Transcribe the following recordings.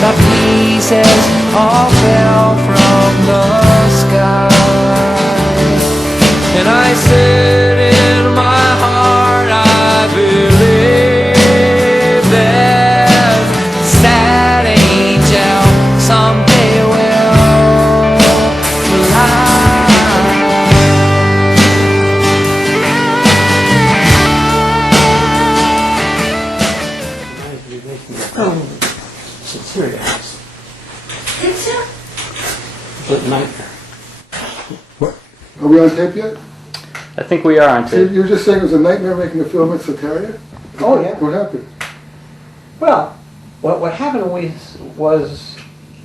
the pieces all fell from the sky. And I said in my heart, I believe there's a sad angel someday will fly. Soteria House. It's a But nightmare. What? Are we on tape yet? I think we are on So tape. you're just saying it was a nightmare making a film at Soteria? Oh, yeah. What happened? Well, what happened was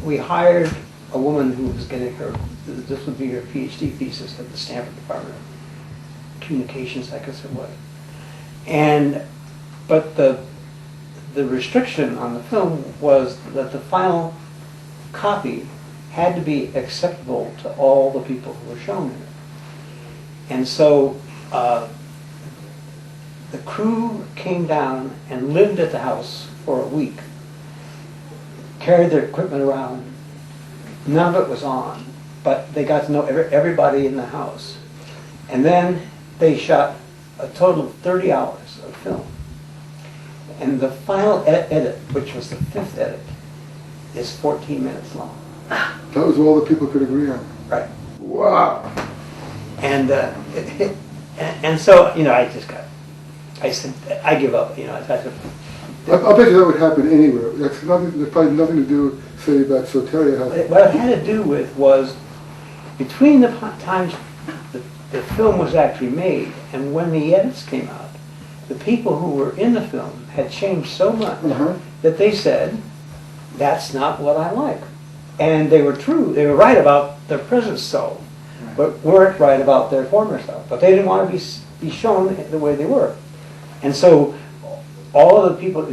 we hired a woman who was getting her, this would be her PhD thesis at the Stanford Department of Communications, I guess it was. But the restriction on the film was that the final copy had to be acceptable to all the people who were shown in it. And so the crew came down and lived at the house for a week, carried their equipment around. None of it was on, but they got to know everybody in the house. And then they shot a total of 30 hours of film. And the final edit, which was the 5th edit, is 14 minutes long. That was all the people could agree on. Right. Wow. And so, you know, I said, I give up, you know. I said, I'll bet you that would happen anywhere. There's probably nothing to do, say, about Soteria House. what it had to do with was, between the times the film was actually made and when the edits came out, the people who were in the film had changed so much that they said, that's not what I like. And they were true. They were right about their present self, but weren't right about their former self. But they didn't want to be shown the way they were. And so all of the people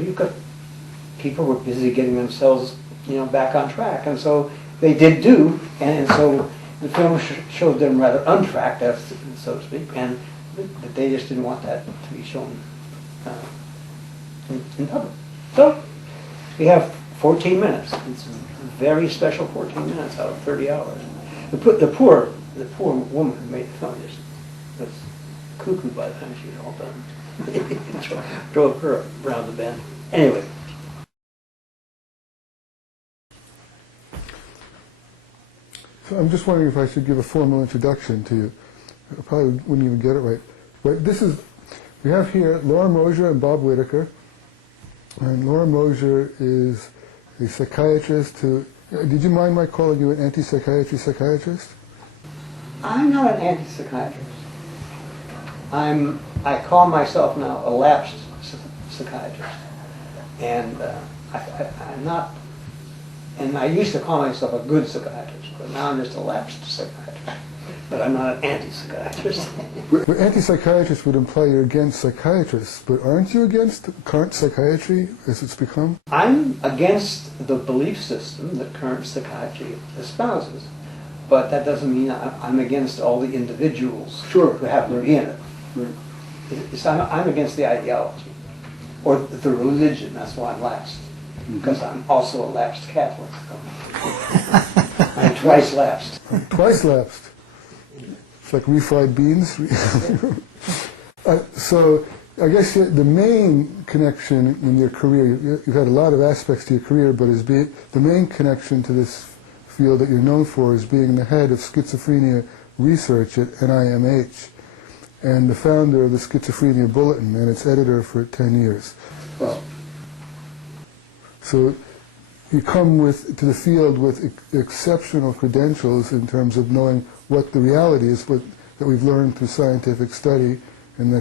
were busy getting themselves, you know, back on track. And so they did do, and so the film showed them rather untracked, so to speak, and that they just didn't want that to be shown in public. So we have 14 minutes. It's a very special 14 minutes out of 30 hours. The poor woman who made the film just was cuckoo by the time she was all done. Drove her around the bend. Anyway. So I'm just wondering if I should give a formal introduction to you. I probably wouldn't even get it right. But we have here Loren Mosher and Bob Whitaker. And Loren Mosher is a psychiatrist who, did you mind my calling you an anti-psychiatry psychiatrist? I'm not an anti-psychiatrist. I call myself now a lapsed psychiatrist. And I'm not, and I used to call myself a good psychiatrist, but now I'm just a lapsed psychiatrist. But I'm not an anti-psychiatrist. But anti-psychiatrist would imply you're against psychiatrists, but aren't you against current psychiatry as it's become? I'm against the belief system that current psychiatry espouses, but that doesn't mean I'm against all the individuals who happen to be in it. Right. I'm against the ideology, or the religion. That's why I'm lapsed, because I'm also a lapsed Catholic. I'm twice lapsed. Twice lapsed. It's like refried beans. So I guess the main connection in your career, you've had a lot of aspects to your career, but the main connection to this field that you're known for is being the head of schizophrenia research at NIMH and the founder of the Schizophrenia Bulletin and its editor for 10 years. Well, so you come to the field with exceptional credentials in terms of knowing what the reality is, that we've learned through scientific study and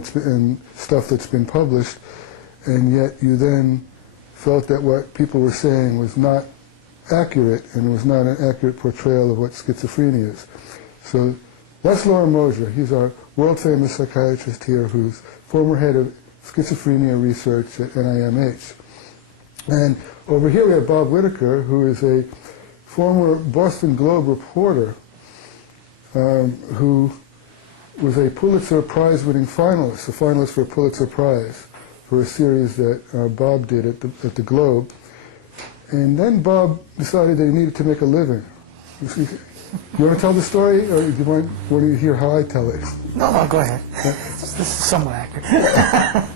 stuff that's been published, and yet you then felt that what people were saying was not accurate and was not an accurate portrayal of what schizophrenia is. So that's Loren Mosher. He's our world-famous psychiatrist here who's former head of schizophrenia research at NIMH. And over here we have Bob Whitaker, who is a former Boston Globe reporter who was a Pulitzer Prize-winning finalist, a finalist for a Pulitzer Prize for a series that Bob did at the Globe. And then Bob decided that he needed to make a living. You want to tell the story, or do you want to hear how I tell it? No, go ahead. This is somewhat accurate.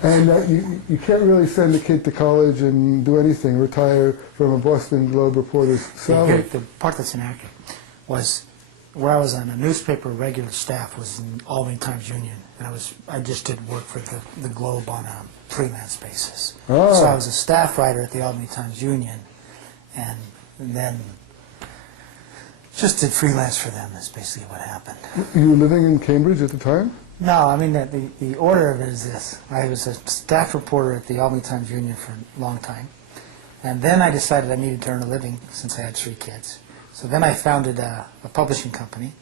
And you can't really send a kid to college and do anything, retire from a Boston Globe reporter's salary. The part that's inaccurate was where I was on a newspaper regular staff was in Albany Times Union, and I just did work for the Globe on a freelance basis. Oh. So I was a staff writer at the Albany Times Union, and then just did freelance for them. Is basically what happened. You were living in Cambridge at the time? No, I mean the order of it is this: I was a staff reporter at the Albany Times Union for a long time, and then I decided I needed to earn a living since I had 3 kids. So then I founded a publishing company,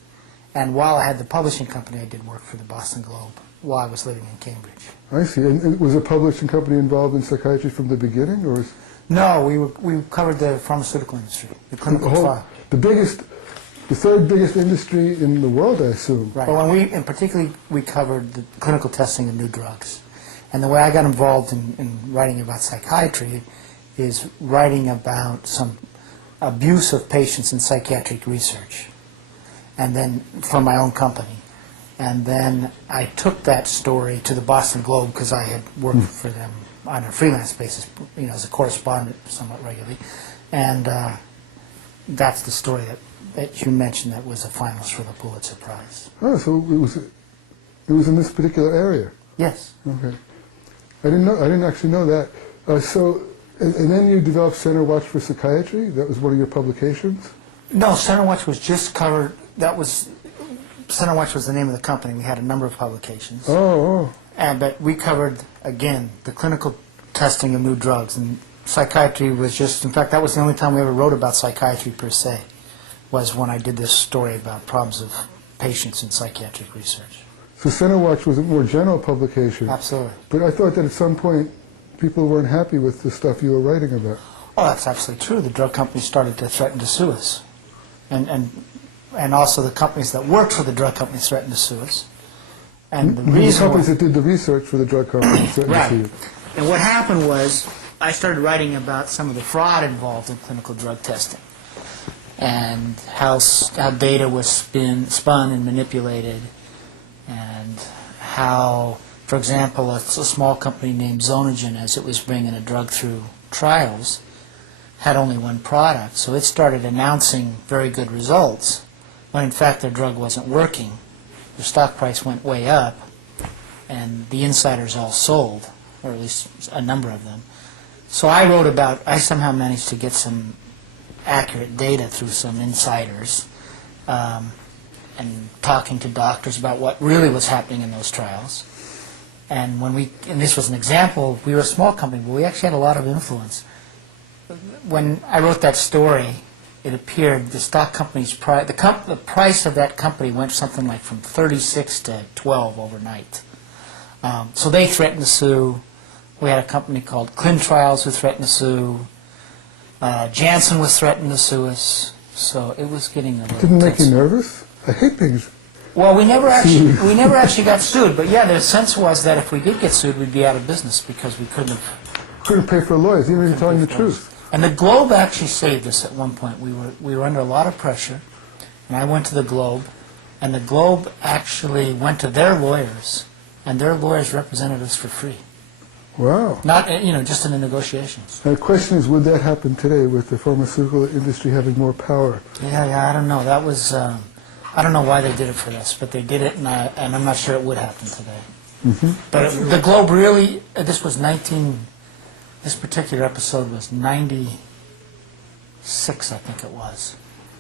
and while I had the publishing company, I did work for the Boston Globe while I was living in Cambridge. I see. And was a publishing company involved in psychiatry from the beginning, or was No, we covered the pharmaceutical industry, the clinical trial. the third biggest industry in the world, I assume? Right. But in particularly, we covered the clinical testing of new drugs. And the way I got involved in writing about psychiatry is writing about some abuse of patients in psychiatric research, and then from my own company. And then I took that story to the Boston Globe because I had worked for them on a freelance basis, as a correspondent somewhat regularly. And that's the story that you mentioned that was a finalist for the Pulitzer Prize. Oh, so it was in this particular area. Yes. Okay. I didn't actually know that. And then you developed Center Watch for Psychiatry. That was one of your publications. No, Center Watch was just covered. Center Watch was the name of the company. We had a number of publications. Oh. But we covered, again, the clinical testing of new drugs. And psychiatry was just, in fact, that was the only time we ever wrote about psychiatry per se, was when I did this story about problems of patients in psychiatric research. So Center Watch was a more general publication. Absolutely. But I thought that at some point people weren't happy with the stuff you were writing about. Oh, that's absolutely true. The drug companies started to threaten to sue us. And also the companies that worked for the drug companies threatened to sue us. And the companies that did the research for the drug companies threatened to sue you. And what happened was I started writing about some of the fraud involved in clinical drug testing, and how data was spun and manipulated, and how, for example, a small company named Zonogen, as it was bringing a drug through trials, had only one product. So it started announcing very good results, when in fact their drug wasn't working. Their stock price went way up, and the insiders all sold, or at least a number of them. So I somehow managed to get some accurate data through some insiders, and talking to doctors about what really was happening in those trials. And this was an example, we were a small company, but we actually had a lot of influence. When I wrote that story, it appeared the stock company's price, the price of that company went something like from 36 to 12 overnight. So they threatened to sue. We had a company called ClinTrials who threatened to sue. Janssen was threatening to sue us. So it was getting a little Didn't make you tense. nervous? I hate things. Well, we never actually got sued. But yeah, the sense was that if we did get sued, we'd be out of business because we couldn't Couldn't pay for lawyers, even if you're telling the truth. And the Globe actually saved us at one point. We were under a lot of pressure, and I went to the Globe, and the Globe actually went to their lawyers, and their lawyers represented us for free. Wow. Not, just in the negotiations. And the question is, would that happen today with the pharmaceutical industry having more power? Yeah, I don't know. That was, I don't know why they did it for us, but they did it, and I'm not sure it would happen today. Mm-hmm. But the Globe really, this particular episode was 96, I think it was.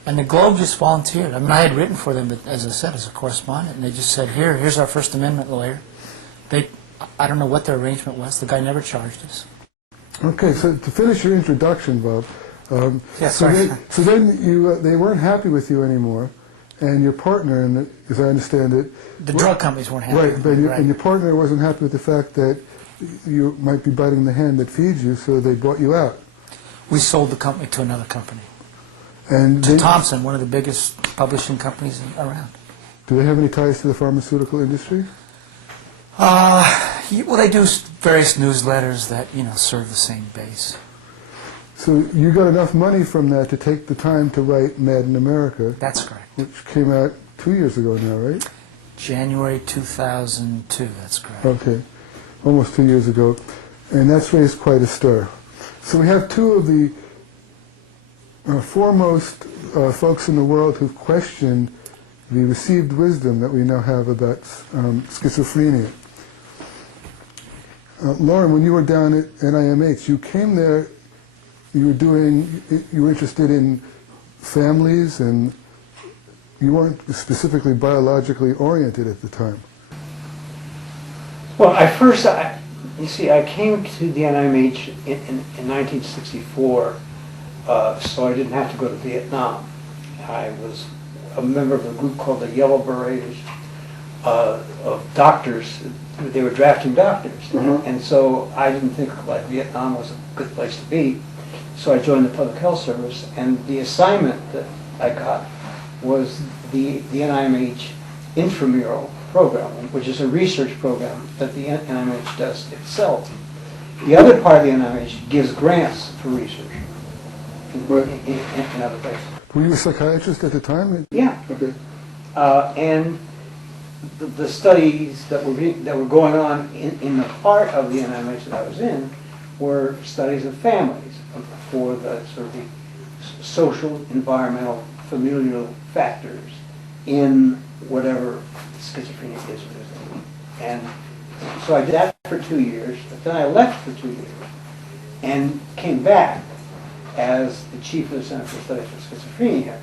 And the Globe just volunteered. I mean, I had written for them, but as I said, as a correspondent, and they just said, here's our First Amendment lawyer. I don't know what their arrangement was. The guy never charged us. Okay, so to finish your introduction, Bob, sorry. So then they weren't happy with you anymore, and your partner, as I understand it... The drug companies weren't happy. Right, and your partner wasn't happy with the fact that you might be biting the hand that feeds you, so they bought you out. We sold the company to another company. And to Thomson, one of the biggest publishing companies around. Do they have any ties to the pharmaceutical industry? Well, they do various newsletters that, serve the same base. So you got enough money from that to take the time to write Mad in America, That's correct. which came out 2 years ago now, right? January 2002, that's correct. Okay, almost 2 years ago, and that's raised quite a stir. So we have two of the foremost folks in the world who've questioned the received wisdom that we now have about schizophrenia. Loren, when you were down at NIMH, you came there, you were interested in families, and you weren't specifically biologically oriented at the time. Well, you see, I came to the NIMH in 1964, so I didn't have to go to Vietnam. I was a member of a group called the Yellow Berets of doctors. They were drafting doctors. Mhm. And so I didn't think like Vietnam was a good place to be. So I joined the Public Health Service, and the assignment that I got was the NIMH intramural program, which is a research program that the NIMH does itself. The other part of the NIMH gives grants for research in other places. Were you a psychiatrist at the time? Yeah. Okay. And the studies that were going on in the part of the NIMH that I was in were studies of families for the sort of the social, environmental, familial factors in whatever schizophrenia is. And so I did that for 2 years, but then I left for 2 years and came back as the chief of the Center for Studies of Schizophrenia,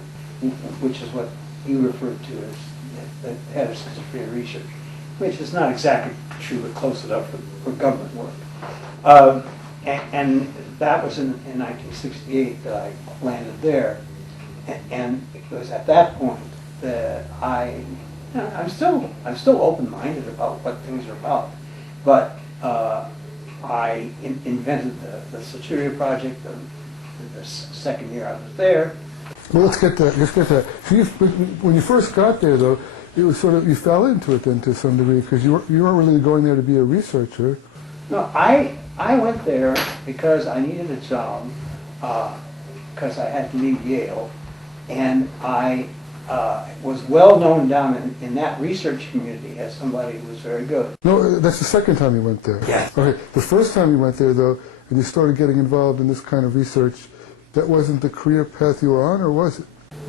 which is what you referred to as the head of schizophrenia research, which is not exactly true, but close enough for government work. And that was in 1968 that I landed there. And it was at that point that I'm still open-minded about what things are about, but I invented the Soteria Project the second year I was there. Well, let's get that. So when you first got there, though, it was sort of, you fell into it then to some degree, because you weren't really going there to be a researcher. No, I went there because I needed a job, because I had to leave Yale, and I was well known down in that research community as somebody who was very good. No, that's the second time you went there. Yeah. Okay, the first time you went there, though, and you started getting involved in this kind of research, that wasn't the career path you were on, or was it?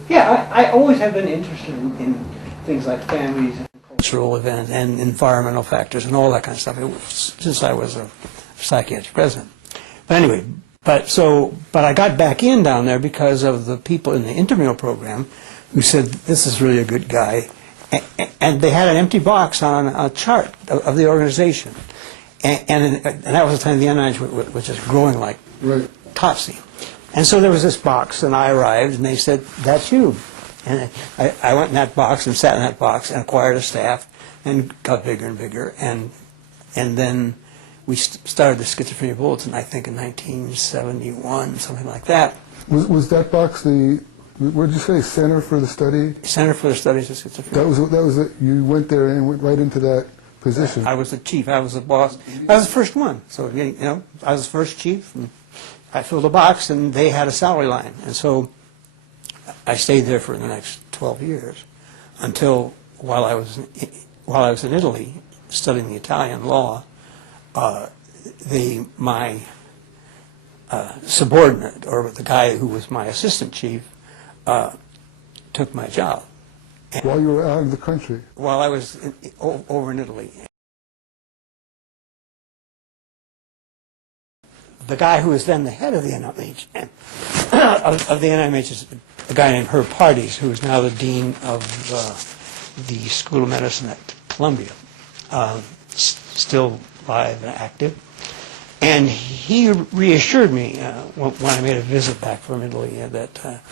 Yeah, I always have been interested in things like families and cultural events and environmental factors and all that kind of stuff since I was a psychiatric resident. But anyway, but I got back in down there because of the people in the intramural program who said, this is really a good guy. And they had an empty box on a chart of the organization. And that was the time the NIH was just growing like topsy. And so there was this box, and I arrived, and they said, that's you. And I went in that box and sat in that box and acquired a staff and got bigger and bigger. And then we started the Schizophrenia Bulletin, I think, in 1971, something like that. Was that box the, what did you say, Center for the Study? Center for the Studies of Schizophrenia. That was it. You went there and went right into that position. I was the chief. I was the boss. I was the first one. So, you know, I was the first chief. And I filled a box, and they had a salary line. And so I stayed there for the next 12 years until while I was in Italy studying the Italian law, my subordinate, or the guy who was my assistant chief, took my job. While you were out of the country? While I was over in Italy. The guy who was then the head of the NIMH, of the NIMH is a guy named Herb Pardes, who is now the dean of the School of Medicine at Columbia, still alive and active. And he reassured me when I made a visit back from Italy that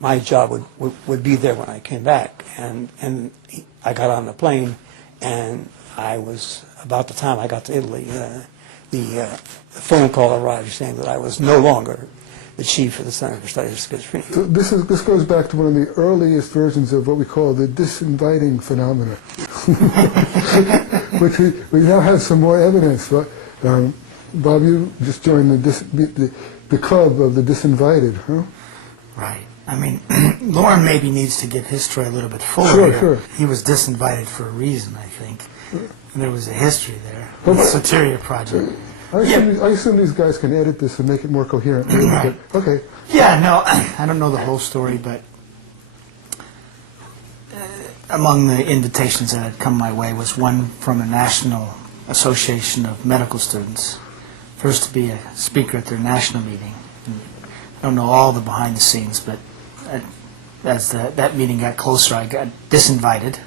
my job would be there when I came back. And I got on the plane, and I was, about the time I got to Italy, the phone call arrived saying that I was no longer the chief of the Center for Studies of Schizophrenia. So this goes back to one of the earliest versions of what we call the disinviting phenomena, which we now have some more evidence. But Bob, you just joined the club of the disinvited, huh? Right. I mean, Loren maybe needs to get his story a little bit fuller. Sure, here. sure. He was disinvited for a reason, I think. And there was a history there. The Soteria Project. I assume these guys can edit this and make it more coherent. Right. Okay. Yeah, no, I don't know the whole story, but among the invitations that had come my way was one from a National Association of Medical Students, first to be a speaker at their national meeting. And I don't know all the behind the scenes, but as that meeting got closer, I got disinvited.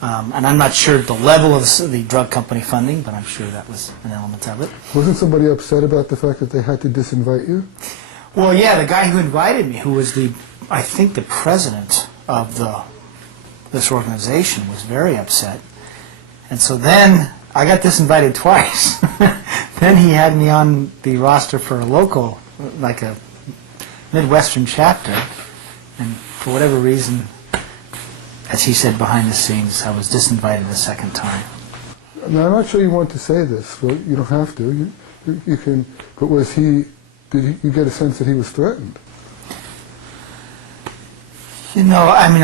And I'm not sure the level of the drug company funding, but I'm sure that was an element of it. Wasn't somebody upset about the fact that they had to disinvite you? Well, yeah, the guy who invited me, who was I think the president of this organization, was very upset. And so then I got disinvited twice. Then he had me on the roster for a local, like a Midwestern chapter, and for whatever reason, as he said behind the scenes, I was disinvited a second time. Now, I'm not sure you want to say this, but you don't have to. You can. But did you get a sense that he was threatened? You know, I mean,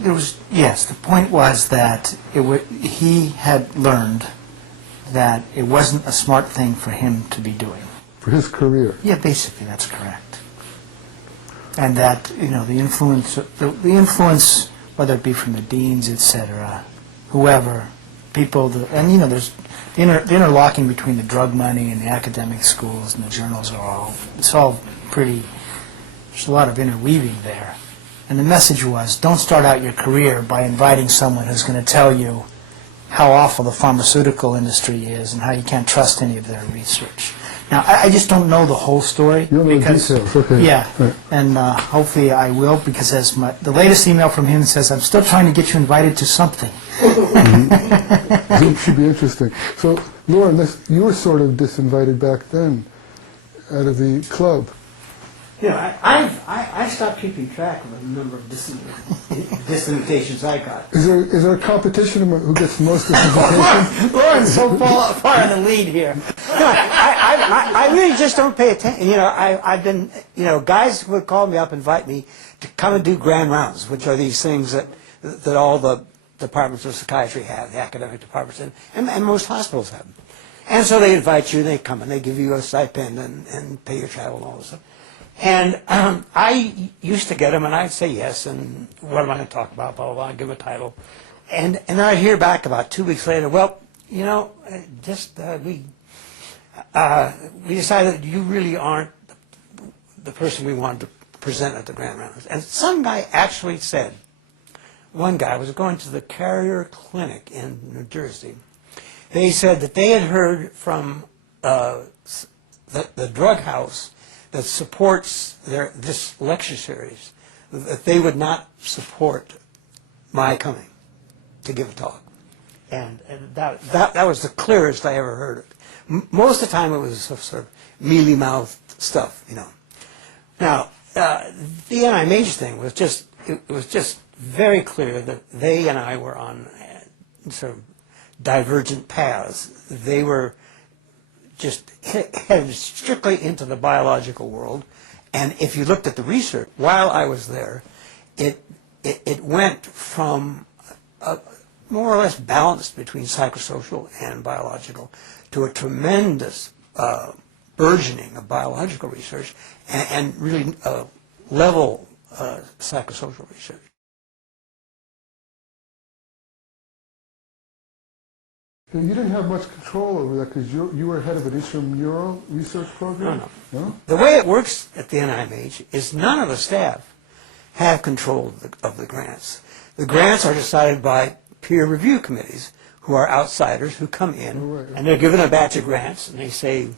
there was, yes, the point was that he had learned that it wasn't a smart thing for him to be doing. For his career? Yeah, basically, that's correct. And that, you know, the influence, whether it be from the deans, etc., whoever, people, and, you know, there's the interlocking between the drug money and the academic schools and the journals it's all pretty, there's a lot of interweaving there. And the message was, don't start out your career by inviting someone who's going to tell you how awful the pharmaceutical industry is and how you can't trust any of their research. Now, I just don't know the whole story. You don't know the details, okay. Yeah, right. And hopefully I will, because as the latest email from him says, I'm still trying to get you invited to something. Mm-hmm. It should be interesting. So, Loren, you were sort of disinvited back then out of the club. Yeah, I stopped keeping track of the number of disinvitations I got. Is there a competition about who gets the most disinvitations? Loren's so far in the lead here. No, I really just don't pay attention. You know, I've been, you know, guys would call me up, invite me to come and do grand rounds, which are these things that all the departments of psychiatry have, the academic departments, and most hospitals have them. And so they invite you, and they come, and they give you a stipend and pay your travel and all this stuff. And I used to get them, and I'd say yes, and what am I going to talk about, blah, blah, blah, I'd give them a title. And then I'd hear back about 2 weeks later, well, you know, we decided you really aren't the person we wanted to present at the grand rounds. And some guy actually said, one guy was going to the Carrier Clinic in New Jersey. They said that they had heard from the drug house that supports this lecture series, that they would not support my coming to give a talk. And that was the clearest I ever heard it. Most of the time it was sort of mealy-mouthed stuff, you know. Now, the NIMH thing was just, it was just very clear that they and I were on sort of divergent paths. They were just headed strictly into the biological world, and if you looked at the research while I was there, it went from more or less balanced between psychosocial and biological to a tremendous burgeoning of biological research and really level psychosocial research. You didn't have much control over that because you were head of an intramural research program? No. The way it works at the NIMH is none of the staff have control of the grants. The grants are decided by peer review committees who are outsiders who come in, and they're given a batch of grants, and they say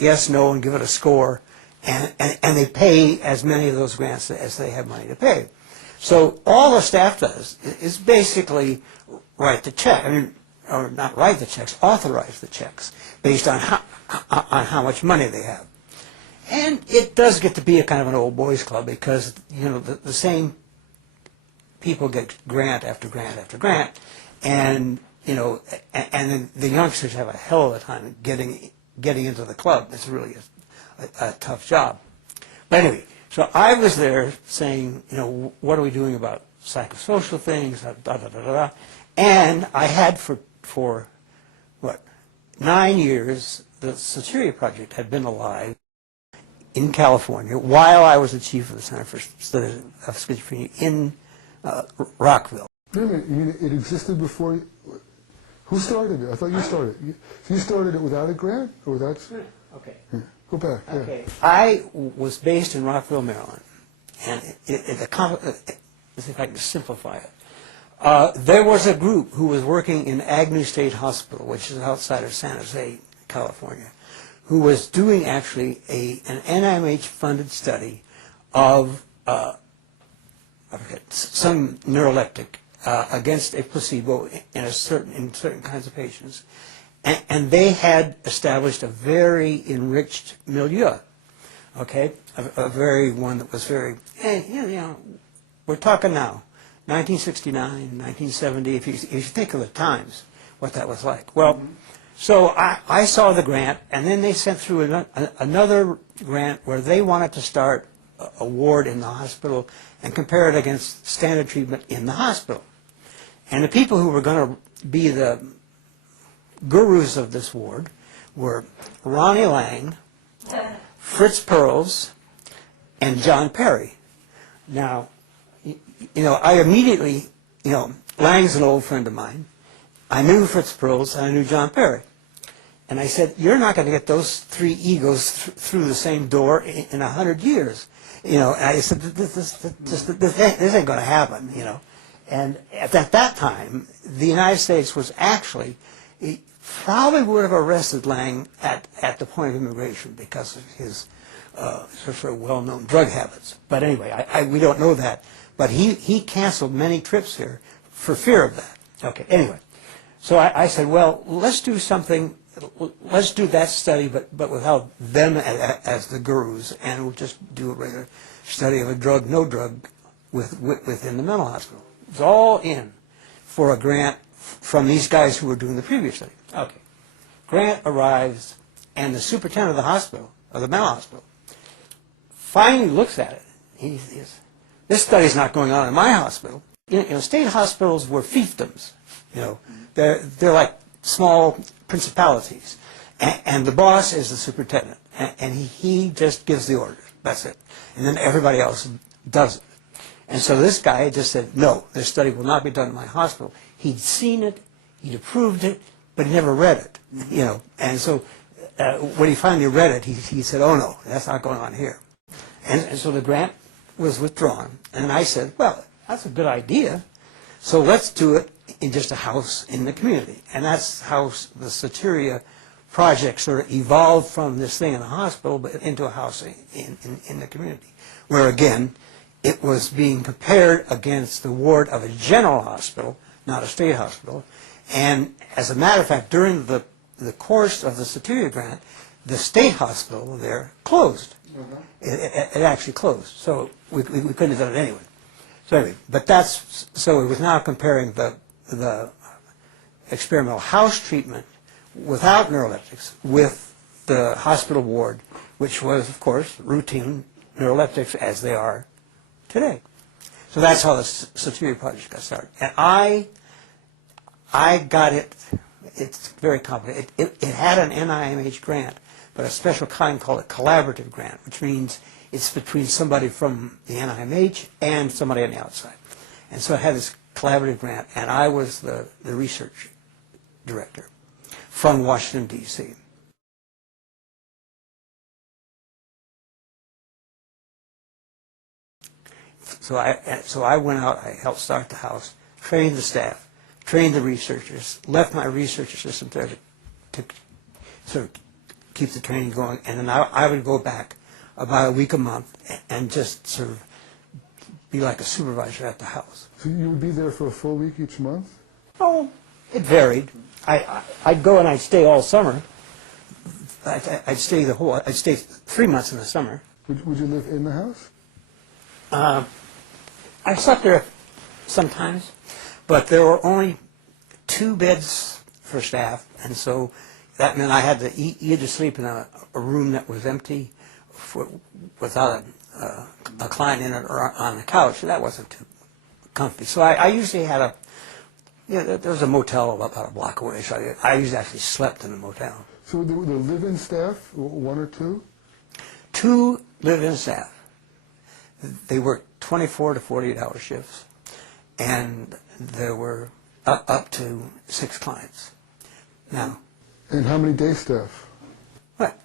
yes, no, and give it a score, and they pay as many of those grants as they have money to pay. So all the staff does is basically write the check. I mean, or not write the checks, authorize the checks based on how much money they have. And it does get to be a kind of an old boys club because, you know, the same people get grant after grant after grant, and and then the youngsters have a hell of a time getting into the club. It's really a tough job. But anyway, so I was there saying, what are we doing about psychosocial things, and I had for 9 years, the Soteria Project had been alive in California while I was the chief of the Center for Studies of Schizophrenia in Rockville. Wait a minute, you mean it existed before? Who started it? I thought you started it. So you started it without a grant? Or without... Okay. Yeah. Go back. Yeah. Okay. I was based in Rockville, Maryland, and let's see if I can simplify it. There was a group who was working in Agnew State Hospital, which is outside of San Jose, California, who was doing actually an NIMH-funded study of some neuroleptic against a placebo in certain kinds of patients. And they had established a very enriched milieu, okay, a very one that was very, we're talking now, 1969, 1970, if you think of the times, what that was like. Well, so I saw the grant, and then they sent through another grant where they wanted to start a ward in the hospital and compare it against standard treatment in the hospital. And the people who were going to be the gurus of this ward were Ronnie Lang, Fritz Perls, and John Perry. Now, I immediately, Lang's an old friend of mine. I knew Fritz Perls and I knew John Perry. And I said, you're not going to get those three egos through the same door in 100 years. And I said, this ain't going to happen, And at that time, the United States was actually, it probably would have arrested Lang at the point of immigration because of his sort of well-known drug habits. But anyway, we don't know that. But he canceled many trips here for fear of that. Okay, anyway. So I said, well, let's do something, let's do that study, but without them as the gurus, and we'll just do a regular study of a drug, no drug, within the mental hospital. It's all in for a grant from these guys who were doing the previous study. Okay. Grant arrives, and the superintendent of the hospital, of the mental hospital, finally looks at it. He says, this study's not going on in my hospital. State hospitals were fiefdoms. They're like small principalities. And the boss is the superintendent. And he just gives the orders. That's it. And then everybody else does it. And so this guy just said, no, this study will not be done in my hospital. He'd seen it, he'd approved it, but he never read it. And so when he finally read it, he said, oh no, that's not going on here. And so the grant was withdrawn. And I said, well, that's a good idea. So let's do it in just a house in the community. And that's how the Soteria Project sort of evolved from this thing in the hospital but into a house in the community, where again, it was being compared against the ward of a general hospital, not a state hospital. And as a matter of fact, during the course of the Soteria grant, the state hospital there closed. It actually closed. So we couldn't have done it anyway. So anyway, but so it was now comparing the experimental house treatment without neuroleptics with the hospital ward, which was, of course, routine neuroleptics as they are today. So that's how the Soteria Project got started. And I got it, it's very complicated. It had an NIMH grant, but a special kind called a collaborative grant, which means it's between somebody from the NIMH and somebody on the outside. And so it had this collaborative grant, and I was the research director from Washington, D.C. So I went out, I helped start the house, trained the staff, trained the researchers, left my research assistant there to sort of keep the training going, and then I would go back about a week a month and just sort of be like a supervisor at the house. So you would be there for a full week each month? Oh, it varied. I'd go and I'd stay all summer. I'd stay 3 months in the summer. Would you live in the house? I slept there sometimes, but there were only 2 beds for staff, and so that meant I had to either sleep in a room that was empty without a client in it or on the couch, and that wasn't too comfy. So I usually had there was a motel about a block away, so I usually actually slept in a motel. So the live-in staff, 1 or 2? 2 live-in staff. They worked 24 to 48-hour shifts, and there were up to 6 clients. Now, And how many day staff? what?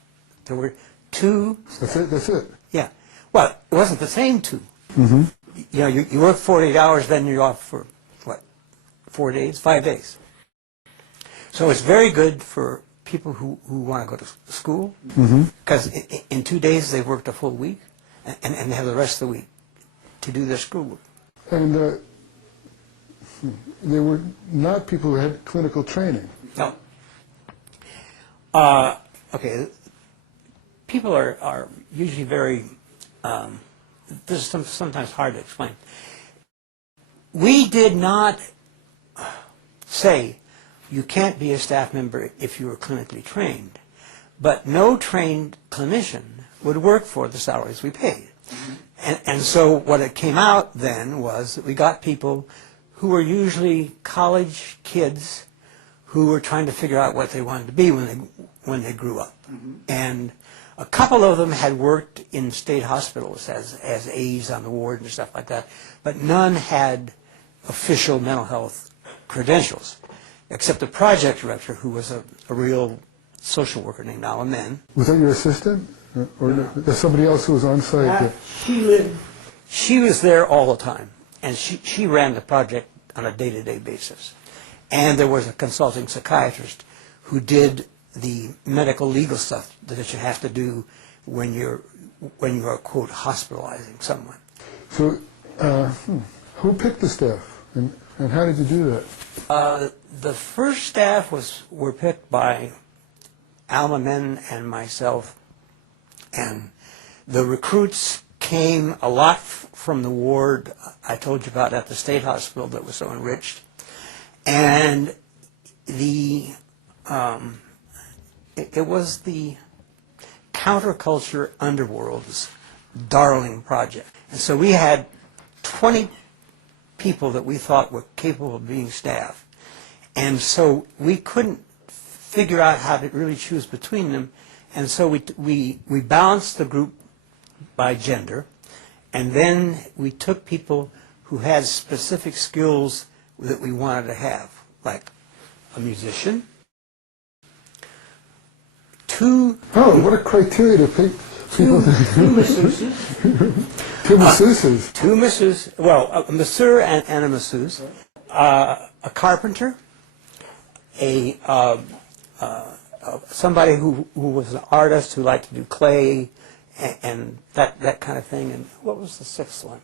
There were 2. That's it? Yeah. Well, it wasn't the same 2. Mm-hmm. You know, you work 48 hours, then you're off for, 4 days, 5 days. So it's very good for people who want to go to school, because in 2 days they've worked a full week, and they have the rest of the week to do their schoolwork. And they were not people who had clinical training. No. Okay. People are usually very. This is sometimes hard to explain. We did not say you can't be a staff member if you were clinically trained, but no trained clinician would work for the salaries we paid. And so what it came out then was that we got people who were usually college kids who were trying to figure out what they wanted to be when they grew up. And a couple of them had worked in state hospitals as aides on the ward and stuff like that, but none had official mental health credentials, except the project director, who was a real social worker named Alan. Was that your assistant? Or there's somebody else who was on site? She was there all the time, and she ran the project on a day-to-day basis. And there was a consulting psychiatrist who did the medical legal stuff that you have to do when you're quote whospitalizing someone. So who picked the staff, and how did you do that? The first staff were picked by Alma Men and myself, and the recruits came a lot from the ward I told you about at the state hospital that was so enriched, and it was the counterculture underworld's darling project. And so we had 20 people that we thought were capable of being staff. And so we couldn't figure out how to really choose between them. And so we balanced the group by gender. And then we took people who had specific skills that we wanted to have, like a musician, what a criteria to pick people. two masseuses. Two masseuses. Two masseuses, well, a masseur and a masseuse, a carpenter, somebody who was an artist who liked to do clay and that kind of thing. And what was the 6th one?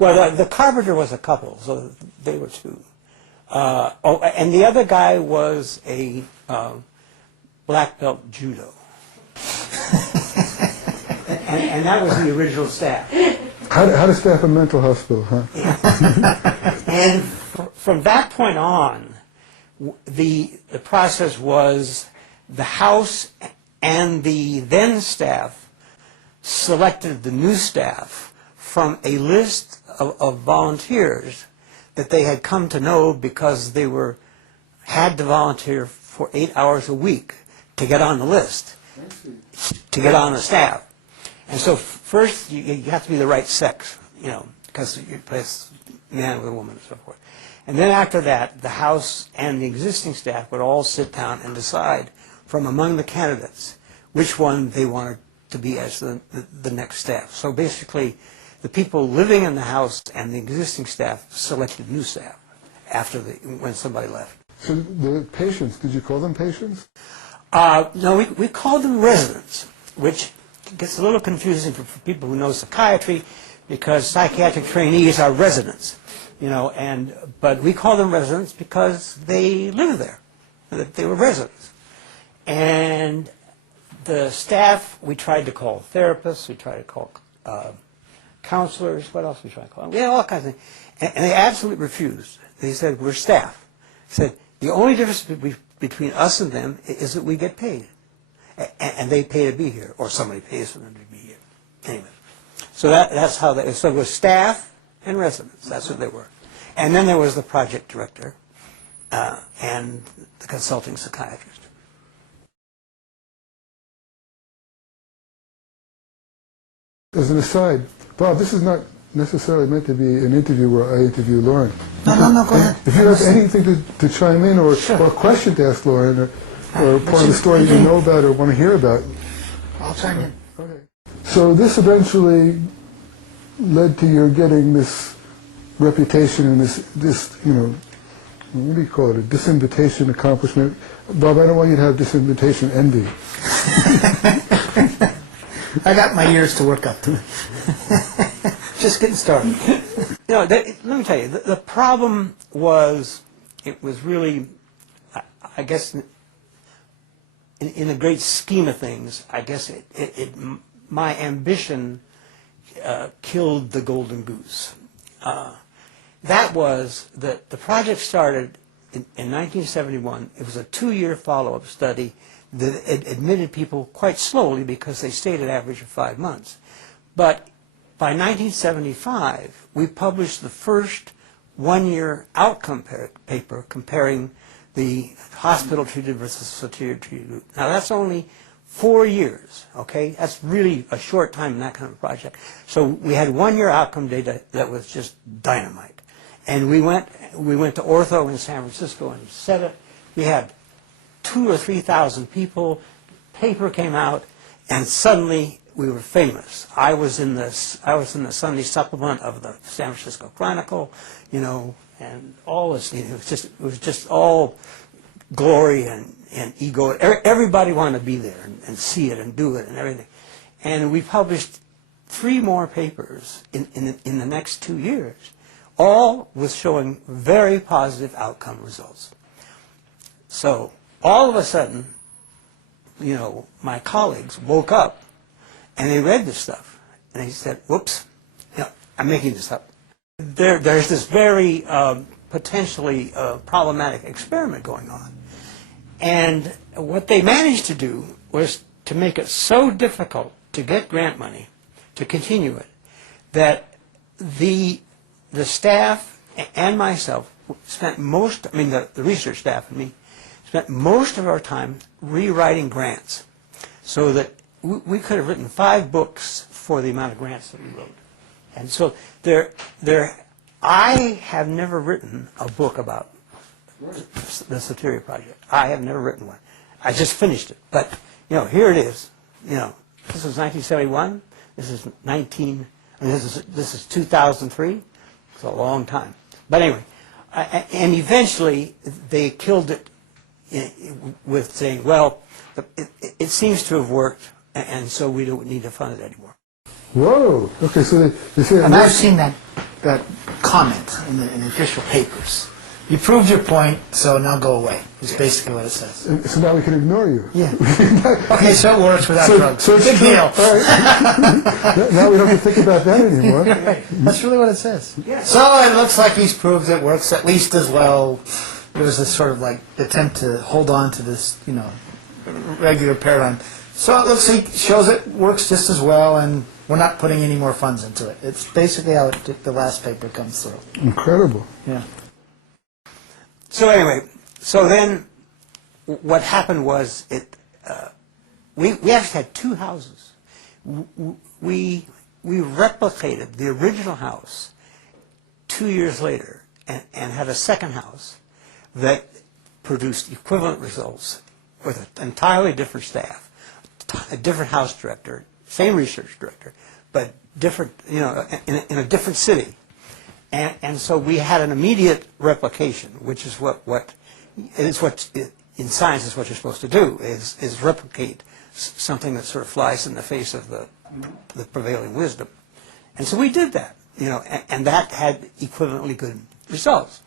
Well, the carpenter was a couple, so they were 2. And the other guy was a black belt judo. and that was the original staff. How to staff a mental hospital, huh? And from that point on, the process was the house and the then staff selected the new staff from a list of volunteers that they had come to know because they had to volunteer for 8 hours a week to get on the list, to get on the staff. And so first you have to be the right sex, because you place man with a woman and so forth. And then after that, the house and the existing staff would all sit down and decide from among the candidates which one they wanted to be as the next staff. So basically, the people living in the house and the existing staff selected new staff when somebody left. So the patients, did you call them patients? No, we called them residents, which gets a little confusing for people who know psychiatry, because psychiatric trainees are residents, but we call them residents because they live there, that they were residents. And the staff we tried to call therapists, we tried to call counselors, what else we tried to call them? We had all kinds of things. And they absolutely refused. They said, we're staff. said, the only difference between us and them is that we get paid. And they pay to be here, or somebody pays for them to be here. Anyway, so that's how they, so it was staff and residents, that's what they were. And then there was the project director and the consulting psychiatrist. As an aside, Bob, this is not necessarily meant to be an interview where I interview Loren. No, go ahead. If you have anything to chime in or a question to ask Loren or part of the story you know about or want to hear about. I'll chime in. Okay. So this eventually led to your getting this reputation and this you know, what do you call it, a disinvitation accomplishment. Bob, I don't want you to have disinvitation envy. I got my years to work up to. Just getting started. You know, let me tell you, the problem was, it was really, I guess, in the great scheme of things, I guess my ambition killed the golden goose. That was that the project started in 1971. It was a 2-year follow-up study that admitted people quite slowly because they stayed an average of 5 months. But by 1975, we published the first 1-year outcome paper comparing the hospital treated versus Soteria treated group. Now that's only 4 years, okay? That's really a short time in that kind of project. So we had 1-year outcome data that was just dynamite. And we went to Ortho in San Francisco and said it. We had 2,000 or 3,000 people. Paper came out, and suddenly we were famous. I was in the Sunday supplement of the San Francisco Chronicle, you know, and all this. You know, it was just all glory and ego. Everybody wanted to be there and see it and do it and everything. And we published 3 more papers in the next 2 years, all with showing very positive outcome results. So all of a sudden, you know, my colleagues woke up and they read this stuff and they said, whoops, you know, I'm making this up. There's this very potentially problematic experiment going on. And what they managed to do was to make it so difficult to get grant money to continue it that the staff and myself spent the research staff and me spent most of our time rewriting grants so that we could have written 5 books for the amount of grants that we wrote. And so I have never written a book about the Soteria Project. I have never written one. I just finished it. But, you know, here it is. You know, this was 1971. This is 2003. It's a long time. But anyway, and eventually they killed it with saying, well, it seems to have worked, and so we don't need to fund it anymore. Whoa. Okay, so they say... And I've seen that comment in the official papers. You proved your point, so now go away. It's basically what it says. So now we can ignore you. Yeah. Okay, so it works without drugs. So it's big true. deal. All right. Now we don't have to think about that anymore. Right. That's really what it says. Yeah. So it looks like he's proved it works at least as well. There was this sort of like attempt to hold on to this, you know, regular paradigm. So it looks like shows it works just as well, and we're not putting any more funds into it. It's basically how the last paper comes through. Incredible. Yeah. So anyway, so then what happened was we actually had 2 houses. We replicated the original house 2 years later and had a second house that produced equivalent results with an entirely different staff, a different house director, same research director, but different, you know, in a different city. And so we had an immediate replication, which is what in science is what you're supposed to do, is replicate something that sort of flies in the face of the prevailing wisdom. And so we did that, you know, and that had equivalently good results.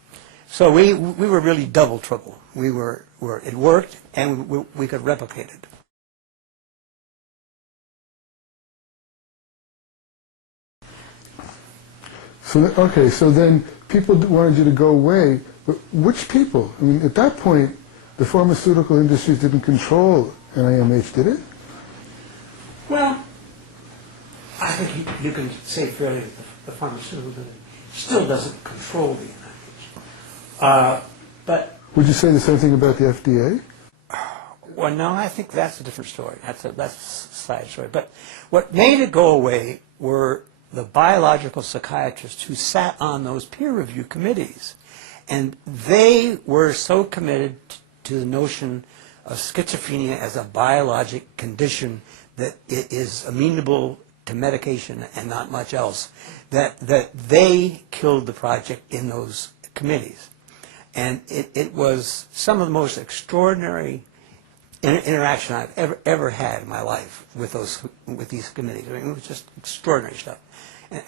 So we were really double trouble. It worked, and we could replicate it. So, okay, so then people wanted you to go away, But which people? I mean, at that point, the pharmaceutical industries didn't control NIMH, did it? Well, I think you can say fairly that the pharmaceutical industry still doesn't control the NIH. But Would you say the same thing about the FDA? well, no, I think that's a different story. That's a side story. But what made it go away were the biological psychiatrists who sat on those peer review committees, and they were so committed to the notion of schizophrenia as a biologic condition that it is amenable to medication and not much else, that they killed the project in those committees. And it was some of the most extraordinary interaction I've ever had in my life with these committees. I mean, it was just extraordinary stuff.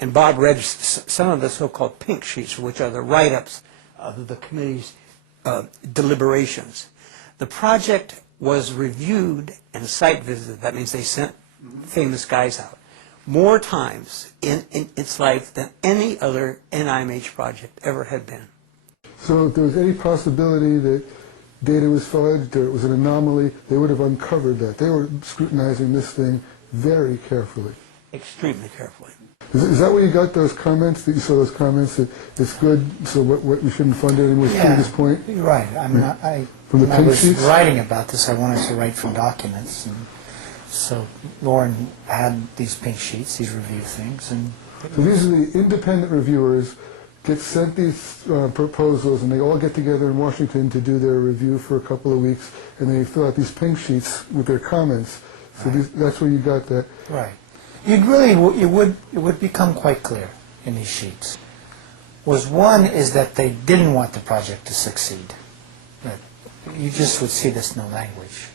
And Bob read some of the so-called pink sheets, which are the write-ups of the committee's deliberations. The project was reviewed and site visited. That means they sent famous guys out more times in its life than any other NIMH project ever had been. So if there was any possibility that data was fudged or it was an anomaly, they would have uncovered that. They were scrutinizing this thing very carefully. Extremely carefully. Is that where you got those comments, that you saw those comments that it's good, so what we shouldn't fund it anymore to this point? You're right. I mean, From the when I pink was sheets? writing about this, I wanted to write from documents. And so Loren had these pink sheets, these review things. And So these are the independent reviewers get sent these proposals, and they all get together in Washington to do their review for a couple of weeks, and they fill out these pink sheets with their comments. So that's where you got that. right. It would become quite clear in these sheets. One is that they didn't want the project to succeed. That you just would see this in the language.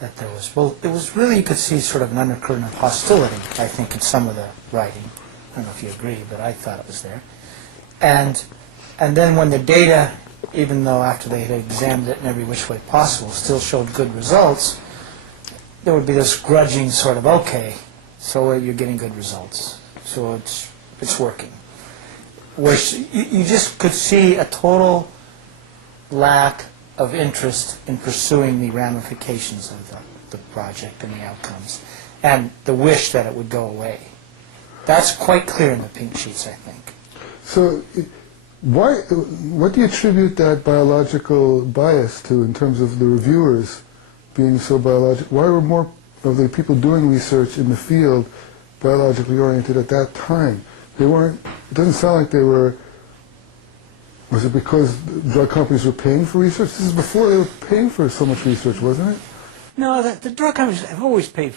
That there was, well, it was really, you could see sort of an undercurrent of hostility, I think, in some of the writing. I don't know if you agree, but I thought it was there. And then when the data, even though after they had examined it in every which way possible, still showed good results, there would be this grudging sort of, okay, so you're getting good results, so it's working. Which you just could see a total lack of interest in pursuing the ramifications of the project and the outcomes, and the wish that it would go away. That's quite clear in the pink sheets, I think. So what do you attribute that biological bias to in terms of the reviewers being so biological? Why were more of the people doing research in the field biologically oriented at that time? They weren't, it doesn't sound like they were, was it because drug companies were paying for research? This is before they were paying for so much research, wasn't it? No, the drug companies have always paid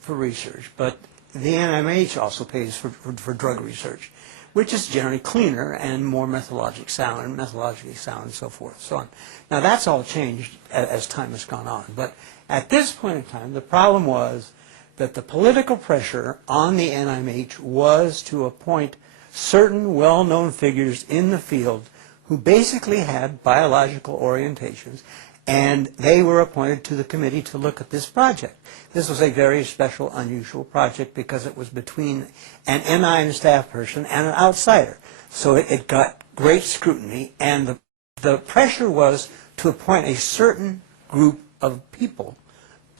for research, but the NIMH also pays for drug research, which is generally cleaner and more methodologically sound and so forth, so on. Now that's all changed as time has gone on, but at this point in time, the problem was that the political pressure on the NIMH was to appoint certain well-known figures in the field who basically had biological orientations, and they were appointed to the committee to look at this project. This was a very special, unusual project because it was between an NIM staff person and an outsider. So it got great scrutiny, and the pressure was to appoint a certain group of people.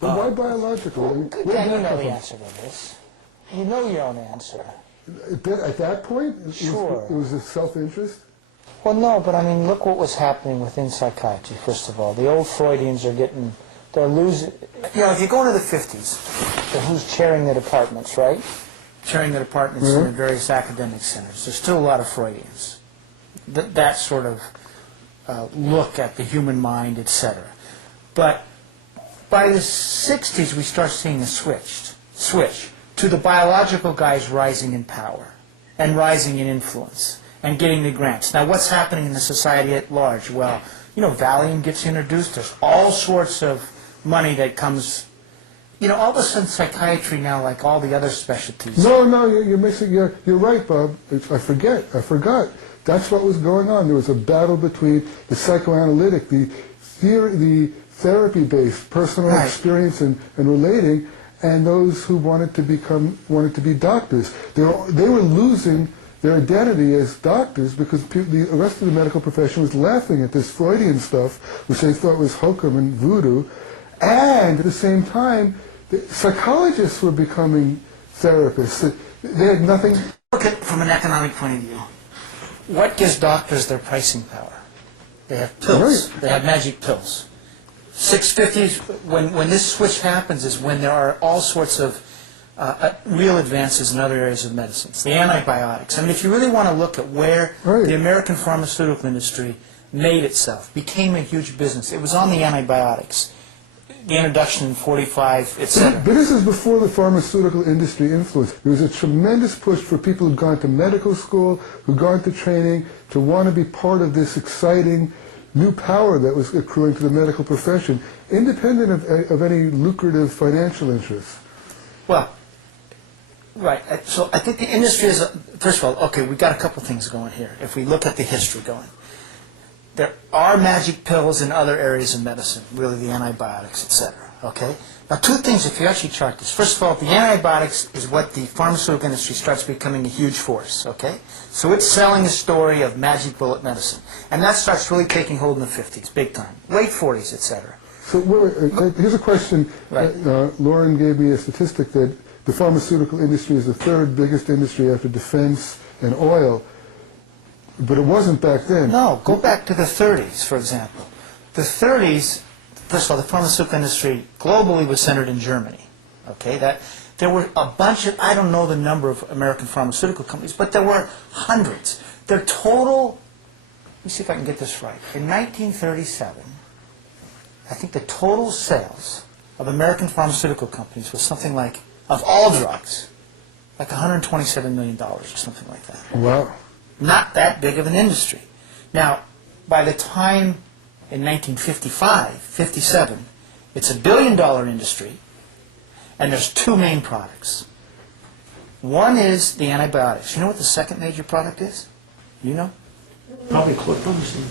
But why biological? I mean, where did Dan, you that know come the from? answer to this. You know your own answer. At that point, Sure. it was a self-interest? Well, no, but I mean, look what was happening within psychiatry, first of all. The old Freudians are they're losing, if you go into the 50s, then who's chairing the departments, right? Chairing the departments in the various academic centers. There's still a lot of Freudians. That sort of look at the human mind, etc. But by the 60s, we start seeing a switch to the biological guys rising in power and rising in influence and getting the grants. Now, what's happening in the society at large? Well, Valium gets introduced. There's all sorts of money that comes. All of a sudden, psychiatry now, like all the other specialties. No, you're mixing. You're right, Bob. I forgot. That's what was going on. There was a battle between the psychoanalytic, the therapy-based, personal experience and relating, and those who wanted to be doctors. They were losing their identity as doctors because the rest of the medical profession was laughing at this Freudian stuff, which they thought was hokum and voodoo. And at the same time, the psychologists were becoming therapists. They had nothing. Look at it from an economic point of view. What gives doctors their pricing power? They have pills. Right. They have magic pills. 650s, when this switch happens is when there are all sorts of real advances in other areas of medicine. It's the antibiotics. I mean, if you really want to look at where the American pharmaceutical industry made itself, became a huge business, it was on the antibiotics. The introduction in 45, etc. But this is before the pharmaceutical industry influence. There was a tremendous push for people who'd gone to medical school, who'd gone to training, to want to be part of this exciting new power that was accruing to the medical profession, independent of any lucrative financial interests. Well, right. So I think the industry is, first of all, okay, we've got a couple things going here. If we look at the history going. There are magic pills in other areas of medicine, really the antibiotics, etc. Okay? Now, two things if you actually chart this. First of all, the antibiotics is what the pharmaceutical industry starts becoming a huge force, okay? So it's selling a story of magic bullet medicine. And that starts really taking hold in the 50s, big time. Late 40s, etc. So here's a question. Right. Loren gave me a statistic that the pharmaceutical industry is the third biggest industry after defense and oil. But it wasn't back then. No, go back to the 30s, for example. The 30s, first of all, the pharmaceutical industry globally was centered in Germany. Okay, there were a bunch of, I don't know the number of American pharmaceutical companies, but there were hundreds. Their total, let me see if I can get this right. In 1937, I think the total sales of American pharmaceutical companies was something like, of all drugs, like $127 million or something like that. Wow. Not that big of an industry. Now, by the time in 1955, 57, it's a $1 billion industry, and there's two main products. One is the antibiotics. You know what the second major product is? You know? Probably chlorpromazine.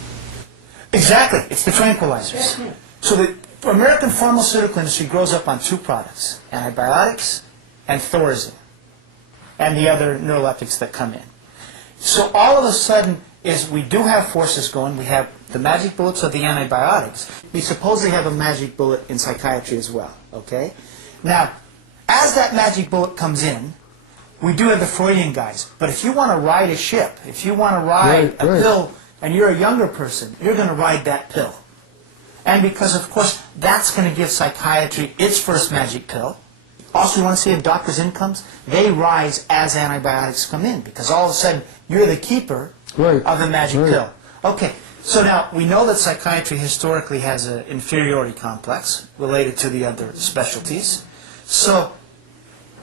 Exactly. It's the tranquilizers. So the American pharmaceutical industry grows up on two products, antibiotics and Thorazine, and the other neuroleptics that come in. So all of a sudden is we do have forces going. We have the magic bullets of the antibiotics. We supposedly have a magic bullet in psychiatry as well, okay? Now, as that magic bullet comes in, we do have the Freudian guys. But if you want to ride a ship, if you want to ride a pill, and you're a younger person, you're going to ride that pill. And because, of course, that's going to give psychiatry its first magic pill. Also, you want to see a doctor's incomes? They rise as antibiotics come in, because all of a sudden, you're the keeper of the magic pill. Okay, so now, we know that psychiatry historically has an inferiority complex related to the other specialties. So,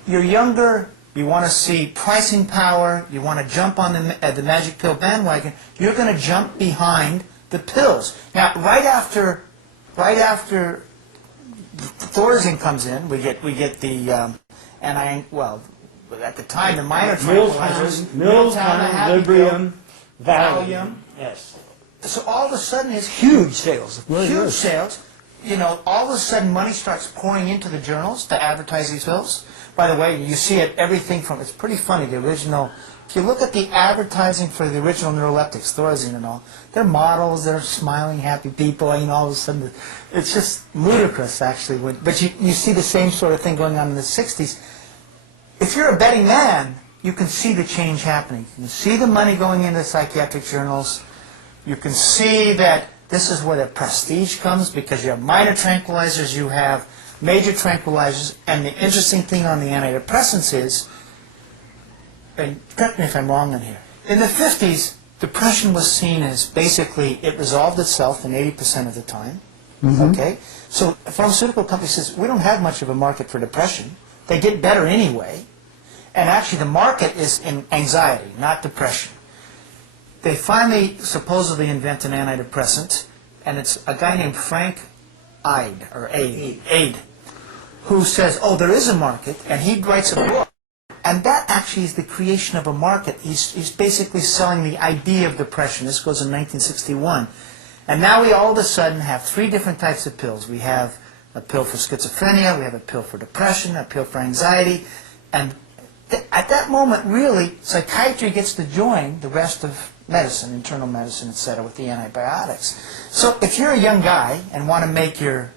you're younger, you want to see pricing power, you want to jump on the magic pill bandwagon, you're going to jump behind the pills. Now, right after Thorazine comes in, we get the well, at the time the minor tranquilizers, Miltown, Librium, Valium. Yes. So all of a sudden it's huge sales, huge sales. You know, all of a sudden money starts pouring into the journals to advertise these pills. By the way, you see it everything from, it's pretty funny, the original, if you look at the advertising for the original neuroleptics, Thorazine and all, they're models, they're smiling, happy people, you know, all of a sudden, it's just ludicrous, actually. But you see the same sort of thing going on in the 60s. If you're a betting man, you can see the change happening. You can see the money going into psychiatric journals. You can see that this is where the prestige comes, because you have minor tranquilizers, you have major tranquilizers, and the interesting thing on the antidepressants is, and correct me if I'm wrong on here, in the 50s, depression was seen as basically, it resolved itself in 80% of the time, okay? So a pharmaceutical company says, we don't have much of a market for depression. They get better anyway, and actually the market is in anxiety, not depression. They finally supposedly invent an antidepressant, and it's a guy named Frank Aid, who says, oh, there is a market, and he writes a book. And that actually is the creation of a market. He's basically selling the idea of depression. This goes in 1961. And now we all of a sudden have three different types of pills. We have a pill for schizophrenia, we have a pill for depression, a pill for anxiety, and at that moment, really, psychiatry gets to join the rest of medicine, internal medicine, etc., with the antibiotics. So if you're a young guy and want to make your,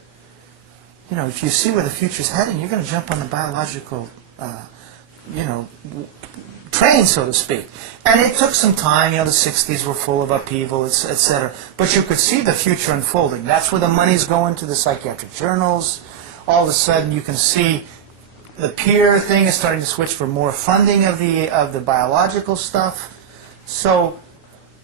if you see where the future's heading, you're going to jump on the biological, train, so to speak. And it took some time. The 60s were full of upheaval, etc. But you could see the future unfolding. That's where the money's going to the psychiatric journals. All of a sudden, you can see the peer thing is starting to switch for more funding of the biological stuff. So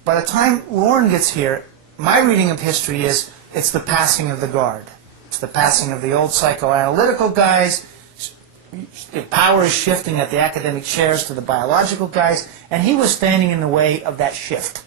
by the time Loren gets here, my reading of history is it's the passing of the guard. It's the passing of the old psychoanalytical guys. The power is shifting at the academic chairs to the biological guys, and he was standing in the way of that shift.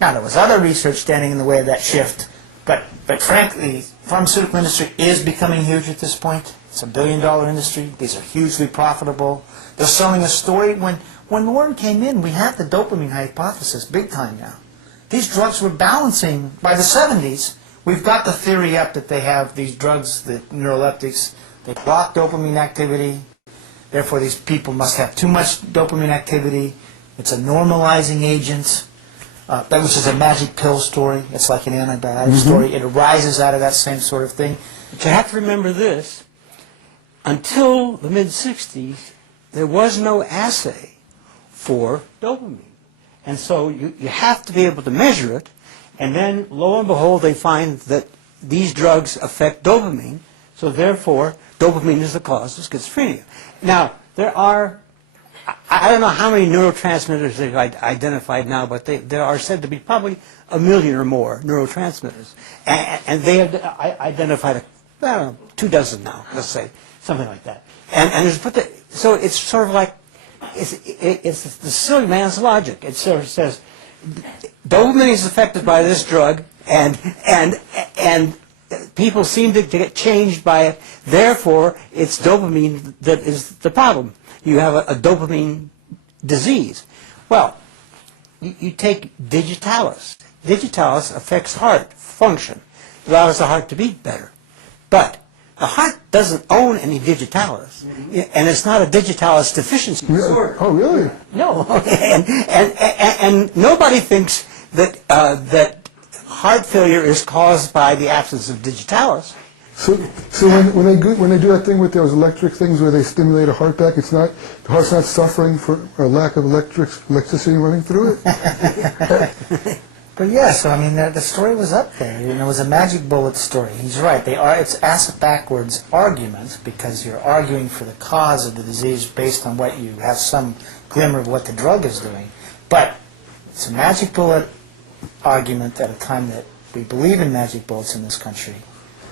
Now, there was other research standing in the way of that shift, but frankly, the pharmaceutical industry is becoming huge at this point. It's $1 billion industry. These are hugely profitable. They're selling a story. When Loren came in, we had the dopamine hypothesis big time now. These drugs were balancing. By the 70s, we've got the theory up that they have these drugs, the neuroleptics, they block dopamine activity. Therefore, these people must have too much dopamine activity. It's a normalizing agent. Which is a magic pill story. It's like an antibiotic story. It arises out of that same sort of thing. But you have to remember this. Until the mid-60s, there was no assay for dopamine. And so you have to be able to measure it. And then, lo and behold, they find that these drugs affect dopamine. So therefore, dopamine is the cause of schizophrenia. Now, there are... I don't know how many neurotransmitters they've identified now, but there are said to be probably 1 million or more neurotransmitters. And they have identified, 2 dozen now, let's say, something like that. So it's sort of like, it's the silly man's logic. It sort of says, dopamine is affected by this drug, and people seem to get changed by it. Therefore, it's dopamine that is the problem. You have a dopamine disease. Well, you take digitalis. Digitalis affects heart function. It allows the heart to beat better. But the heart doesn't own any digitalis, and it's not a digitalis deficiency disorder. Oh, really? No. And nobody thinks that heart failure is caused by the absence of digitalis. So when they do that thing with those electric things where they stimulate a heart back, the heart's not suffering for a lack of electricity running through it? But yeah, so I mean, the story was up there. It was a magic bullet story. He's right. It's ass-backwards arguments because you're arguing for the cause of the disease based on what you have some glimmer of what the drug is doing. But it's a magic bullet argument at a time that we believe in magic bullets in this country,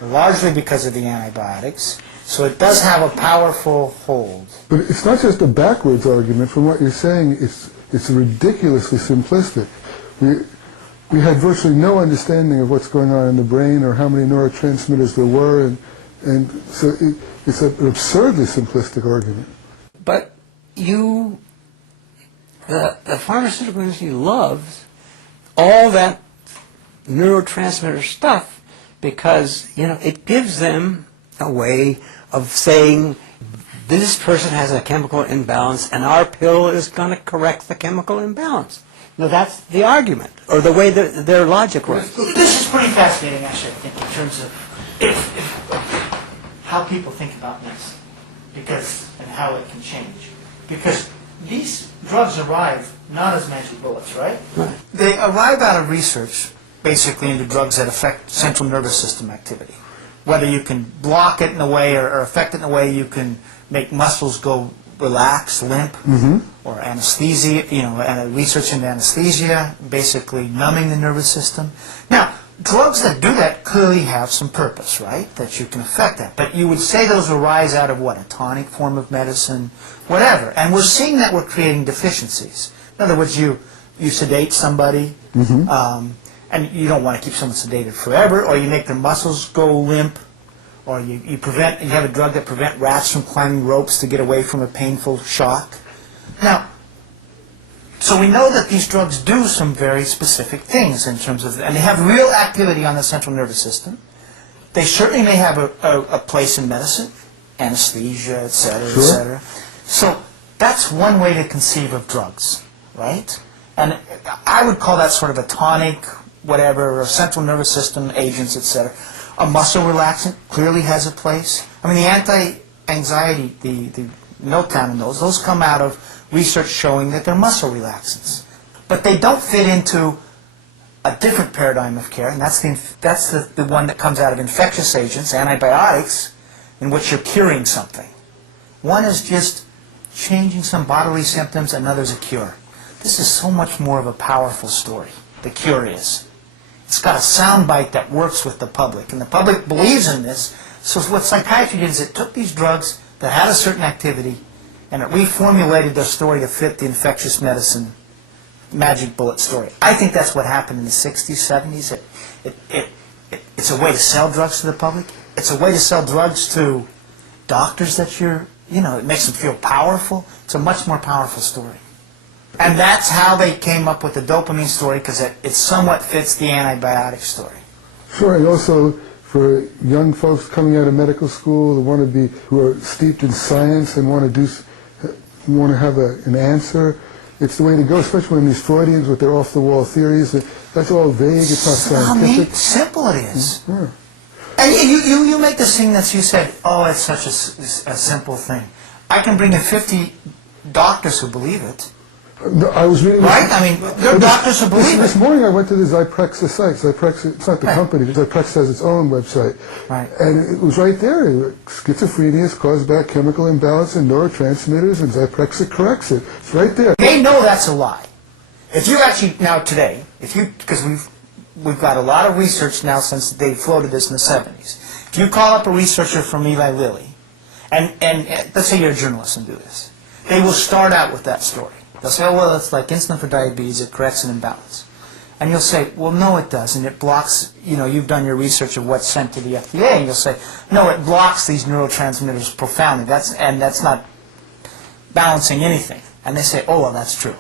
largely because of the antibiotics. So it does have a powerful hold. But it's not just a backwards argument. From what you're saying, it's ridiculously simplistic. We had virtually no understanding of what's going on in the brain or how many neurotransmitters there were, and so it's an absurdly simplistic argument. But the pharmaceutical industry loves all that neurotransmitter stuff because, it gives them a way of saying, this person has a chemical imbalance and our pill is going to correct the chemical imbalance. Now that's the argument, or the way that their logic works. This is pretty fascinating, actually, I think, in terms of how people think about medicine, and how it can change. Because these drugs arrive not as magic bullets, right? Right. They arrive out of research, basically, into drugs that affect central nervous system activity. Whether you can block it in a way or affect it in a way you can make muscles go relax, limp, or anesthesia, research into anesthesia, basically numbing the nervous system. Now, drugs that do that clearly have some purpose, right? That you can affect that. But you would say those arise out of what? A tonic form of medicine? Whatever. And we're seeing that we're creating deficiencies. In other words, you sedate somebody, and you don't want to keep someone sedated forever, or you make their muscles go limp, or you have a drug that prevents rats from climbing ropes to get away from a painful shock. Now, so we know that these drugs do some very specific things in terms of, and they have real activity on the central nervous system. They certainly may have a place in medicine. anesthesia, et cetera, Sure. et cetera. So that's one way to conceive of drugs, right? And I would call that sort of a tonic, whatever, or central nervous system agents, et cetera. A muscle relaxant clearly has a place. I mean, the anti-anxiety, the Miltown and those come out of research showing that they're muscle relaxants. But they don't fit into a different paradigm of care, and that's the one that comes out of infectious agents, antibiotics, in which you're curing something. One is just changing some bodily symptoms, another's a cure. This is so much more of a powerful story, the cure is. It's got a soundbite that works with the public, and the public believes in this. So what psychiatry did is it took these drugs that had a certain activity, and it reformulated their story to fit the infectious medicine magic bullet story. I think that's what happened in the 60s, 70s. It's a way to sell drugs to the public. It's a way to sell drugs to doctors that it makes them feel powerful. It's a much more powerful story. And that's how they came up with the dopamine story, because it somewhat fits the antibiotic story. Sure, and also for young folks coming out of medical school who are steeped in science and want to have an answer, it's the way to go, especially when these Freudians with their off-the-wall theories. That's all vague. It's not scientific. How simple it is. Yeah. And you make this thing that you said, oh, it's such a simple thing. I can bring in 50 doctors who believe it. No, I was reading. Right? I mean, there are doctors who believe This it. morning I went to the Zyprexa site. Zyprexa, it's not the company. Zyprexa has its own website. Right. And it was right there. Schizophrenia is caused by a chemical imbalance in neurotransmitters, and Zyprexa corrects it. It's right there. They know that's a lie. If you actually, now today, because we've got a lot of research now since they floated this in the 70s. If you call up a researcher from Eli Lilly, and let's say you're a journalist and do this, they will start out with that story. They'll say, oh, well, it's like insulin for diabetes, it corrects an imbalance. And you'll say, well, no, it doesn't. It blocks, you've done your research of what's sent to the FDA, and you'll say, no, it blocks these neurotransmitters profoundly. That's not balancing anything. And they say, oh, well, that's true.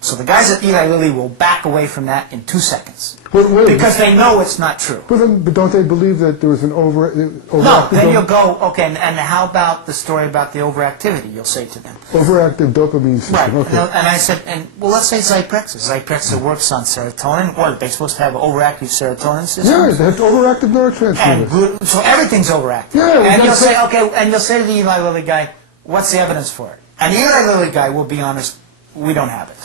So the guys at Eli Lilly will back away from that in 2 seconds. Because they know it's not true. But don't they believe that there was an No, then you'll go, okay, and how about the story about the overactivity, you'll say to them. overactive dopamine system? Right, Okay. and I said, well, let's say Zyprexa. Zyprexa works on serotonin. What, are they supposed to have an overactive serotonin system? Yeah, they have overactive neurotransmitters. So everything's overactive. Yeah, and you'll that's say, okay, and you'll say to the Eli Lilly guy, what's the evidence for it? And the Eli Lilly guy will be honest, we don't have it.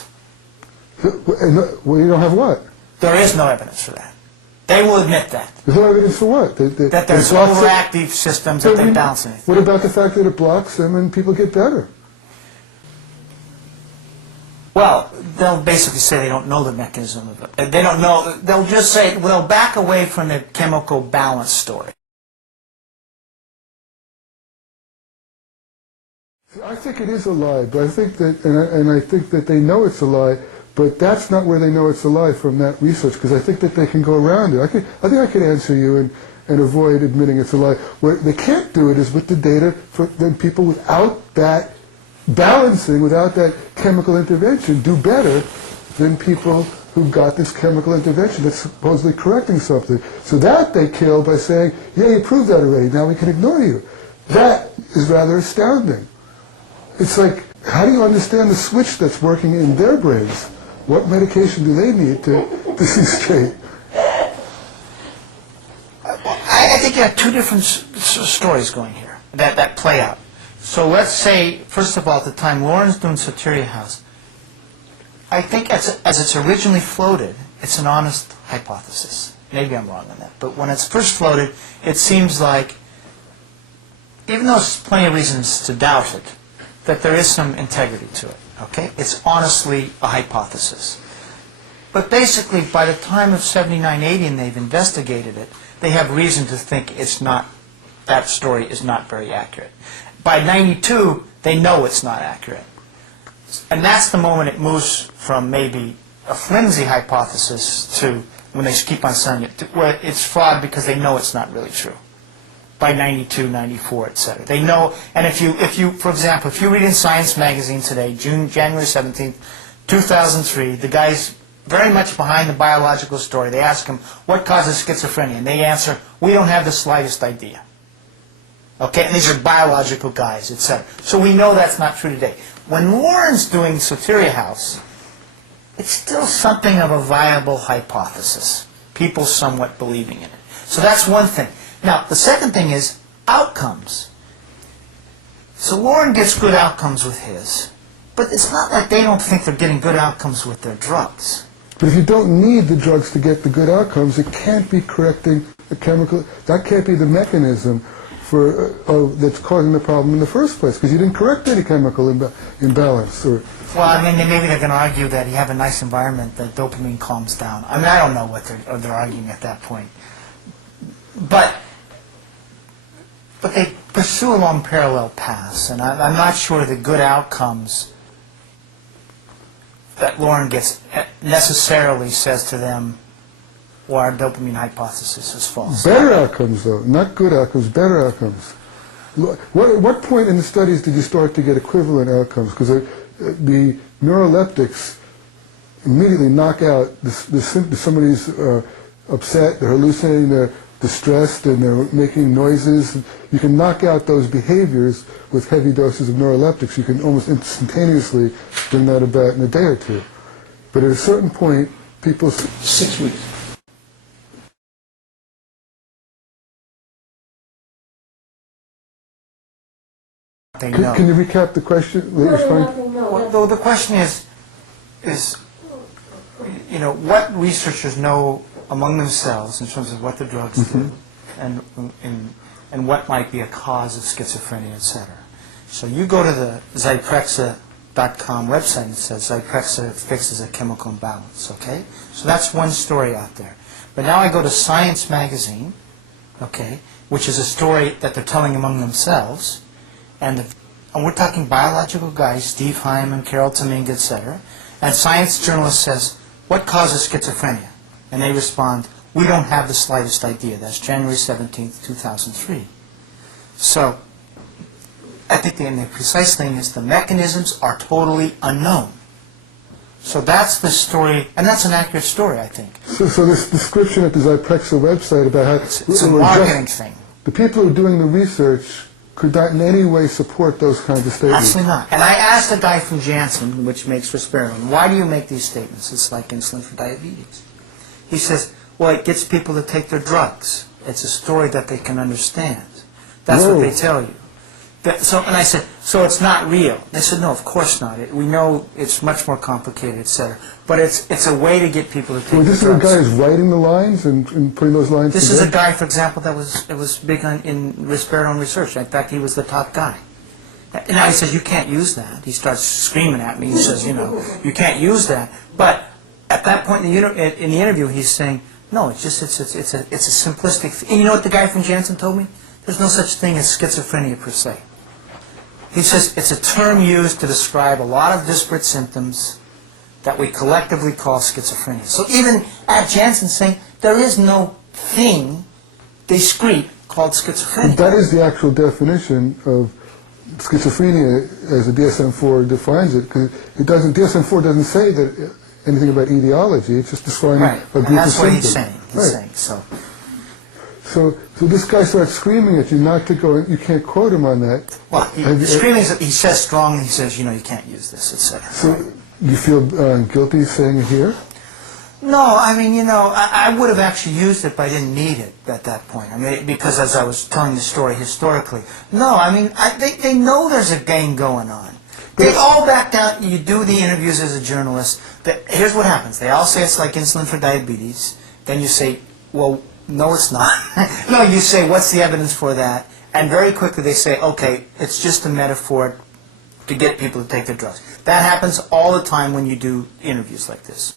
Well, you don't have what? There is no evidence for that. They will admit that. There's no evidence for what? That there's overactive systems that they balance anything. What about the fact that it blocks them and people get better? Well, they'll basically say they don't know the mechanism of it. They don't know. They'll just say, they'll back away from the chemical balance story. I think it is a lie, but I think that, and I think that they know it's a lie, but that's not where they know it's a lie from that research, because I think that they can go around it. I think I could answer you and avoid admitting it's a lie. Where they can't do it is with the data for then people without that balancing, without that chemical intervention, do better than people who got this chemical intervention that's supposedly correcting something. So that they kill by saying, yeah, you proved that already, now we can ignore you. That is rather astounding. It's like, how do you understand the switch that's working in their brains? What medication do they need to see straight? I think you have two different stories going here that play out. So let's say, first of all, at the time Loren's doing Soteria House, I think as it's originally floated, it's an honest hypothesis. Maybe I'm wrong on that. But when it's first floated, it seems like, even though there's plenty of reasons to doubt it, that there is some integrity to it. Okay? It's honestly a hypothesis. But basically, by the time of 79, 80, and they've investigated it, they have reason to think that story is not very accurate. By 92, they know it's not accurate. And that's the moment it moves from maybe a flimsy hypothesis to, when they keep on saying it, to where it's fraud because they know it's not really true. By 92, 94, etc. They know, and if you, for example, if you read in Science magazine today, January 17th, 2003, the guy's very much behind the biological story. They ask him, what causes schizophrenia? And they answer, we don't have the slightest idea. Okay, and these are biological guys, etc. So we know that's not true today. When Loren's doing Soteria House, it's still something of a viable hypothesis. People somewhat believing in it. So that's one thing. Now, the second thing is outcomes. So Loren gets good outcomes with his, but it's not like they don't think they're getting good outcomes with their drugs. But if you don't need the drugs to get the good outcomes, it can't be correcting a chemical. That can't be the mechanism for that's causing the problem in the first place, because you didn't correct any chemical imbalance. Or well, I mean, maybe they're going to argue that you have a nice environment, that dopamine calms down. I mean, I don't know what they're arguing at that point. But they pursue along parallel paths, and I'm not sure the good outcomes that Loren gets necessarily says to them, well, our dopamine hypothesis is false. better outcomes, though, not good outcomes, better outcomes. What point in the studies did you start to get equivalent outcomes? Because the neuroleptics immediately knock out somebody's upset, they're hallucinating, they're distressed, and they're making noises. You can knock out those behaviors with heavy doses of neuroleptics. You can almost instantaneously bring that about in a day or two. But at a certain point, people... 6 weeks. Can you recap the question? Well, the question is, you know, what researchers know among themselves in terms of what the drugs do, and what might be a cause of schizophrenia, etc. So you go to the Zyprexa.com website and it says Zyprexa fixes a chemical imbalance, okay? So that's one story out there. But now I go to Science Magazine, okay, which is a story that they're telling among themselves, and we're talking biological guys, Steve Hyman, Carol Tominga, etc. And Science journalist says, what causes schizophrenia? And they respond, we don't have the slightest idea. That's January 17th, 2003. So I think the precise thing is the mechanisms are totally unknown. So that's the story, and that's an accurate story, I think. So this description at the Zyprexa website about how... It's a marketing thing. The people who are doing the research could not in any way support those kinds of statements. Absolutely not. And I asked a guy from Janssen, which makes risperidone, why do you make these statements? It's like insulin for diabetes. He says, well, it gets people to take their drugs. It's a story that they can understand. That's what they tell you. And I said, so it's not real? They said, no, of course not. We know it's much more complicated, etc. But it's a way to get people to take their drugs. This is a guy who's writing the lines and putting those lines This together? is a guy, for example, that was big in risperidone research. In fact, he was the top guy. And now he says, you can't use that. He starts screaming at me. He says, you know, you can't use that. But at that point in the interview, he's saying, no, it's a simplistic thing. And you know what the guy from Janssen told me? There's no such thing as schizophrenia per se. He says it's a term used to describe a lot of disparate symptoms that we collectively call schizophrenia. So even at Janssen saying there is no thing discrete called schizophrenia. That is the actual definition of schizophrenia as the DSM-4 defines it, because DSM-4 doesn't say that anything about etiology. It's just describing a group of symptoms. And that's what he's saying. He's saying so. So this guy starts screaming at you not to go. You can't quote him on that. Well, screaming. He says strongly. He says, you know, you can't use this, etc. So you feel guilty saying it here? No, I mean, you know, I would have actually used it, but I didn't need it at that point. I mean, because as I was telling the story historically. No, I mean, they know there's a game going on. They all back down. You do the interviews as a journalist. Here's what happens. They all say it's like insulin for diabetes. Then you say, well, no, it's not. No, you say, what's the evidence for that? And very quickly they say, okay, it's just a metaphor to get people to take their drugs. That happens all the time when you do interviews like this.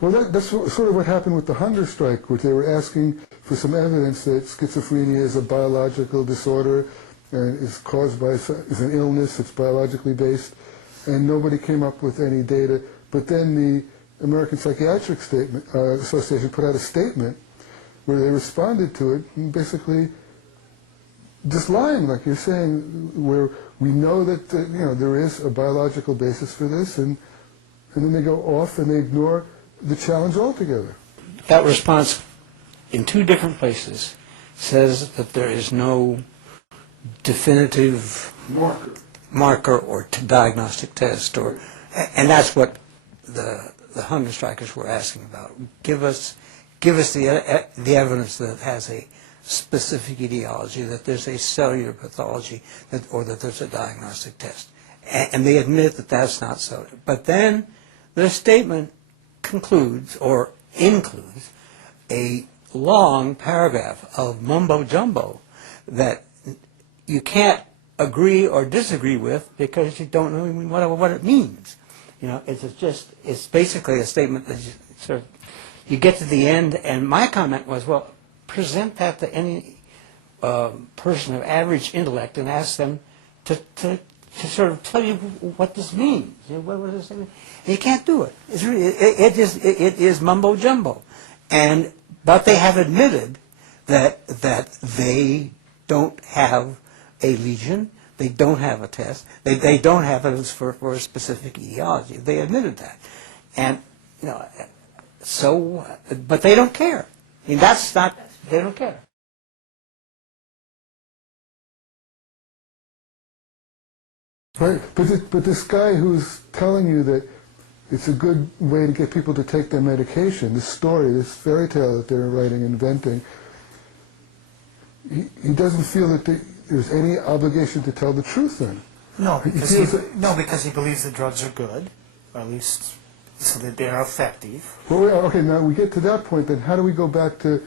Well, that's sort of what happened with the hunger strike, which they were asking for some evidence that schizophrenia is a biological disorder and is caused by is an illness, it's biologically based, and nobody came up with any data. But then the American Psychiatric Association put out a statement where they responded to it, and basically just lying, like you're saying, where we know that there is a biological basis for this, and then they go off and they ignore the challenge altogether. That response in two different places, says that there is no definitive marker or diagnostic test, and that's what the hunger strikers were asking about. Give us the evidence that it has a specific etiology, that there's a cellular pathology, or that there's a diagnostic test. And they admit that that's not so. But then their statement concludes or includes a long paragraph of mumbo-jumbo that you can't agree or disagree with because you don't know even what it means. You know, it's basically a statement that you get to the end, and my comment was, well, present that to any person of average intellect and ask them to sort of tell you what this means. You know, what does this mean? And you can't do it. It is mumbo jumbo, but they have admitted that they don't have a lesion, they don't have a test, they don't have evidence for a specific etiology. They admitted that, and you know, so but they don't care. I mean, they don't care. Right, but this guy who's telling you that it's a good way to get people to take their medication, this story, this fairy tale that they're writing, inventing, he doesn't feel that there's any obligation to tell the truth then. No, because he believes the drugs are good, or at least so that they're effective. Well, okay, now we get to that point, then how do we go back to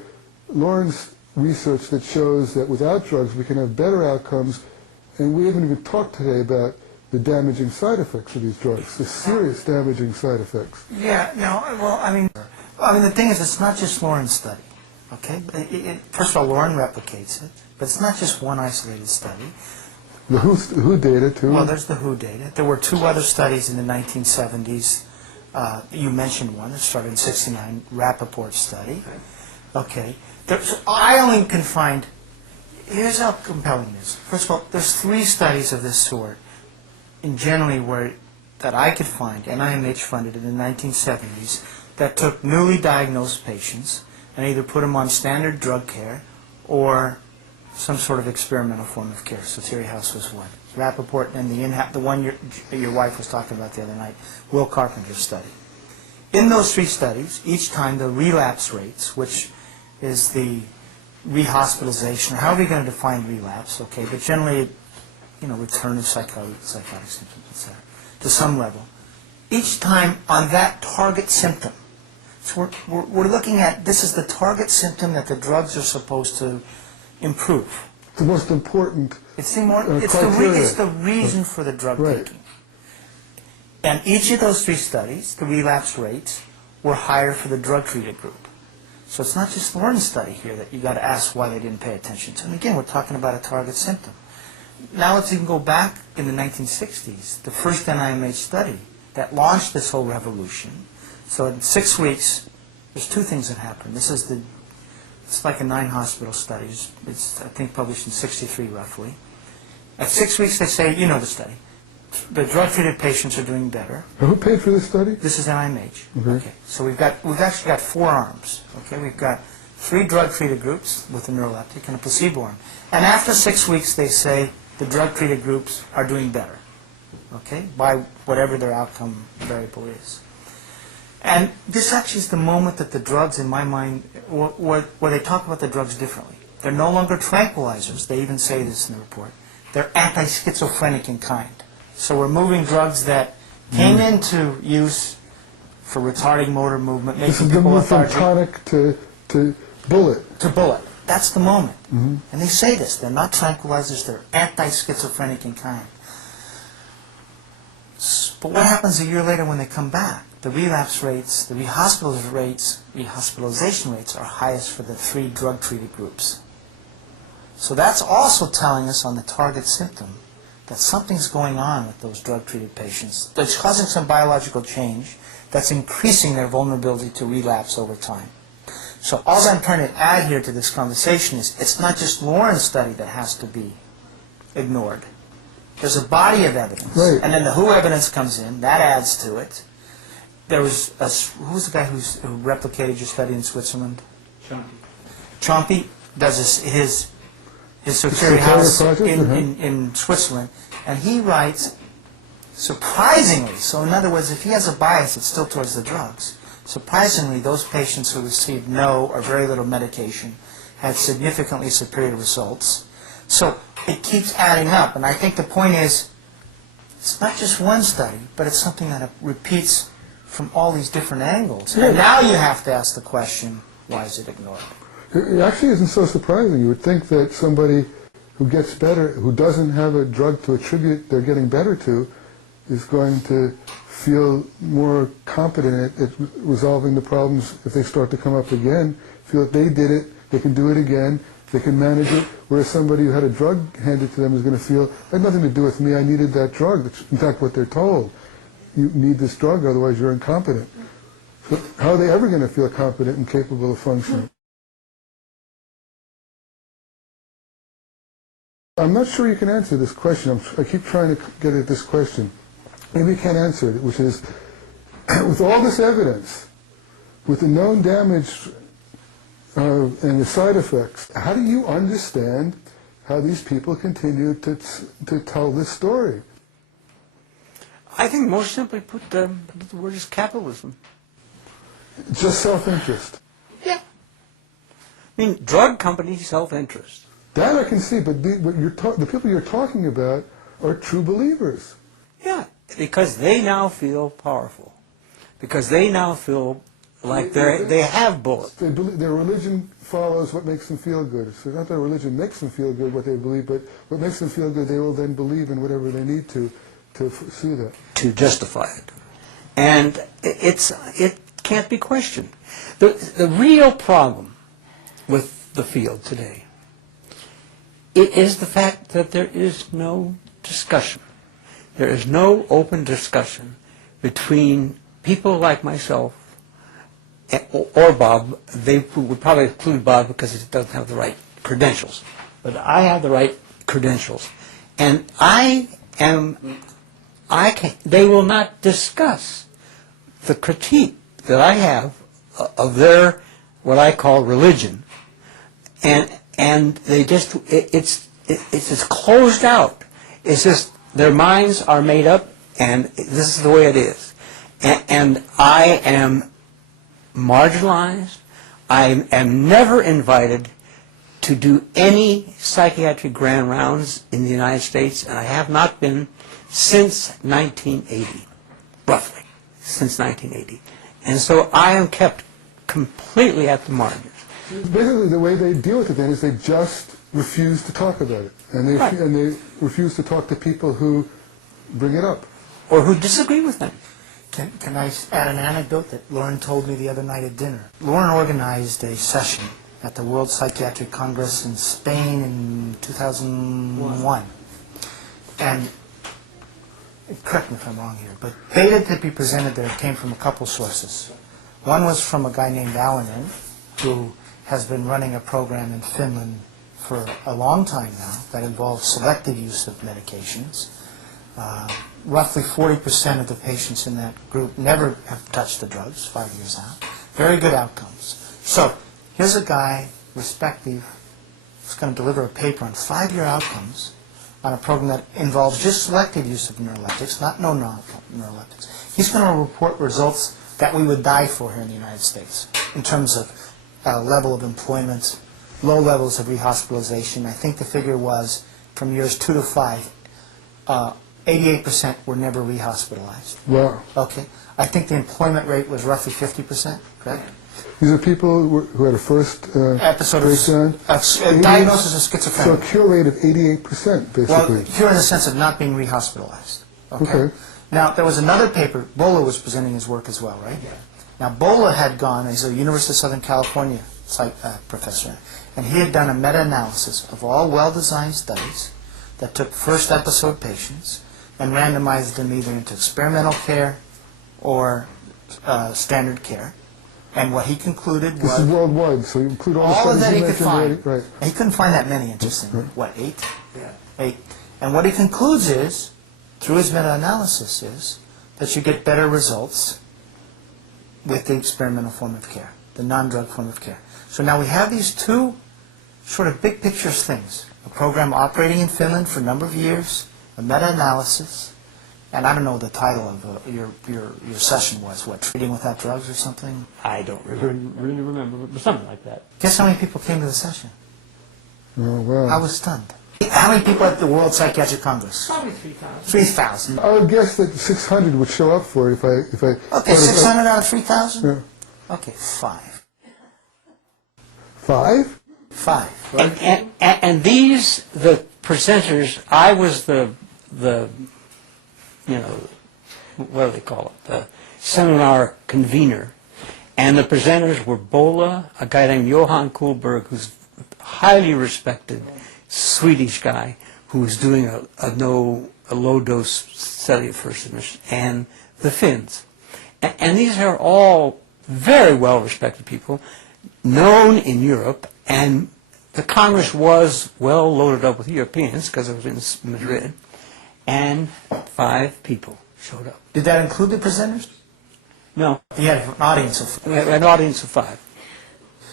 Loren's research that shows that without drugs we can have better outcomes, and we haven't even talked today about the damaging side effects of these drugs, the serious damaging side effects. Yeah, no, well, I mean, the thing is, it's not just Loren's study, okay? First of all, Loren replicates it, but it's not just one isolated study. The WHO data, too. Well, there's the WHO data. There were two other studies in the 1970s. You mentioned one that started in '69, Rappaport study. Okay. I only can find, here's how compelling it is. First of all, there's 3 studies of this sort, in generally that I could find, NIMH funded in the 1970s, that took newly diagnosed patients and either put them on standard drug care or some sort of experimental form of care. Soteria House was one. Rappaport and the one your wife was talking about the other night, Will Carpenter's study. In those 3 studies, each time the relapse rates, which is the rehospitalization, or how are we going to define relapse, okay, but generally, you know, return of psychotic symptoms, etc., to some level. Each time on that target symptom, so we're looking at, this is the target symptom that the drugs are supposed to improve. The most important It's criteria. it's the reason for the drug taking. And each of those 3 studies, the relapse rates were higher for the drug-treated group. So it's not just Loren's study here that you got to ask why they didn't pay attention to. And again, we're talking about a target symptom. Now let's even go back in the 1960s, the first NIMH study that launched this whole revolution. So in 6 weeks, there's 2 things that happened. It's like a 9-hospital study. It's, I think, published in '63 roughly. At 6 weeks, they say, you know the study. The drug-treated patients are doing better. Who paid for this study? This is NIMH. Okay. So we've actually got 4 arms. Okay, we've got 3 drug-treated groups with a neuroleptic and a placebo arm. And after 6 weeks, they say the drug-treated groups are doing better. Okay, by whatever their outcome variable is. And this actually is the moment that the drugs, in my mind, where they talk about the drugs differently. They're no longer tranquilizers. They even say this in the report. They're anti-schizophrenic in kind. So we're moving drugs that came into use for retarding motor movement, making This is the people move from lethargic. tonic to bullet. To bullet. That's the moment. And they say this. They're not tranquilizers. They're anti-schizophrenic in kind. But what happens a year later when they come back? The relapse rates, the rehospitalization rates are highest for the 3 drug-treated groups. So that's also telling us on the target symptom that something's going on with those drug-treated patients that's causing some biological change that's increasing their vulnerability to relapse over time. So all I'm trying to add here to this conversation is it's not just Loren's study that has to be ignored. There's a body of evidence. Right. And then the WHO evidence comes in. That adds to it. There was who was the guy who replicated your study in Switzerland? Chompy does his Soteria Soteria house Project, in Switzerland, and he writes surprisingly. So in other words, if he has a bias, it's still towards the drugs. Surprisingly, those patients who received no or very little medication had significantly superior results. So it keeps adding up, and I think the point is, it's not just one study, but it's something that repeats from all these different angles. And now you have to ask the question, why is it ignored? It actually isn't so surprising. You would think that somebody who gets better, who doesn't have a drug to attribute their getting better to, is going to feel more competent at resolving the problems if they start to come up again, feel that they did it, they can do it again, they can manage it, whereas somebody who had a drug handed to them is going to feel, it had nothing to do with me, I needed that drug. That's in fact what they're told. You need this drug, otherwise you're incompetent. So how are they ever going to feel competent and capable of functioning? I'm not sure you can answer this question. I keep trying to get at this question. Maybe you can't answer it, which is, with all this evidence, with the known damage and the side effects, how do you understand how these people continue to tell this story? I think most simply put, the word is capitalism. Just self-interest. Yeah. I mean, drug companies' self-interest. That I can see, but the people you're talking about are true believers. Yeah, because they now feel powerful. Because they now feel like they have bullets. They believe, their religion follows what makes them feel good. So not that religion makes them feel good, what they believe, but what makes them feel good, they will then believe in whatever they need to see that. To justify it. And it can't be questioned. The real problem with the field today, it is the fact that there is no discussion. There is no open discussion between people like myself or Bob. They would probably include Bob because he doesn't have the right credentials. But I have the right credentials. And they will not discuss the critique that I have of their, what I call religion. And they just, it's just closed out. It's just, their minds are made up, and this is the way it is. And I am marginalized. I am never invited to do any psychiatric grand rounds in the United States, and I have not been since 1980, roughly, since 1980. And so I am kept completely at the margins. Basically, the way they deal with it then is they just refuse to talk about it, and they refuse to talk to people who bring it up or who disagree with them. Can I add an anecdote that Loren told me the other night at dinner? Loren organized a session at the World Psychiatric Congress in Spain in 2001. And correct me if I'm wrong here, but data that we presented there came from a couple sources. One was from a guy named Loren, who has been running a program in Finland for a long time now that involves selective use of medications. Roughly 40% of the patients in that group never have touched the drugs 5 years out. Very good outcomes. So here's a guy, respective, who's going to deliver a paper on 5-year outcomes on a program that involves just selective use of neuroleptics, not no neuroleptics. He's going to report results that we would die for here in the United States in terms of level of employment, low levels of rehospitalization. I think the figure was from years 2 to 5, 88% were never rehospitalized. Wow. Okay. I think the employment rate was roughly 50%, correct? These are people who had a first Episode breakdown. of diagnosis of schizophrenia. So a cure rate of 88%, basically. Well, cure in the sense of not being rehospitalized. Okay. Now, there was another paper, Bola was presenting his work as well, right? Yeah. Now, Bola had gone, he's a University of Southern California professor, and he had done a meta-analysis of all well-designed studies that took first episode patients and randomized them either into experimental care or standard care. And what he concluded was... This is worldwide, so you include all the all studies that you he could mentioned find. already. Right. He couldn't find that many, interestingly. Right. What, 8? Yeah. 8. And what he concludes is, through his meta-analysis, is that you get better results with the experimental form of care. the non-drug form of care. So now we have these two sort of big picture things. A program operating in Finland for a number of years, a meta-analysis, and I don't know what the title of your session was, what, Treating Without Drugs or something? I don't really remember, but something like that. Guess how many people came to the session? Oh, wow. I was stunned. How many people at the World Psychiatric Congress? Probably 3,000. 3,000. I would guess that 600 would show up for it if I. Okay, 600 out of 3,000? Yeah. Okay, 5. 5? 5. And these, the presenters, I was the what do they call it, the seminar convener. And the presenters were Bola, a guy named Johan Kuhlberg, who's a highly respected Swedish guy who's doing a low-dose study of first admission, and the Finns. And these are all very well-respected people, known in Europe, and the Congress was well loaded up with Europeans because it was in Madrid, and 5 people showed up. Did that include the presenters? No, You had an audience of we had an audience of 5.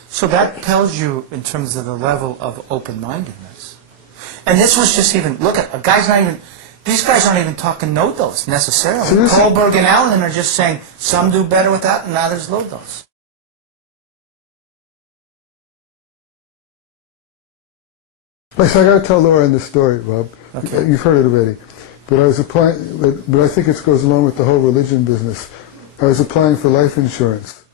So that tells you in terms of the level of open-mindedness. And this was just even, look at, these guys aren't even talking no-dose necessarily. Seriously? Kohlberg and Allen are just saying some do better with that and others low-dose. Like, so I got to tell Loren this story, Bob. Okay. You've heard it already. But I was applying, but I think it goes along with the whole religion business. I was applying for life insurance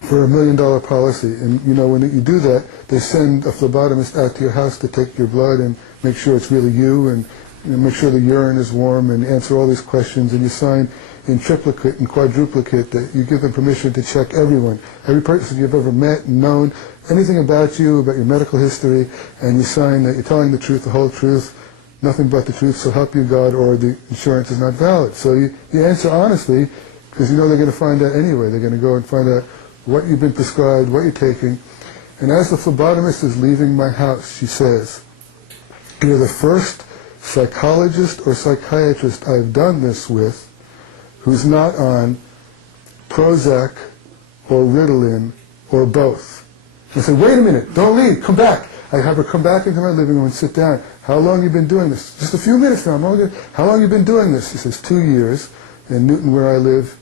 for $1 million policy. And, you know, when you do that, they send a phlebotomist out to your house to take your blood and make sure it's really you and make sure the urine is warm and answer all these questions. And you sign in triplicate and quadruplicate that you give them permission to check everyone, every person you've ever met and known, anything about you, about your medical history, and you sign that you're telling the truth, the whole truth, nothing but the truth, so help you God, or the insurance is not valid. So you answer honestly, because you know they're going to find out anyway. They're going to go and find out what you've been prescribed, what you're taking. And as the phlebotomist is leaving my house, she says, "You're the first psychologist or psychiatrist I've done this with who's not on Prozac or Ritalin or both." I said, "Wait a minute, don't leave, come back." I have her come back into my living room and sit down. "How long have you been doing this?" "Just a few minutes now. How long have you been doing this?" She says, 2 years. In Newton, where I live,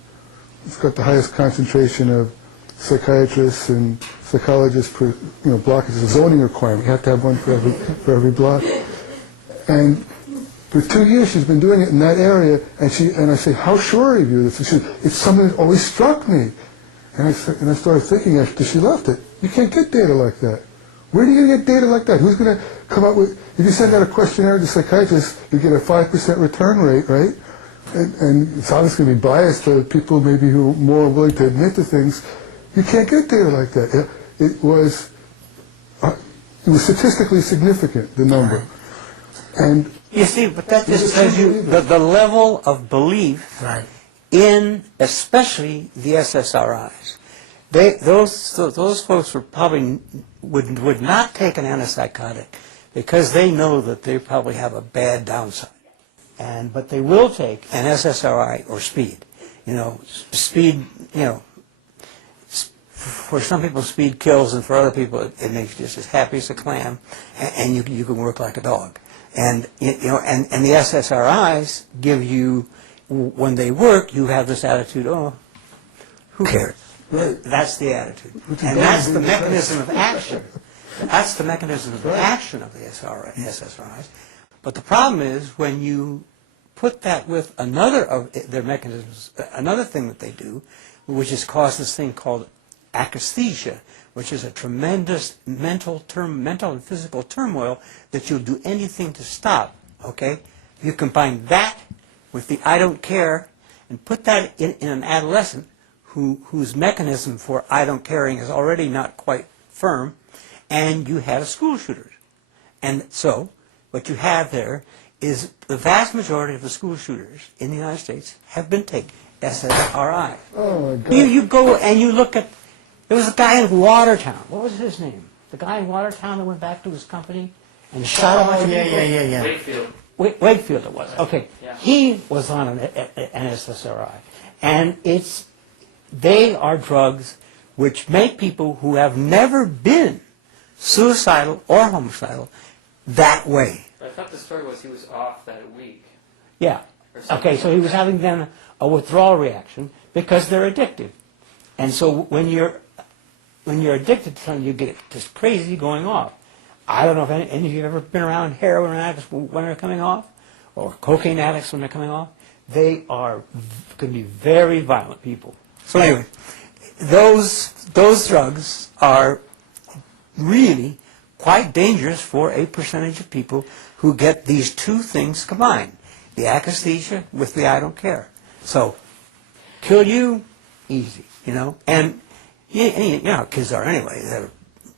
it's got the highest concentration of psychiatrists and psychologists per block. It's a zoning requirement. You have to have one for every block. And for 2 years she's been doing it in that area. And I say, "How sure are you?" She said, "It's something that always struck me." And I started thinking after she left it, you can't get data like that. Where are you going to get data like that? Who's going to come up with, if you send out a questionnaire to psychiatrists, you get a 5% return rate, right? And it's obviously going to be biased to people maybe who are more willing to admit to things. You can't get data like that. It was statistically significant, the number. And You see, but that just tells you the level of belief in, especially the SSRIs. Those folks were probably would not take an antipsychotic because they know that they probably have a bad downside, but they will take an SSRI or speed. Speed. For some people, speed kills, and for other people, it makes you just as happy as a clam, and you can work like a dog. And and the SSRIs give you, when they work, you have this attitude, oh, who cares? That's the attitude. And that's the mechanism of action. That's the mechanism of action of the SSRIs. But the problem is when you put that with another of their mechanisms, another thing that they do, which is cause this thing called akathisia, which is a tremendous mental and physical turmoil that you'll do anything to stop, okay? You combine that with the I don't care and put that in an adolescent whose mechanism for I don't caring is already not quite firm, and you have school shooters. And so what you have there is the vast majority of the school shooters in the United States have been taking SSRI. oh my God. You go and you look at, there was a guy in Watertown. What was his name? The guy in Watertown that went back to his company and shot a bunch of people? Yeah. Wakefield. Wakefield it was. Okay. Yeah. He was on an SSRI. And they are drugs which make people who have never been suicidal or homicidal that way. I thought the story was he was off that week. Yeah. Or something. Okay, so he was having then a withdrawal reaction because they're addicted. And so when you're addicted to something, you get this crazy going off. I don't know if any of you have ever been around heroin addicts when they're coming off, or cocaine addicts when they're coming off. They can be very violent people. So anyway, those drugs are really quite dangerous for a percentage of people who get these two things combined, the akathisia with the I don't care. So, kill you, easy, and you know how kids are anyway. They're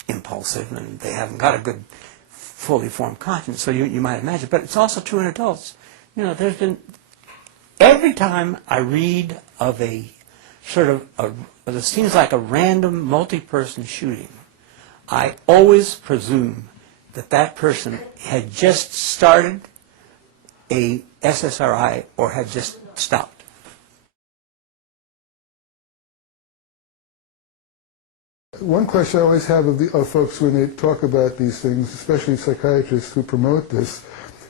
impulsive and they haven't got a good, fully formed conscience, so you might imagine. But it's also true in adults. There's been, every time I read of a sort of, it seems like a random multi-person shooting, I always presume that person had just started a SSRI or had just stopped. One question I always have of folks when they talk about these things, especially psychiatrists who promote this,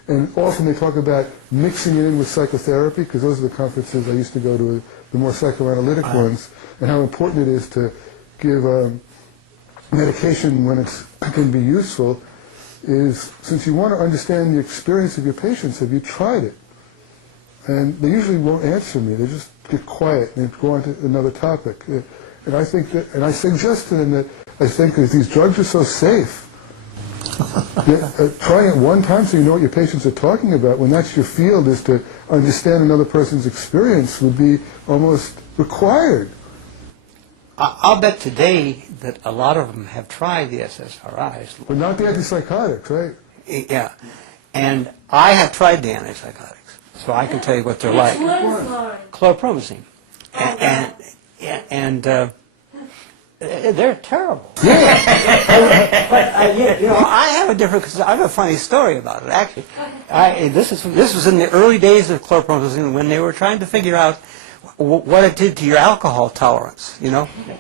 and often they talk about mixing it in with psychotherapy, because those are the conferences I used to go to, the more psychoanalytic ones, and how important it is to give medication when it can be useful, is since you want to understand the experience of your patients, have you tried it? And they usually won't answer me. They just get quiet and they go on to another topic. And I think that, and I suggest to them that I think that these drugs are so safe. Trying it one time so you know what your patients are talking about, when that's your field, is to understand another person's experience, would be almost required. I'll bet today that a lot of them have tried the SSRIs. But not the antipsychotics, right? Yeah. And I have tried the antipsychotics, so I can tell you what they're like. Which one is Loren? Chlorpromazine. And they're terrible. Yeah. But I have a different. Cause I have a funny story about it. Actually, this was in the early days of chlorpromazine when they were trying to figure out what it did to your alcohol tolerance.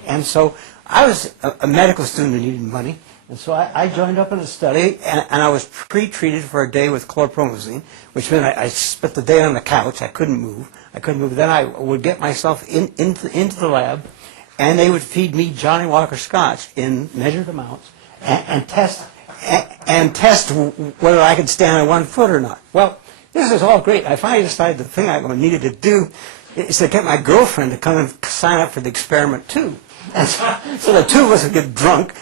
And so I was a medical student who needed money, and so I joined up in a study, and I was pre-treated for a day with chlorpromazine, which meant I spent the day on the couch. I couldn't move. Then I would get myself into the lab, and they would feed me Johnny Walker Scotch in measured amounts and test whether I could stand on one foot or not. Well, this is all great. I finally decided the thing I needed to do is to get my girlfriend to come and sign up for the experiment too. And so the two of us would get drunk,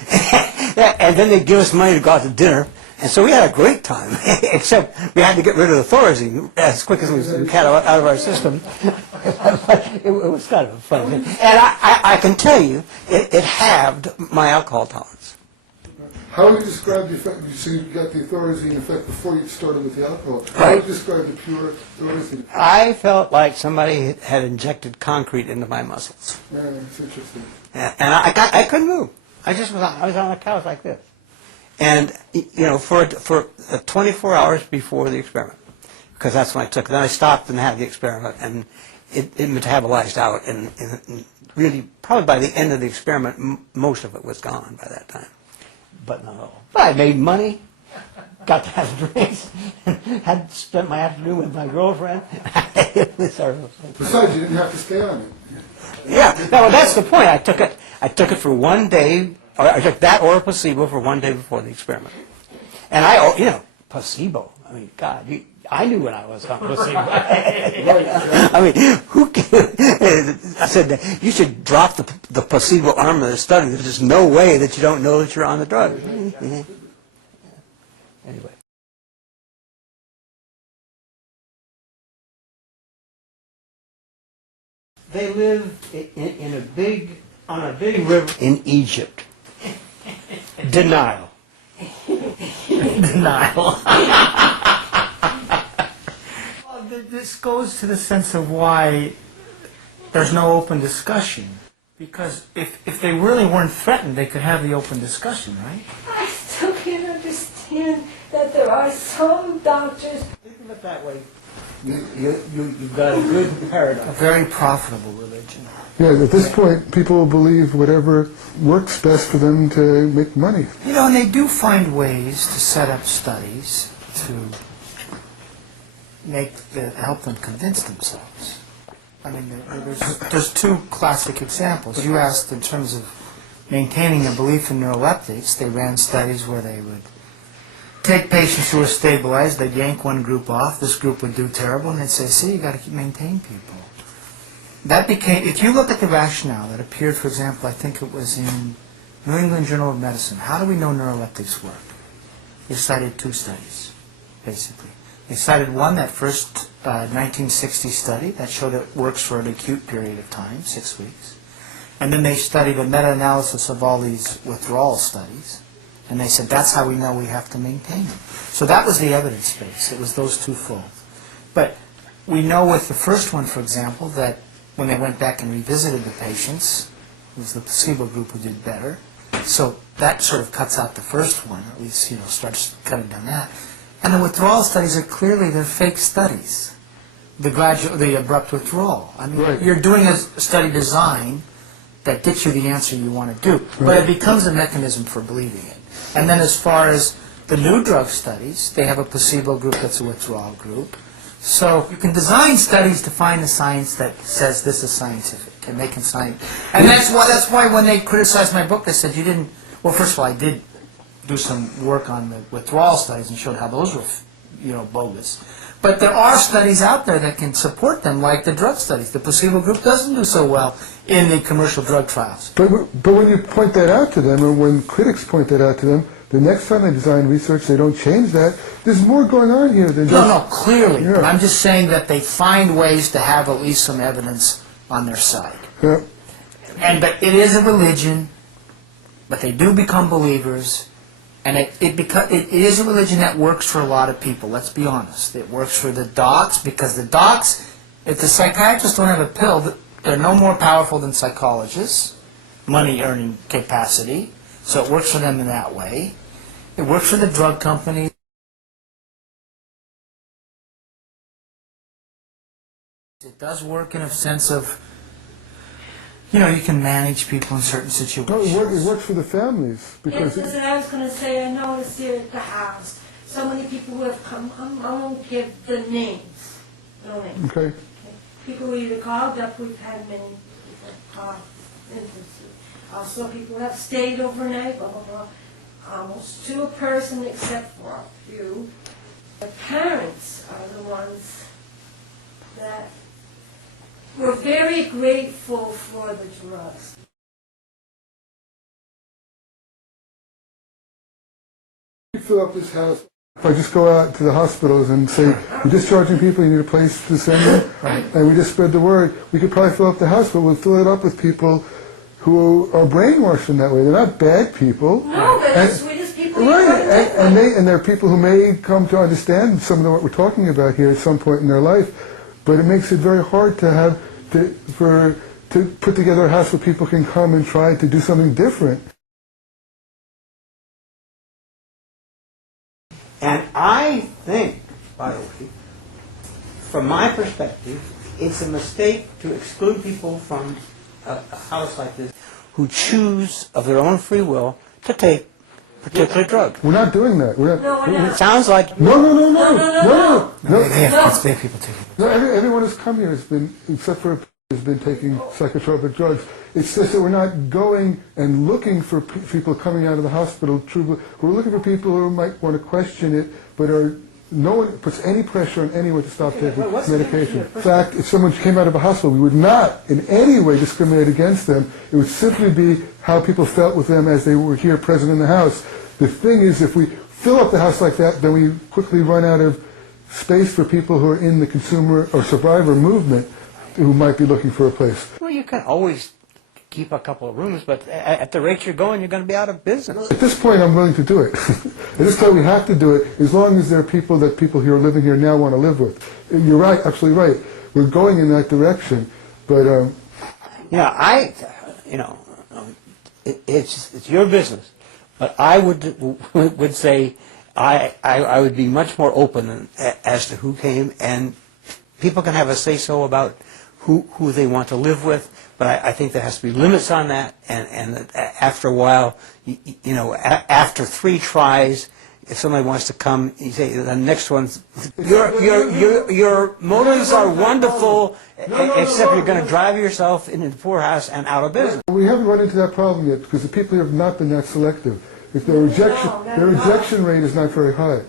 and then they'd give us money to go out to dinner. And so we had a great time, except we had to get rid of the Thorazine as quick as we had out of our system. It was kind of a fun thing. And I can tell you, it halved my alcohol tolerance. How would you describe the effect? You see, you got the Thorazine effect before you started with the alcohol. How would you describe the pure Thorazine effect? I felt like somebody had injected concrete into my muscles. Yeah, that's interesting. And I couldn't move. I was on a couch like this. And, for 24 hours before the experiment, because that's when I took it. Then I stopped and had the experiment, and it metabolized out. And really, probably by the end of the experiment, most of it was gone by that time. But not all. But I made money, got to have drinks, had spent my afternoon with my girlfriend. Besides, you didn't have to stay on it. Yeah, no, that's the point. I took it for one day, or I took that or a placebo for one day before the experiment. And placebo. I mean, God, I knew when I was on placebo. I mean, who can, I said, you should drop the placebo arm of the study. There's just no way that you don't know that you're on the drug. Anyway. They live on a big river in Egypt. Denial. Denial. Well, this goes to the sense of why there's no open discussion. Because if they really weren't threatened, they could have the open discussion, right? I still can't understand that there are some doctors. Think of it that way. You've got a good A paradigm. very profitable religion. Yeah, at this point, people believe whatever works best for them to make money. You know, and they do find ways to set up studies to help them convince themselves. I mean, there's two classic examples. You asked in terms of maintaining a belief in neuroleptics. They ran studies where they would take patients who were stabilized, they'd yank one group off, this group would do terrible, and they'd say, see, you got to maintain people. That became, if you look at the rationale that appeared, for example, I think it was in New England Journal of Medicine, how do we know neuroleptics work? They cited two studies, basically. They cited one, that first 1960 study, that showed it works for an acute period of time, 6 weeks. And then they studied a meta-analysis of all these withdrawal studies, and they said, that's how we know we have to maintain them. So that was the evidence base. It was those twofold. But we know with the first one, for example, that when they went back and revisited the patients, it was the placebo group who did better. So that sort of cuts out the first one, or at least, starts cutting down that. And the withdrawal studies are clearly, they're fake studies. The abrupt withdrawal. I mean, Right. you're doing a study design that gets you the answer you want to do. But it becomes a mechanism for believing it. And then as far as the new drug studies, they have a placebo group that's a withdrawal group. So you can design studies to find the science that says this is scientific, and they can science. And that's why when they criticized my book, they said you didn't. Well, first of all, I did do some work on the withdrawal studies and showed how those were, bogus. But there are studies out there that can support them, like the drug studies. The placebo group doesn't do so well in the commercial drug trials. But when you point that out to them, or when critics point that out to them, the next time they design research, they don't change that. There's more going on here than just... No, clearly. Yeah. But I'm just saying that they find ways to have at least some evidence on their side. Yeah. But it is a religion, but they do become believers, and it is a religion that works for a lot of people, let's be honest. It works for the docs, because the docs, if the psychiatrists don't have a pill, they're no more powerful than psychologists, money-earning capacity, so it works for them in that way. It works for the drug companies. It does work in a sense of, you can manage people in certain situations. No, it works for the families. Because Yes, and I was going to say, I noticed here at the house, so many people who have come, I won't give the names, no names. Okay. People who either called up, we've had many people call instances. Also, people who have stayed overnight, blah, blah, blah, almost to a person except for a few. The parents are the ones that were very grateful for the drugs. You fill up this house. If I just go out to the hospitals and say, you're discharging people, you need a place to send them, and we just spread the word, we could probably fill up the house, but we'll fill it up with people who are brainwashed in that way. They're not bad people. No, they're the sweetest people you've Right, ever met. and they're people who may come to understand some of what we're talking about here at some point in their life, but it makes it very hard to put together a house where people can come and try to do something different. And I think, by the way, from my perspective, it's a mistake to exclude people from a house like this who choose of their own free will to take particular drugs. We're not doing that. No, we're It not. sounds like No. It's bad people taking it. No, everyone who's come here has been, except for has been taking psychotropic drugs. It's just that we're not going and looking for people coming out of the hospital. We're looking for people who might want to question it, but no one puts any pressure on anyone to stop taking medication. In fact, if someone came out of a hospital, we would not in any way discriminate against them. It would simply be how people felt with them as they were here present in the house. The thing is, if we fill up the house like that, then we quickly run out of space for people who are in the consumer or survivor movement who might be looking for a place. well, you can always keep a couple of rooms, but at the rate you're going, you're going to be out of business. At this point, I'm willing to do it. At this point, we have to do it as long as there are people that people who are living here now want to live with. You're right, absolutely right. We're going in that direction, but it's your business, but I would say I would be much more open as to who came and people can have a say-so about who they want to live with, but I think there has to be limits on that, and after a while, after 3 tries, if somebody wants to come, you say the next one's your motives are wonderful, except you're going to drive yourself into the poorhouse and out of business. We haven't run into that problem yet because the people have not been that selective. If their rejection rate is not very high.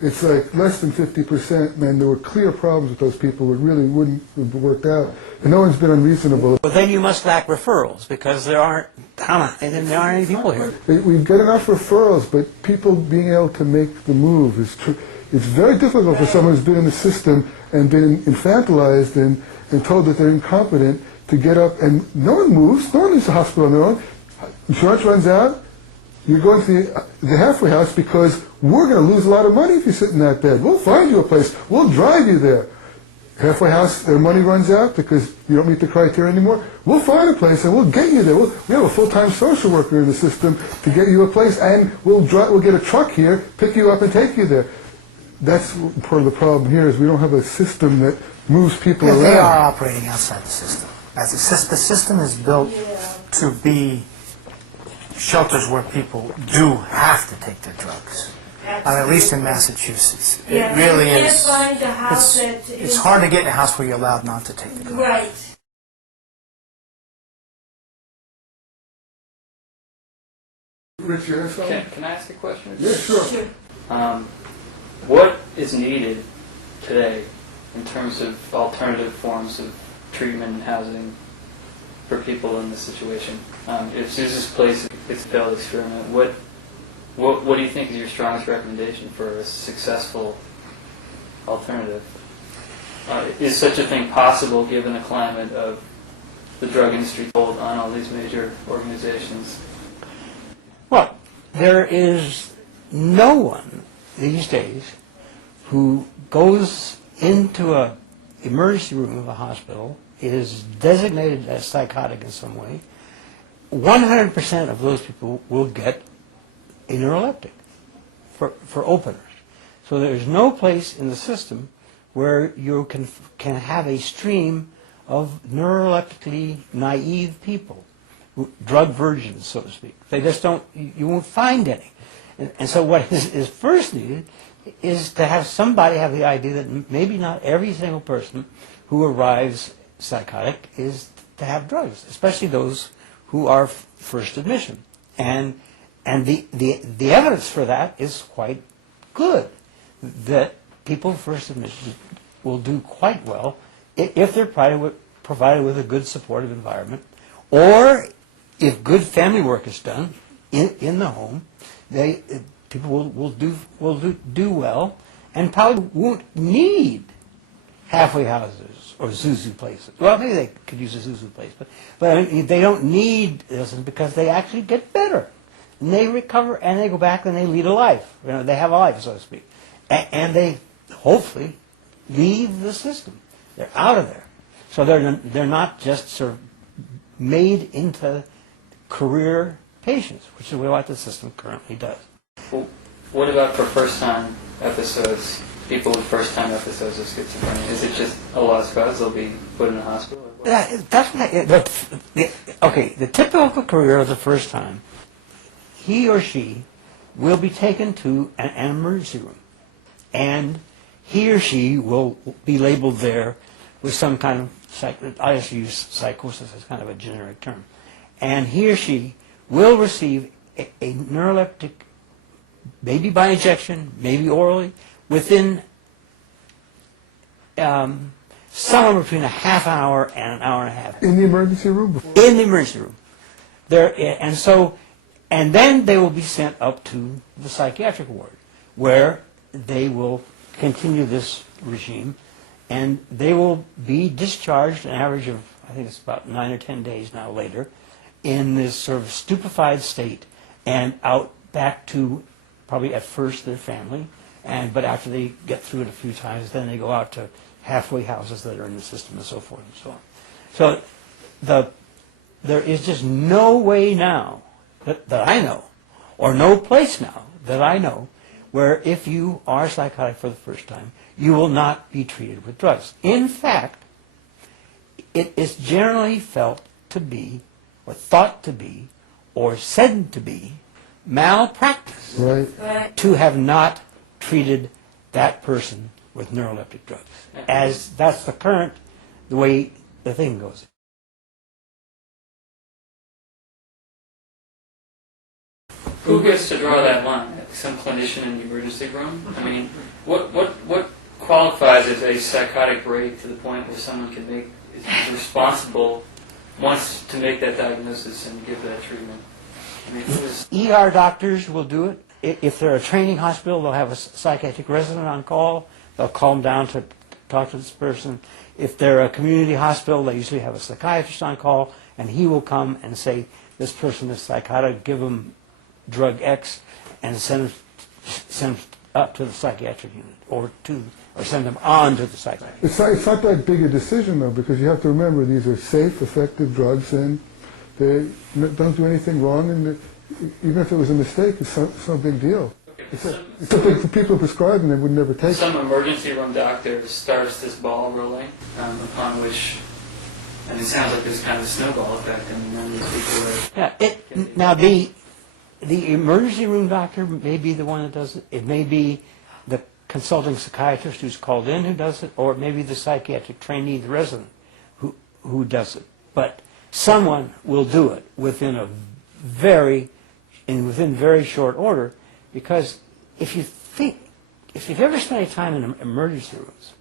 It's like less than 50%, and there were clear problems with those people who really wouldn't have worked out. And no one's been unreasonable. But then you must lack referrals because there aren't any people here. We've got enough referrals, but people being able to make the move is true. It's very difficult for someone who's been in the system and been infantilized and told that they're incompetent to get up, and no one moves, no one leaves the hospital on their own. Insurance runs out, you're going to the halfway house because we're going to lose a lot of money if you sit in that bed. We'll find you a place, we'll drive you there. Halfway house, their money runs out because you don't meet the criteria anymore. We'll find a place and we'll get you there. We have a full-time social worker in the system to get you a place, and we'll get a truck here, pick you up and take you there. That's part of the problem here is we don't have a system that moves people around. They are operating outside the system. The system is built to be shelters where people do have to take their drugs. At least in Massachusetts. Yeah, It really you can't is. find a house that It's is- hard to get in a house where you're allowed not to take the drugs. Right. Rich, you have something? Can I ask a question? Yeah, sure. Sure. What is needed today in terms of alternative forms of treatment and housing for people in this situation? If Susan's place is a failed experiment, what do you think is your strongest recommendation for a successful alternative? Is such a thing possible given the climate of the drug industry hold on all these major organizations? Well, there is no one these days who goes into an emergency room of a hospital, is designated as psychotic in some way. 100% of those people will get a neuroleptic for openers. So there's no place in the system where you can have a stream of neuroleptically naive people, drug virgins, so to speak. They just don't, you won't find any. And so what is first needed is to have somebody have the idea that maybe not every single person who arrives psychotic is to have drugs, especially those who are first admission. And the evidence for that is quite good, that people first admission will do quite well if they're provided with a good supportive environment, or if good family work is done in the home, people will do well, and probably won't need halfway houses or Zuzu places. Well, maybe they could use a Zuzu place, but I mean, they don't need this because they actually get better, and they recover, and they go back and they lead a life. They have a life, so to speak, and they hopefully leave the system. They're out of there, so they're not just sort of made into career patients, which is what the system currently does. Well, what about for first-time episodes, people with first-time episodes of schizophrenia? Is it just a lost cause? They'll be put in a hospital? Or what? The typical career of the first time, he or she will be taken to an emergency room, and he or she will be labeled there with some kind of, I just use psychosis as kind of a generic term, and he or she will receive a neuroleptic, maybe by injection, maybe orally, within somewhere between a half hour and an hour and a half. In the emergency room? In the emergency room. And then they will be sent up to the psychiatric ward, where they will continue this regime, and they will be discharged an average of, I think it's about 9 or 10 days now later, in this sort of stupefied state, and out back to probably at first their family, but after they get through it a few times, then they go out to halfway houses that are in the system and so forth and so on. So there is just no way now that I know, or no place now that I know, where if you are psychotic for the first time, you will not be treated with drugs. In fact, it is generally felt to be, or thought to be, or said to be, malpractice Right. to have not treated that person with neuroleptic drugs. As that's the way the thing goes. Who gets to draw that line? Some clinician in the emergency room? I mean, what qualifies as a psychotic break to the point where someone can is responsible wants to make that diagnosis and give that treatment? I mean, ER doctors will do it. If they're a training hospital, they'll have a psychiatric resident on call. They'll call them down to talk to this person. If they're a community hospital, they usually have a psychiatrist on call, and he will come and say, this person is psychotic, give them drug X, and send them up to the psychiatric unit, or send them on to the psychiatric. It's not that big a decision, though, because you have to remember these are safe, effective drugs, and they don't do anything wrong, and even if it was a mistake, it's no big deal. Except for people prescribing, they would never take it. Some emergency room doctor starts this ball rolling, upon which, and it sounds like there's kind of a snowball effect, and then these people are... Now, the emergency room doctor may be the one that does it. It may be the consulting psychiatrist who's called in who does it, or it may be the psychiatric trainee, the resident, who does it. But someone will do it within very short order, because if you've ever spent any time in emergency rooms,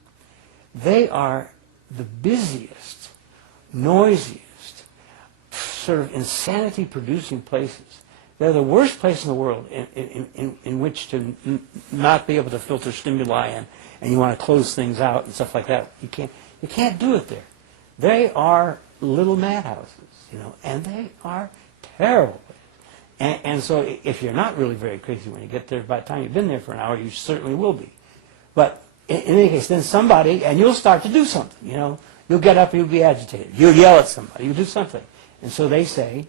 they are the busiest, noisiest, sort of insanity-producing places. They're the worst place in the world in which to not be able to filter stimuli, and you want to close things out and stuff like that. You can't do it there. They are little madhouses, and they are terrible. And so if you're not really very crazy when you get there, by the time you've been there for an hour, you certainly will be. But in any case, then somebody, and you'll start to do something, You'll get up, you'll be agitated. You'll yell at somebody, you'll do something. And so they say,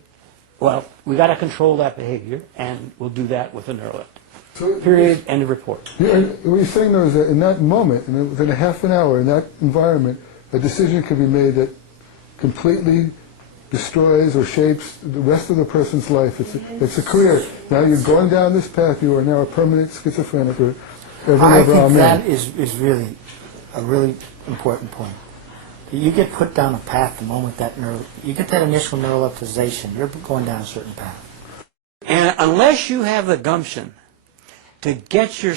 well, we got to control that behavior, and we'll do that with a neuroleptic. Period, end of report. Yeah, what you're saying, though, is that in that moment, within a half an hour, in that environment, a decision can be made that completely destroys or shapes the rest of the person's life. It's a career. Now you're going down this path. You are now a permanent schizophrenic. I think that is really a really important point. You get put down a path the moment you get that initial neuroleptization, you're going down a certain path. And unless you have the gumption to get your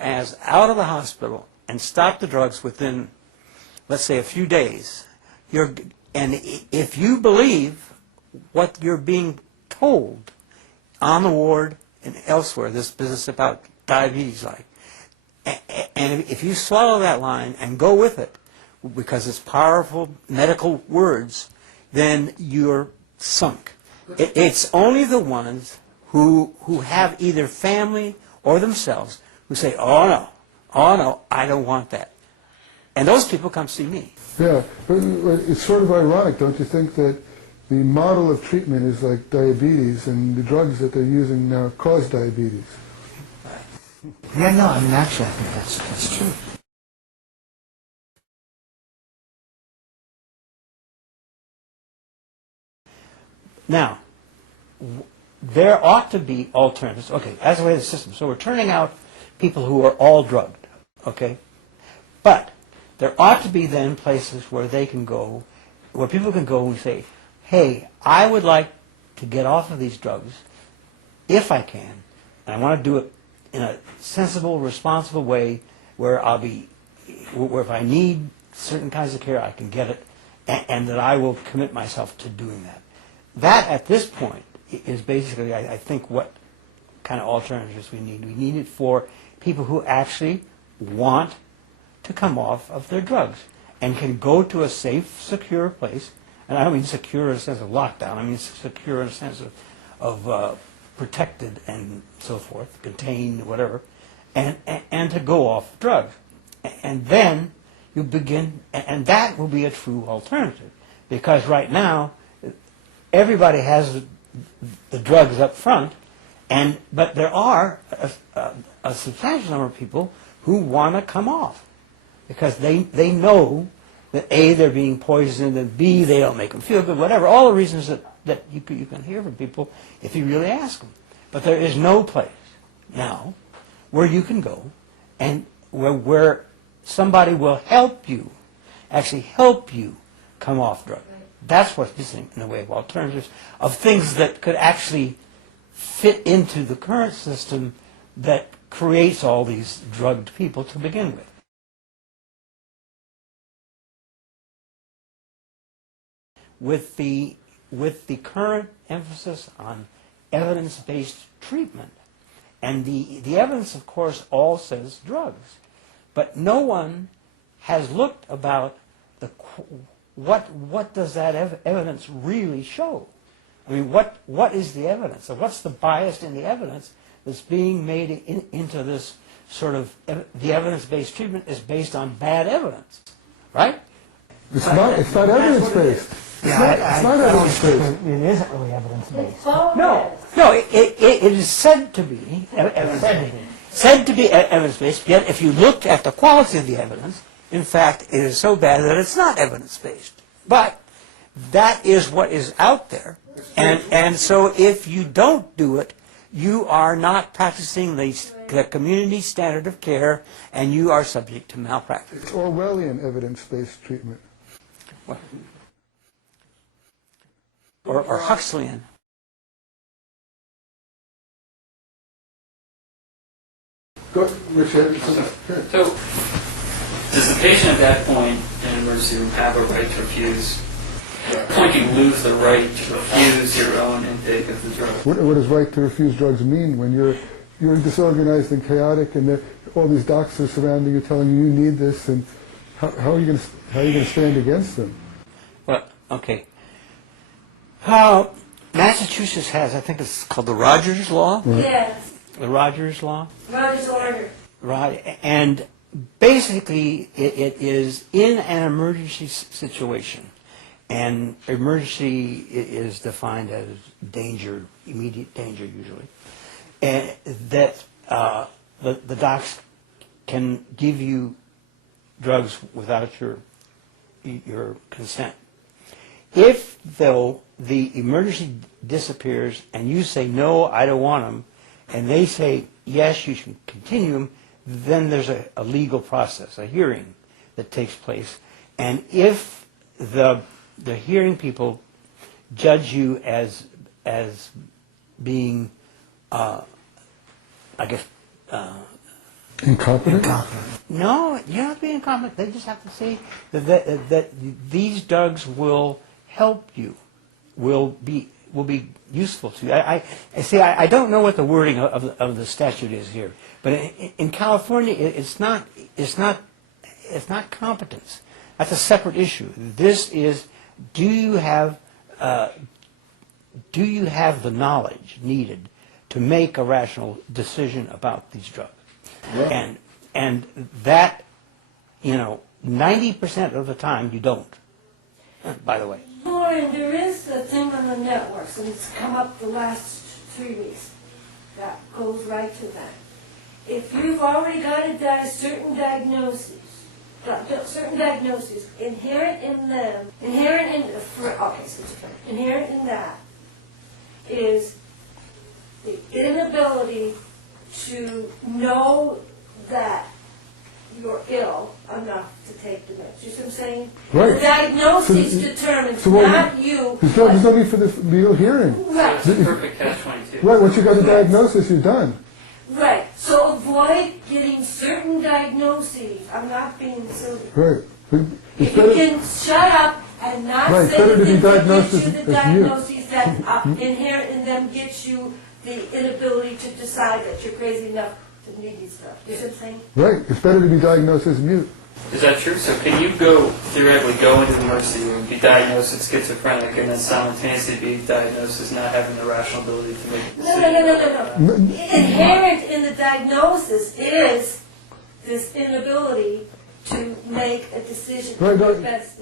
ass out of the hospital and stop the drugs within, let's say, a few days, and if you believe what you're being told on the ward and elsewhere, this business about diabetes, and if you swallow that line and go with it, because it's powerful medical words, then you're sunk. It's only the ones who have either family or themselves who say, oh no, I don't want that. And those people come see me. Yeah, but it's sort of ironic, don't you think, that the model of treatment is like diabetes, and the drugs that they're using now cause diabetes? Yeah, no, actually, I think that's true. Now, there ought to be alternatives. Okay, that's the way the system. So we're turning out people who are all drugged, okay? But there ought to be then places where they can go, where people can go and say, hey, I would like to get off of these drugs if I can, and I want to do it in a sensible, responsible way where where if I need certain kinds of care, I can get it, and that I will commit myself to doing that. That, at this point, is basically, I think, what kind of alternatives we need. We need it for people who actually want to come off of their drugs and can go to a safe, secure place. And I don't mean secure in a sense of lockdown. I mean secure in a sense of protected and so forth, contained, whatever, and to go off drugs. And then you begin, and that will be a true alternative. Because right now, everybody has the drugs up front, but there are a substantial number of people who want to come off because they know that A, they're being poisoned, and B, they don't make them feel good, whatever, all the reasons that you can hear from people if you really ask them. But there is no place now where you can go and where somebody will help you, actually help you come off drugs. That's what's missing in the way of alternatives, of things that could actually fit into the current system that creates all these drugged people to begin with. With the current emphasis on evidence-based treatment, and the evidence, of course, all says drugs, but no one has looked about what does that evidence really show? I mean, what is the evidence? Or what's the bias in the evidence that's being made into this sort of, the evidence-based treatment is based on bad evidence, right? It's not evidence-based. It's not evidence-based. It isn't really evidence-based. No, it is said to be evidence-based, yet if you look at the quality of the evidence, in fact, it is so bad that it's not evidence-based. But that is what is out there, and so if you don't do it, you are not practicing the community standard of care, and you are subject to malpractice. It's Orwellian evidence-based treatment. Or Huxleyan. Go, Richard. So, does the patient at that point in an emergency room have a right to refuse? Like you lose the right to refuse your own intake of the drug. What does right to refuse drugs mean when you're disorganized and chaotic, and all these docs are surrounding you, telling you need this, and how are you going to stand against them? Well, okay. Massachusetts has, I think it's called the Rogers Law. Right. Yes, The Rogers Law. Rogers order. Right, and basically it is in an emergency situation, and emergency is defined as danger, immediate danger usually, and that the docs can give you drugs without your consent. If, though, the emergency disappears and you say, no, I don't want them, and they say, yes, you should continue them, then there's a legal process, a hearing that takes place. And if the hearing people judge you as being, I guess, Incompetent? no, you're not being incompetent. They just have to say that these drugs will help you, will be useful to you. I don't know what the wording of the statute is here, but in California, it's not competence. That's a separate issue. This is, do you have the knowledge needed to make a rational decision about these drugs? Yeah. And that, 90% of the time you don't, by the way. Loren, there is a thing on the networks, and it's come up the last 3 weeks, that goes right to that. If you've already got a certain diagnoses, inherent in that is the inability to know that you're ill enough to take the meds. You see what I'm saying? Right. The diagnosis determines, so what not you. There's no need for the legal hearing. Right. It's a perfect catch-22. Right, once you got the diagnosis, you're done. Right. So avoid getting certain diagnoses. I'm not being silly. Right. If you can shut up and not Right, say better the to be things that diagnosed get you as the mute. diagnoses that inherent in them gets you the inability to decide that you're crazy enough to need these stuff. You see what I'm saying? Right, it's better to be diagnosed as mute. Is that true? So can you theoretically go into the emergency room, be diagnosed as schizophrenic, and then simultaneously be diagnosed as not having the rational ability to make a decision? No. Inherent in the diagnosis is this inability to make a decision. Right, no, Best.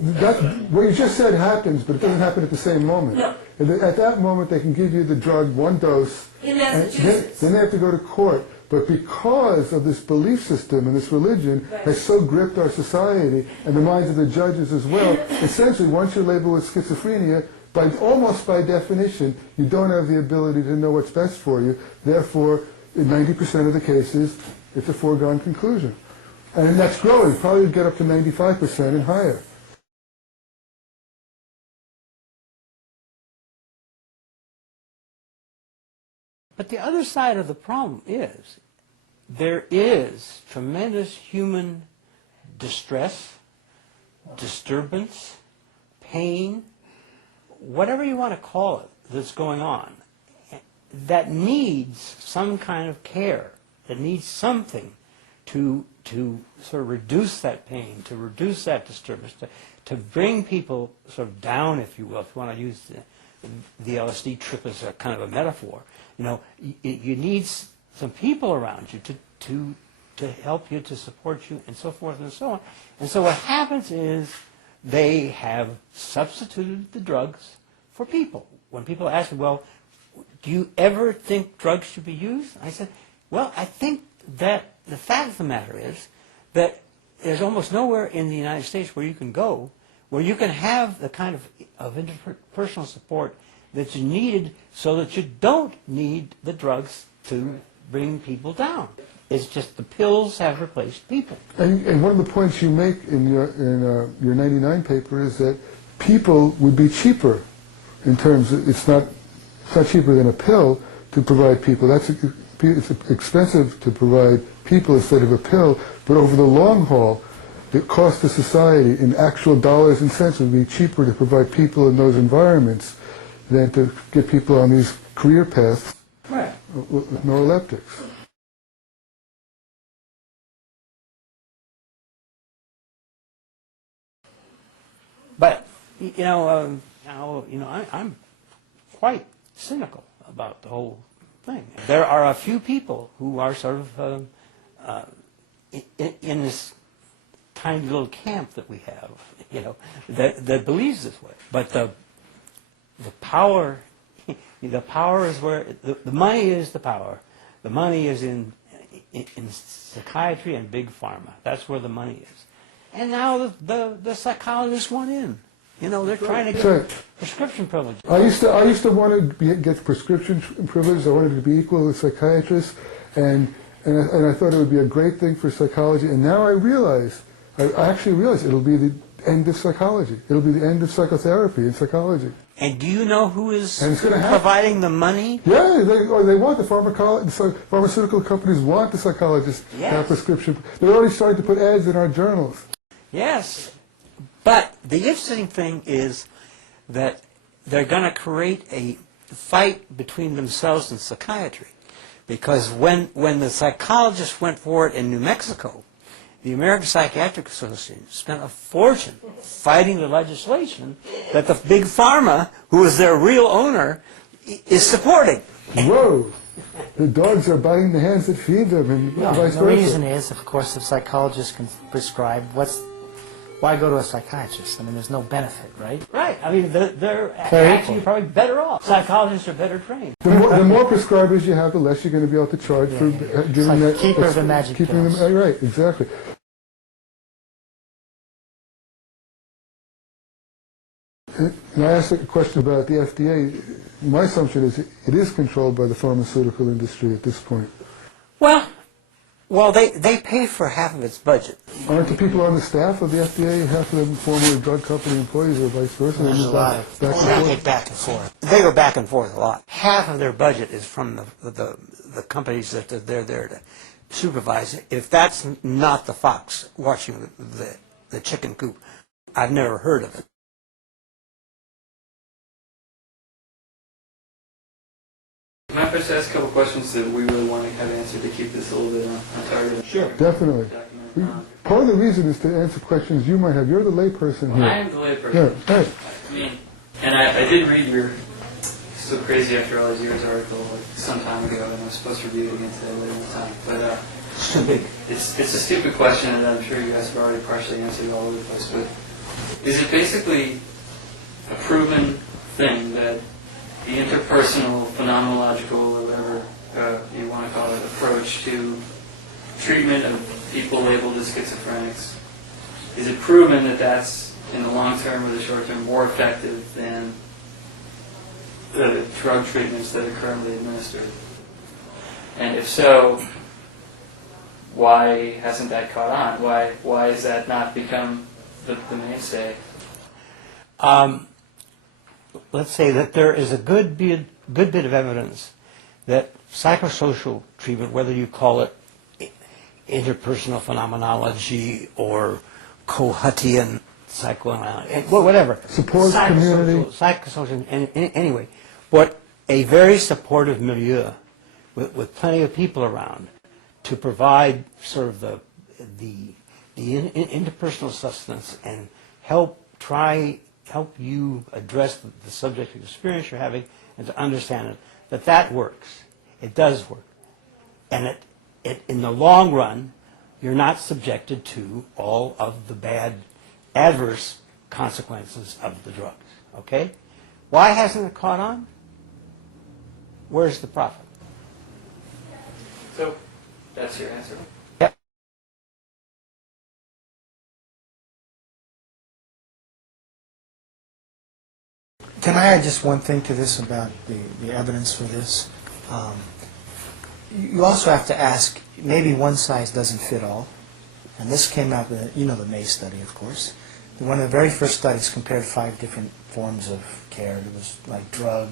what you just said happens, but it doesn't happen at the same moment. No. At that moment, they can give you the drug, one dose, In and Massachusetts. then they have to go to court But because of this belief system and this religion has so gripped our society and the minds of the judges as well, essentially once you're labeled with schizophrenia, almost by definition, you don't have the ability to know what's best for you. Therefore, in 90% of the cases, it's a foregone conclusion. And that's growing, probably get up to 95% and higher. But the other side of the problem is there is tremendous human distress, disturbance, pain, whatever you want to call it, that's going on, that needs some kind of care, that needs something to sort of reduce that pain, to reduce that disturbance, to bring people sort of down, if you will, if you want to use the LSD trip as a kind of a metaphor. You know, you need some people around you to help you, to support you, and so forth and so on. And so what happens is they have substituted the drugs for people. When people ask me, well, do you ever think drugs should be used? I said, well, I think that the fact of the matter is that there's almost nowhere in the United States where you can go where you can have the kind of interpersonal support that's needed so that you don't need the drugs to bring people down. It's just the pills have replaced people. And one of the points you make in your 99 paper is that people would be cheaper in terms of, it's not cheaper than a pill to provide people. It's expensive to provide people instead of a pill, but over the long haul, the cost to society in actual dollars and cents would be cheaper to provide people in those environments than to get people on these career paths with neuroleptics. But I'm quite cynical about the whole thing. There are a few people who are sort of in this tiny little camp that we have, that believes this way. But the power, the power is where the money is. The power, the money is in psychiatry and big pharma. That's where the money is. And now the psychologists want in. They're trying to get prescription privilege. I used to want to get prescription privilege. I wanted to be equal with psychiatrists, and I thought it would be a great thing for psychology. And now I actually realize it'll be the end of psychology. It'll be the end of psychotherapy in psychology. And do you know who is providing the money? Yeah, they want the pharmaceutical companies want the psychologists to have prescription. They're already starting to put ads in our journals. Yes, but the interesting thing is that they're going to create a fight between themselves and psychiatry, because when the psychologists went for it in New Mexico, the American Psychiatric Association spent a fortune fighting the legislation that the big pharma, who is their real owner, is supporting. Whoa! The dogs are biting the hands that feed them, and vice versa. The reason is, of course, if psychologists can prescribe, why go to a psychiatrist? I mean, there's no benefit, right? Right. I mean, they're actually probably better off. Psychologists are better trained. The more prescribers you have, the less you're going to be able to charge for giving that. Keeper of the magic pills. Right, exactly. And I asked a question about the FDA. My assumption is it is controlled by the pharmaceutical industry at this point. Well, they pay for half of its budget. Aren't the people on the staff of the FDA, half of them former drug company employees or vice versa? There's a lot of back and forth. They go back and forth a lot. Half of their budget is from the companies that they're there to supervise. If that's not the fox watching the chicken coop, I've never heard of it. Can I first ask a couple questions that we really want to have answered to keep this a little bit on target? Sure. Definitely. Part of the reason is to answer questions you might have. You're the layperson here. I am the layperson. Yeah, right. I mean, and I did read your So Crazy After All These Years article some time ago, and I was supposed to review it again today later in the time. But it's a stupid question, and I'm sure you guys have already partially answered all over the place. But is it basically a proven thing that the interpersonal, phenomenological, or whatever you want to call it, approach to treatment of people labeled as schizophrenics, is it proven that that's, in the long term or the short term, more effective than the drug treatments that are currently administered? And if so, why hasn't that caught on? Why has that not become the mainstay? Let's say that there is a good bit of evidence that psychosocial treatment, whether you call it interpersonal phenomenology or Kohutian psychoanalysis, whatever. Support community. Psychosocial, anyway. But a very supportive milieu with plenty of people around to provide sort of the interpersonal sustenance and help you address the subjective experience you're having and to understand it, that works. It does work. And in the long run, you're not subjected to all of the bad adverse consequences of the drugs. Okay? Why hasn't it caught on? Where's the profit? So, that's your answer? Yep. Can I add just one thing to this about the evidence for this? You also have to ask, maybe one size doesn't fit all. And this came out with, the May study, of course. One of the very first studies compared 5 different forms of care. It was like drug,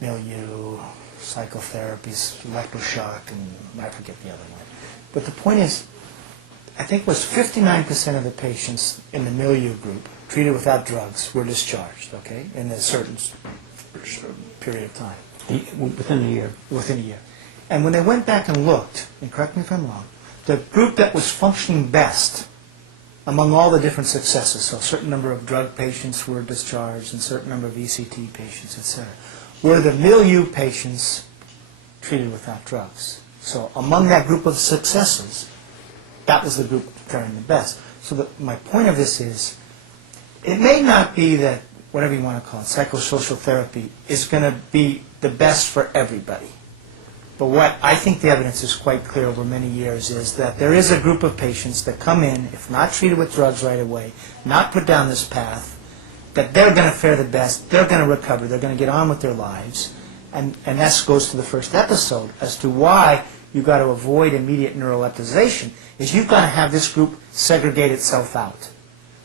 milieu, psychotherapies, electroshock, and I forget the other one. But the point is, I think it was 59% of the patients in the milieu group treated without drugs were discharged, okay, in a certain period of time. Within a year. Within a year. And when they went back and looked, and correct me if I'm wrong, the group that was functioning best among all the different successes, so a certain number of drug patients were discharged and a certain number of ECT patients, etc., were the milieu patients treated without drugs. So among that group of successes, that was the group faring the best. So my point of this is, it may not be that, whatever you want to call it, psychosocial therapy is going to be the best for everybody. But what I think the evidence is quite clear over many years is that there is a group of patients that come in, if not treated with drugs right away, not put down this path, that they're going to fare the best, they're going to recover, they're going to get on with their lives. And that goes to the first episode as to why you've got to avoid immediate neuroleptization, is you've got to have this group segregate itself out.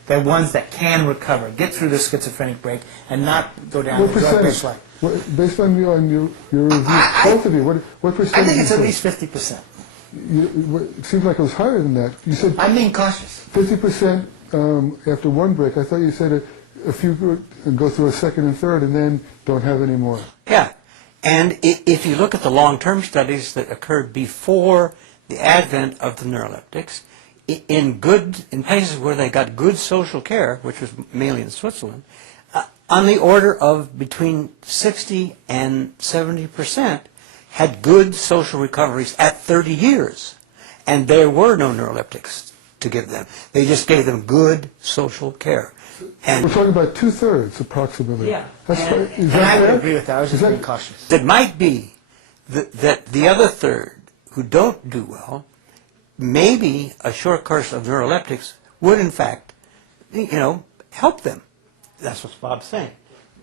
They're ones that can recover, get through the schizophrenic break, and not go down the drug-based line. Based on your review, both of you, what percentage? I think it's at least 50%. It seems like it was higher than that. You said I'm being cautious. 50% after one break. I thought you said a few go through a second and third and then don't have any more. Yeah. And if you look at the long-term studies that occurred before the advent of the neuroleptics, in places where they got good social care, which was mainly in Switzerland, on the order of between 60 and 70% had good social recoveries at 30 years. And there were no neuroleptics to give them. They just gave them good social care. And we're talking about 2/3 approximately. Yeah. And I would agree with that. I was just being cautious. it might be that the other third who don't do well, maybe a short course of neuroleptics would in fact, help them. That's what Bob's saying.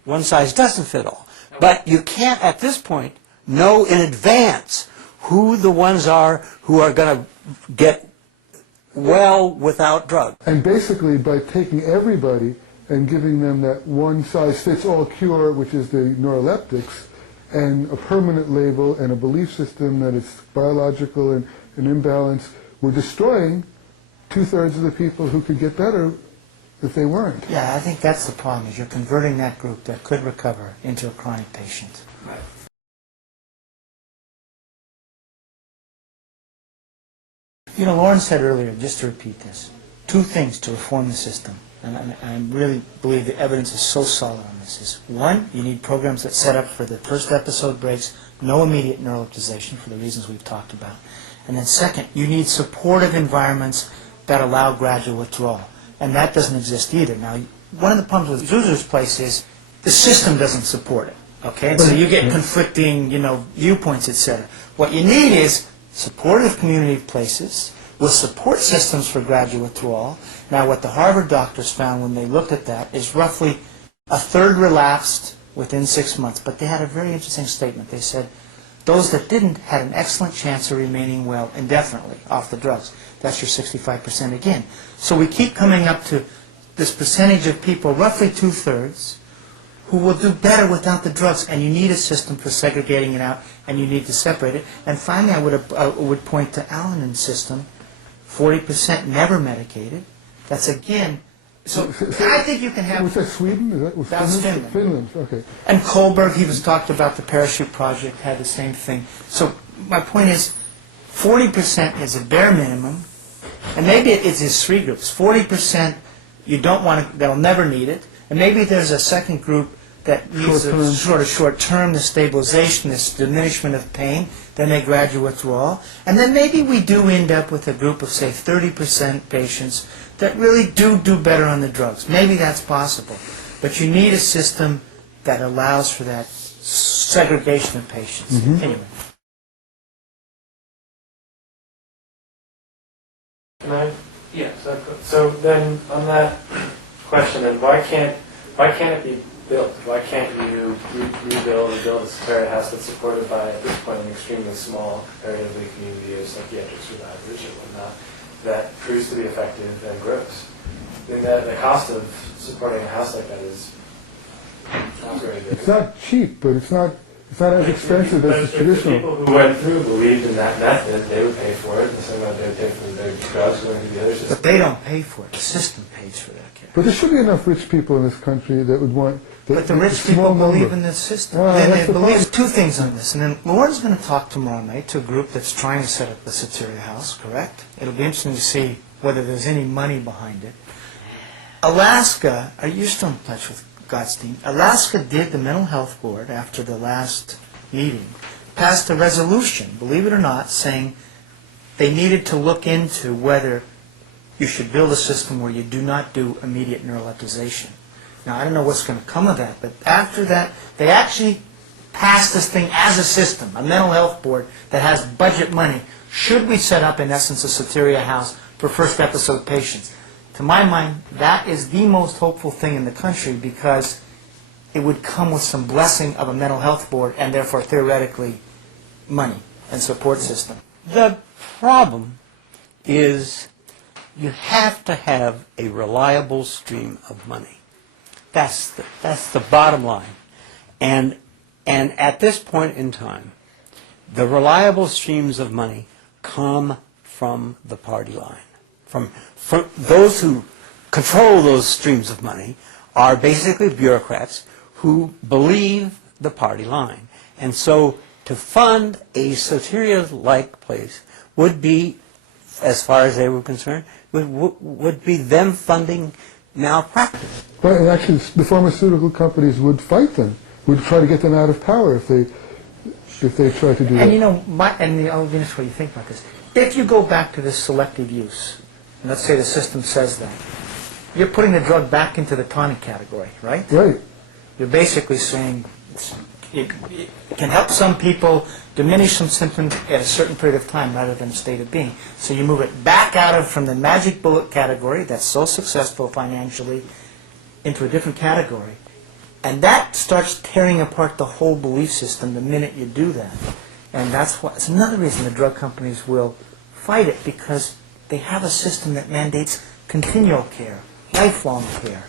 One size doesn't fit all. But you can't at this point know in advance who the ones are who are going to get well without drugs. And basically by taking everybody and giving them that one-size-fits-all cure, which is the neuroleptics, and a permanent label and a belief system that it's biological and an imbalance, we're destroying 2/3 of the people who could get better if they weren't. Yeah, I think that's the problem, is you're converting that group that could recover into a chronic patient. Right. Loren said earlier, just to repeat this, 2 things to reform the system, and I really believe the evidence is so solid on this, is 1, you need programs that set up for the first episode breaks, no immediate neuroleptization for the reasons we've talked about. And then second, you need supportive environments that allow gradual withdrawal. And that doesn't exist either. Now, one of the problems with Zuzer's place is the system doesn't support it. Okay, and so you get conflicting, viewpoints, etc. What you need is supportive community places with support systems for graduate withdrawal. Now, what the Harvard doctors found when they looked at that is roughly a third relapsed within 6 months. But they had a very interesting statement. They said those that didn't had an excellent chance of remaining well indefinitely off the drugs. That's your 65% again. So we keep coming up to this percentage of people, roughly two-thirds, who will do better without the drugs, and you need a system for segregating it out, and you need to separate it. And finally, I would point to Allen's system, 40% never medicated. That's again, so I think you can have... Was that Sweden? That was Finland. Finland, okay. And Kohlberg, he was talked about the Parachute Project, had the same thing. So my point is, 40% is a bare minimum, and maybe it's these three groups. 40% you don't want to, they'll never need it, and maybe there's a second group that needs a sort of short-term, the stabilization, this diminishment of pain, then they graduate withdrawal, and then maybe we do end up with a group of, say, 30% patients that really do better on the drugs. Maybe that's possible, but you need a system that allows for that segregation of patients. Mm-hmm. Anyway. Can I? Yeah. So then, on that question, then why can't it be built? Why can't you rebuild or build a Soteria house that's supported by, at this point, an extremely small, comparatively community of psychiatric survivors or whatnot that proves to be effective and grows? I mean, the cost of supporting a house like that is not very good. It's not cheap, but it's not as expensive as the traditional. If the people who went through believed in that method, they would pay for it, the same way they would pay for their drugs going to the other system. But they don't pay for it. The system pays for that care. But there should be enough rich people in this country that would want... But the rich people believe in this system. They believe two things on this. And then Loren's going to talk tomorrow night to a group that's trying to set up the Soteria house, correct? It'll be interesting to see whether there's any money behind it. Alaska, are you still in touch with Gottstein? Alaska did, the mental health board, after the last meeting, passed a resolution, believe it or not, saying they needed to look into whether you should build a system where you do not do immediate neuralization. Now, I don't know what's going to come of that, but after that, they actually passed this thing as a system, a mental health board that has budget money. Should we set up, in essence, a Soteria house for first episode patients? To my mind, that is the most hopeful thing in the country because it would come with some blessing of a mental health board and therefore, theoretically, money and support system. The problem is you have to have a reliable stream of money. That's the bottom line. And at this point in time, the reliable streams of money come from the party line. From those who control those streams of money are basically bureaucrats who believe the party line. And so to fund a Soteria-like place would be, as far as they were concerned, would be them funding malpractice. Right, and actually the pharmaceutical companies would fight them, would try to get them out of power if they try to do that. And you know, I'll be honest what you think about this. If you go back to this selective use, and let's say the system says that, you're putting the drug back into the tonic category, right? Right. You're basically saying it can help some people diminish some symptoms at a certain period of time rather than a state of being. So you move it back from the magic bullet category that's so successful financially into a different category. And that starts tearing apart the whole belief system the minute you do that. And it's another reason the drug companies will fight it, because they have a system that mandates continual care, lifelong care.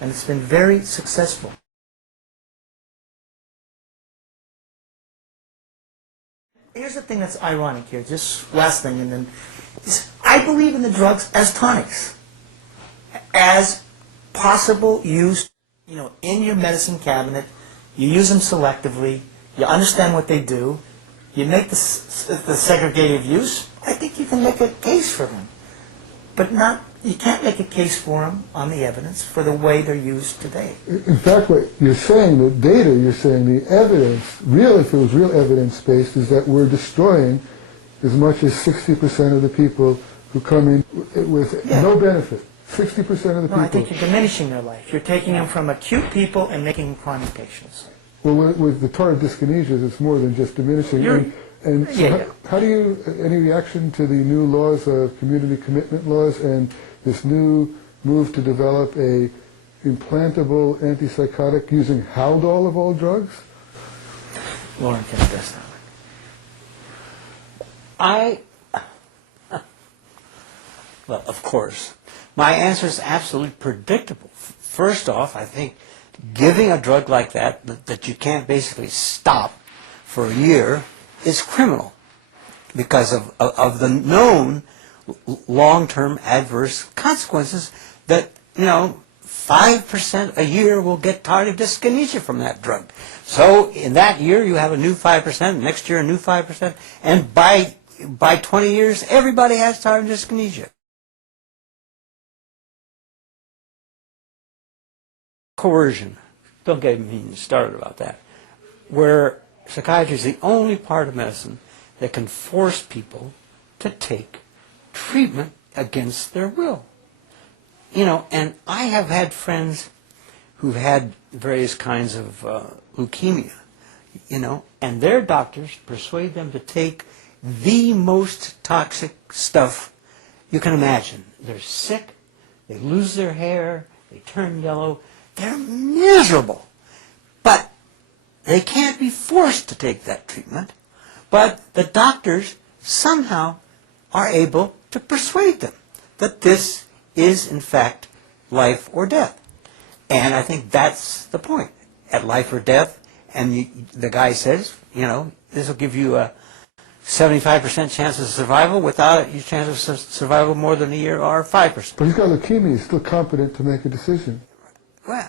And it's been very successful. Here's the thing that's ironic here, just last thing, and then I believe in the drugs as tonics, as possible use, in your medicine cabinet. You use them selectively. You understand what they do. You make the segregated use. I think you can make a case for them, but you can't make a case for them on the evidence for the way they're used today. In fact, what you're saying, the data, you're saying the evidence, if it was real evidence-based, is that we're destroying as much as 60% of the people who come in with no benefit. 60% of the people. No, I think you're diminishing their life. You're taking them from acute people and making them chronic patients. Well, with the tardive dyskinesias, it's more than just diminishing. And so how do you, any reaction to the new laws of community commitment laws and this new move to develop a implantable antipsychotic using Haldol of all drugs? Loren can address that one. Well, of course. My answer is absolutely predictable. First off, I think giving a drug like that you can't basically stop for a year is criminal because of the known long-term adverse consequences that, 5% a year will get tardive dyskinesia from that drug. So in that year, you have a new 5%, next year a new 5%, and by 20 years, everybody has tardive dyskinesia. Coercion. Don't get me started about that. Where psychiatry is the only part of medicine that can force people to take treatment against their will. And I have had friends who've had various kinds of leukemia, and their doctors persuade them to take the most toxic stuff you can imagine. They're sick, they lose their hair, they turn yellow, they're miserable. But they can't be forced to take that treatment, but the doctors somehow are able to persuade them that this is, in fact, life or death. And I think that's the point. At life or death, and the guy says, this will give you a 75% chance of survival. Without it, your chance of survival more than a year are 5%. But he's got leukemia. He's still competent to make a decision. Well,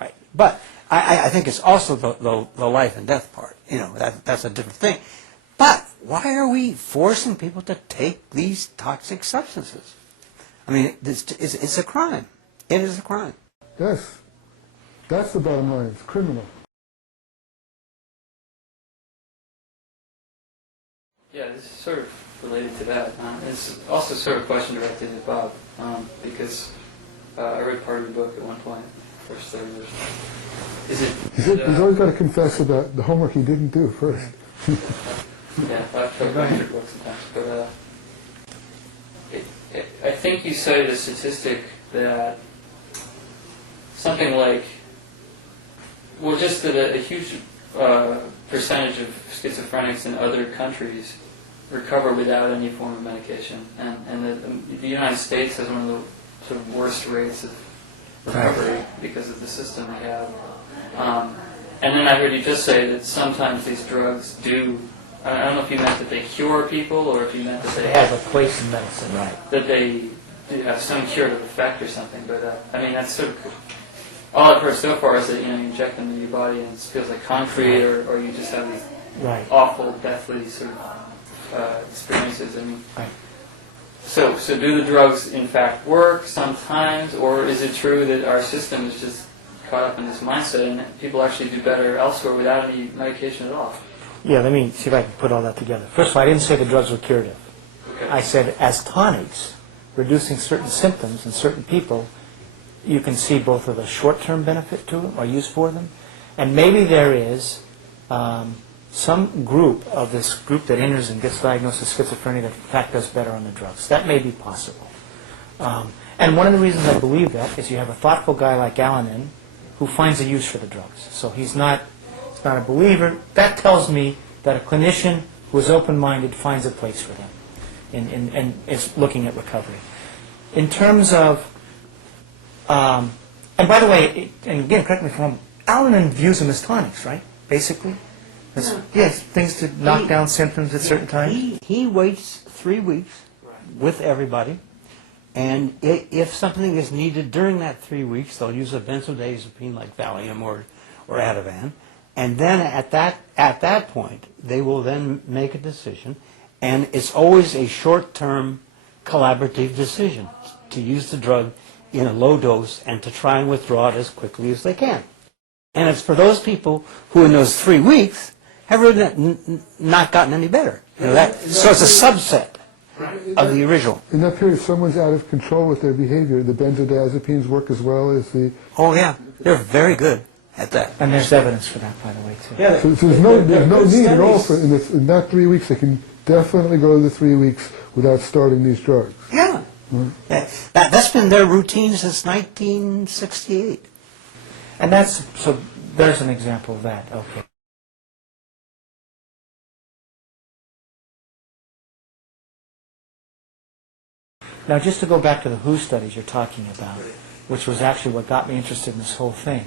right. But I think it's also the life and death part. That's a different thing. But why are we forcing people to take these toxic substances? I mean, it's a crime. It is a crime. Yes. That's the bottom line. It's criminal. Yeah, this is sort of related to that. It's also sort of a question directed at Bob, because I read part of the book at one point, first third. He's always got to confess about the homework he didn't do first. Yeah, I've tried going through books sometimes, but I think you cited a statistic that something like, just that a huge percentage of schizophrenics in other countries recover without any form of medication, and the United States has one of the sort of worst rates of recovery because of the system we have. And then I heard you just say that sometimes these drugs do. I don't know if you meant that they cure people, or if you meant that they have a place in medicine, right? That they do have some curative effect or something. But I mean, that's sort of all I've heard so far is that you inject them into your body and it feels like concrete, or you just have these awful, deathly sort of experiences. I mean, so do the drugs in fact work sometimes, or is it true that our system is just caught up in this mindset and people actually do better elsewhere without any medication at all? Yeah, let me see if I can put all that together. First of all, I didn't say the drugs were curative. Okay. I said as tonics, reducing certain symptoms in certain people, you can see both of a short-term benefit to them or use for them, and maybe there is some group of this group that enters and gets diagnosed with schizophrenia that in fact does better on the drugs. That may be possible. And one of the reasons I believe that is you have a thoughtful guy like Alan who finds a use for the drugs. So he's not a believer. That tells me that a clinician who is open-minded finds a place for them and is looking at recovery. In terms of, and by the way, and again, correct me if I'm wrong, Alan views them as tonics, right? Basically? Yes, things to knock down symptoms at certain times. He waits 3 weeks with everybody, and if something is needed during that 3 weeks, they'll use a benzodiazepine like Valium or Ativan, and then at that point, they will then make a decision, and it's always a short-term collaborative decision to use the drug in a low dose and to try and withdraw it as quickly as they can. And it's for those people who in those 3 weeks have really not gotten any better. So it's a subset of the original. In that period, if someone's out of control with their behavior, the benzodiazepines work as well as the... Oh yeah, they're very good. at that. And there's evidence for that, by the way, too. Yeah, So there's no need at all for, in that 3 weeks, they can definitely go the 3 weeks without starting these drugs. yeah. That's been their routine since 1968. And so there's an example of that, okay. Now, just to go back to the WHO studies you're talking about, which was actually what got me interested in this whole thing.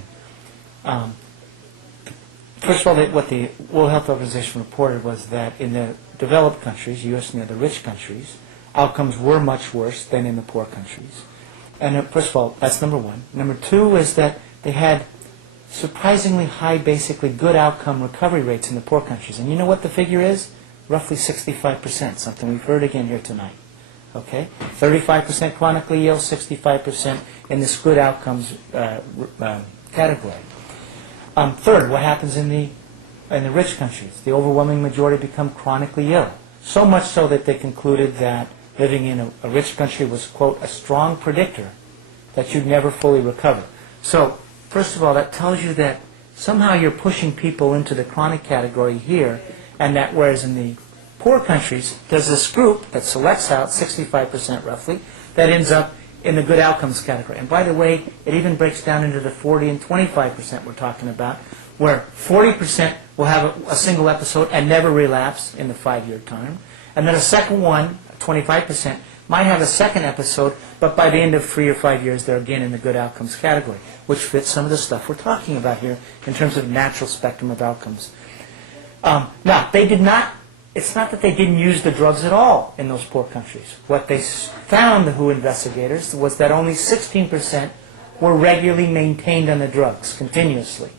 First of all, what the World Health Organization reported was that in the developed countries, U.S. and the rich countries, outcomes were much worse than in the poor countries. And first of all, that's number one. Number two is that they had surprisingly high, basically good outcome recovery rates in the poor countries. And you know what the figure is? Roughly 65%, something we've heard again here tonight. Okay? 35% chronically ill, 65% in this good outcomes category. Third, what happens in the rich countries? The overwhelming majority become chronically ill. So much so that they concluded that living in a rich country was, quote, a strong predictor that you'd never fully recover. So, first of all, that tells you that somehow you're pushing people into the chronic category here, and that whereas in the poor countries, there's this group that selects out, 65% roughly, that ends up in the good outcomes category. And by the way, it even breaks down into the 40 and 25% we're talking about, where 40% will have a single episode and never relapse in the 5-year time. And then a second one, 25%, might have a second episode, but by the end of 3 or 5 years, they're again in the good outcomes category, which fits some of the stuff we're talking about here in terms of natural spectrum of outcomes. Now, they did not, it's not that they didn't use the drugs at all in those poor countries. What they found, the WHO investigators, was that only 16% were regularly maintained on the drugs, continuously.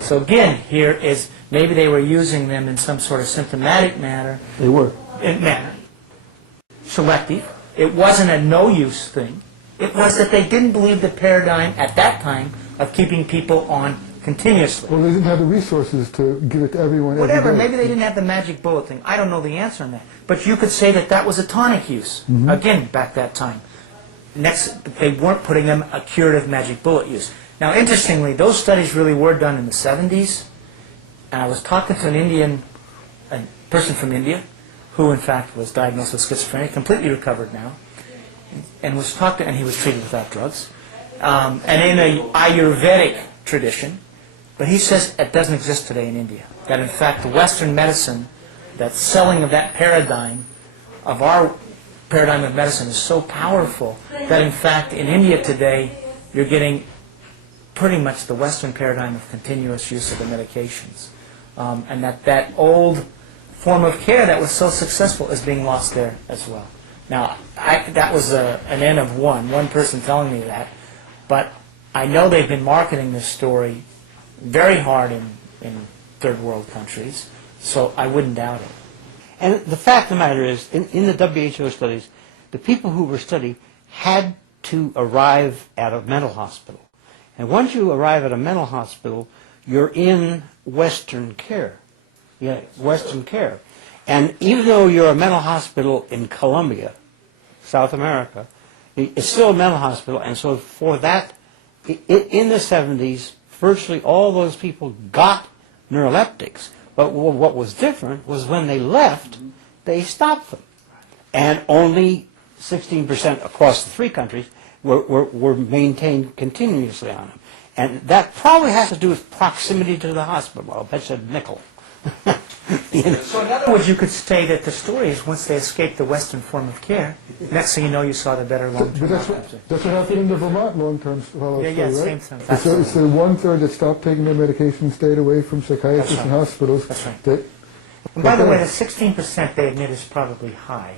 So again, here is, maybe they were using them in some sort of symptomatic manner. They were. Selective. It wasn't a no-use thing. It was that they didn't believe the paradigm at that time of keeping people on continuously. Well, they didn't have the resources to give it to everyone Whatever, every day. maybe they didn't have the magic bullet thing. I don't know the answer on that. But you could say that that was a tonic use, again, back that time. Next, they weren't putting them a curative magic bullet use. Now, interestingly, those studies really were done in the 70s, and I was talking to a person from India, who in fact was diagnosed with schizophrenia, completely recovered now, and he was treated without drugs, and in a Ayurvedic tradition, but he says it doesn't exist today in India. That in fact the Western medicine, that selling of that paradigm, of our paradigm of medicine is so powerful that in fact in India today you're getting pretty much the Western paradigm of continuous use of the medications. And that old form of care that was so successful is being lost there as well. Now, that was an N of one person telling me that, but I know they've been marketing this story very hard in third world countries, so I wouldn't doubt it. And the fact of the matter is, in the WHO studies, the people who were studied had to arrive at a mental hospital. And once you arrive at a mental hospital, you're in Western care. Yeah, Western care. And even though you're a mental hospital in Colombia, South America, it's still a mental hospital. And so for that, in the 70s, virtually all those people got neuroleptics. But what was different was when they left, they stopped them. And only 16% across the 3 countries were maintained continuously on them. And that probably has to do with proximity to the hospital. I'll bet you a nickel. So in other words, you could say that the story is once they escaped the Western form of care, next thing you know, you saw the better long-term But outcomes. that's what happened in the Vermont long-term follow-up Yeah, study, right? same thing. It's the 1/3 that stopped taking their medication, stayed away from psychiatrists That's and right. hospitals. That's right. That, And by the way, the 16% they admit is probably high,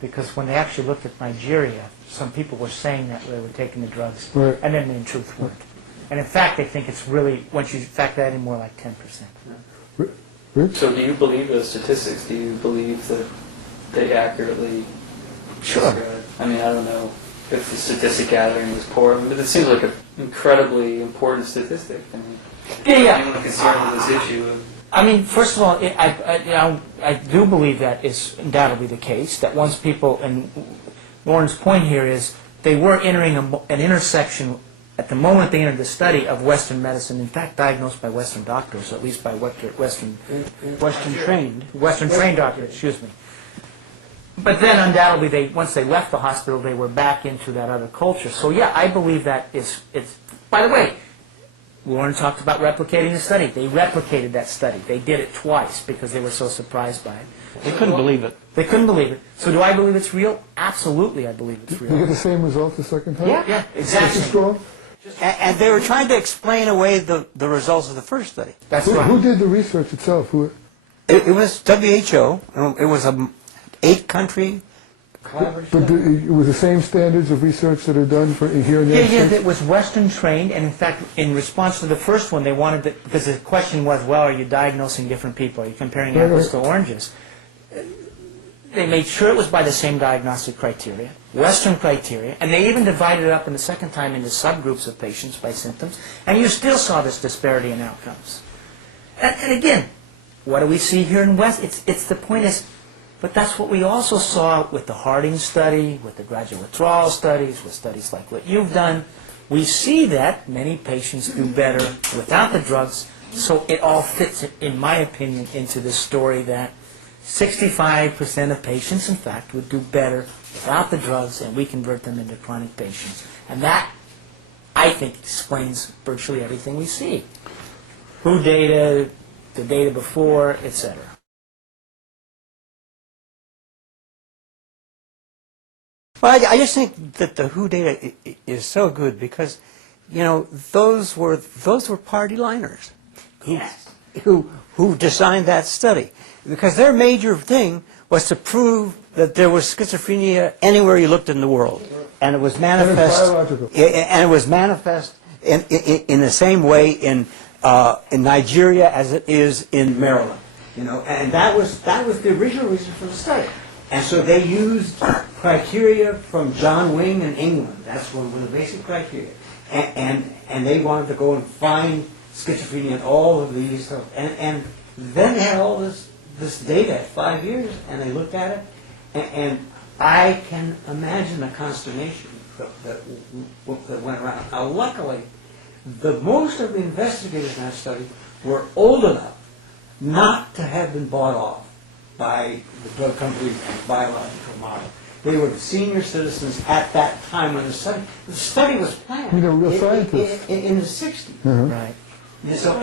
because when they actually looked at Nigeria, some people were saying that they were taking the drugs, Right. and then in truth weren't. And in fact, they think it's really, once you factor that in, more like 10%. Rich? So do you believe those statistics? Do you believe that they accurately describe? I mean, I don't know if the statistic gathering was poor, but it seems like an incredibly important statistic. I mean, anyone concerned with this issue of... I mean, first of all, I do believe that is undoubtedly the case, that once people, and Loren's point here is, they were entering an intersection at the moment they entered the study of Western medicine, in fact diagnosed by Western doctors, at least by Western trained doctors, excuse me. But then undoubtedly, once they left the hospital, they were back into that other culture. So yeah, I believe that it's. By the way, Loren talked about replicating the study. They replicated that study. They did it twice because they were so surprised by it. They couldn't believe it. They couldn't believe it. So do I believe it's real? Absolutely, I believe it's real. You get the same result the second time? Yeah, exactly. Just strong? And they were trying to explain away the results of the first study. That's Who right. did the research itself? It was WHO. It was a 8-country collaboration. But it was the same standards of research that are done for here in the Yeah, United yeah, States? it was Western trained, and in fact, in response to the first one, they wanted to, because the question was, well, are you diagnosing different people? Are you comparing apples to oranges? They made sure it was by the same diagnostic criteria, Western criteria, and they even divided it up in the second time into subgroups of patients by symptoms, and you still saw this disparity in outcomes. And again, what do we see here in West? It's the point is, but that's what we also saw with the Harding study, with the graduate withdrawal studies, with studies like what you've done. We see that many patients do better without the drugs, so it all fits, in my opinion, into the story that 65% of patients, in fact, would do better without the drugs, and we convert them into chronic patients. And that, I think, explains virtually everything we see. WHO data, the data before, etc. Well, I just think that the WHO data is so good because, you know, those were party liners who designed that study, because their major thing was to prove that there was schizophrenia anywhere you looked in the world, and it was manifest. biological. And it was manifest in the same way in Nigeria as it is in Maryland. You know, and that was the original reason for the study. And so they used criteria from John Wing in England. That's one of the basic criteria. And they wanted to go and find schizophrenia in all of these stuff. And then they had all this data at 5 years, and they looked at it. And I can imagine the consternation that went around. Now, luckily, most of the investigators in that study were old enough not to have been bought off by the drug company's biological model. They were senior citizens at that time when the study was planned. They were real scientists. In the 60s. Right. And so,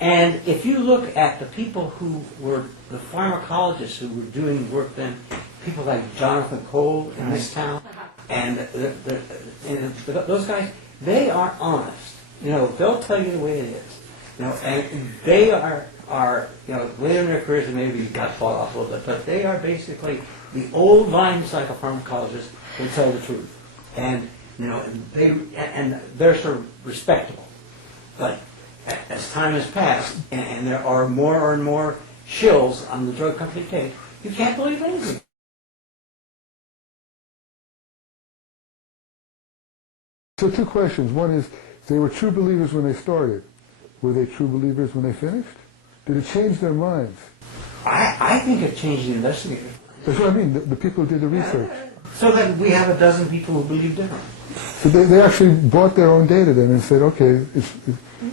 and if you look at the people who were the pharmacologists who were doing work then, people like Jonathan Cole in this town, and those guys, they are honest. You know, they'll tell you the way it is. You know, and they are you know, later in their careers they maybe got bought off a little bit, but they are basically the old line psychopharmacologists who tell the truth. And you know, they're sort of respectable. But as time has passed, and there are more and more shills on the drug company case, you can't believe anything. So 2 questions. One is, they were true believers when they started. Were they true believers when they finished? Did it change their minds? I think it changed the investigators. That's what I mean, the people who did the research. So that we have a dozen people who believe different. So they actually bought their own data then and said, okay,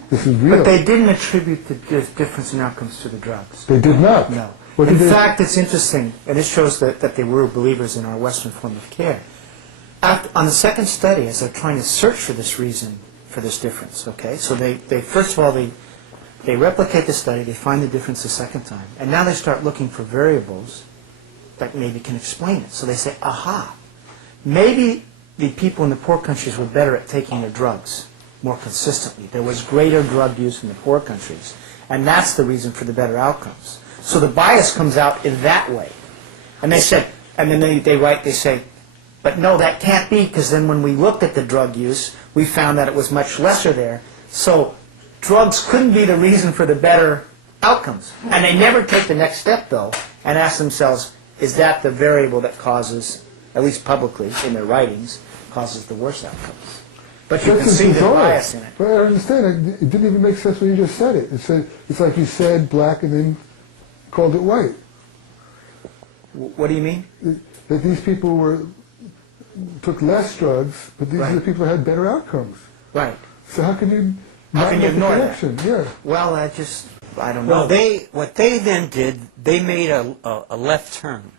this is real. But they didn't attribute the difference in outcomes to the drugs. They did not. No. What In did they- fact, it's interesting, and this shows that they were believers in our Western form of care. On the second study, as they're trying to search for this reason, for this difference, okay, so they first of all, they replicate the study, they find the difference the second time, and now they start looking for variables that maybe can explain it. So they say, aha, maybe the people in the poor countries were better at taking their drugs more consistently. There was greater drug use in the poor countries, and that's the reason for the better outcomes. So the bias comes out in that way. And they said, and then they say, but no, that can't be, because then when we looked at the drug use, we found that it was much lesser there. So drugs couldn't be the reason for the better outcomes. And they never take the next step, though, and ask themselves, is that the variable that causes, at least publicly in their writings, causes the worst outcomes? But you can see the bias in it. But I understand, it didn't even make sense when you just said it. It's like you said black and then called it white. What do you mean? That these people took less drugs, but these are the people that had better outcomes. Right. So how can you How not can you make the ignore that? connection? Yeah. Well, I don't Well, know. what they then did, they made a left turn.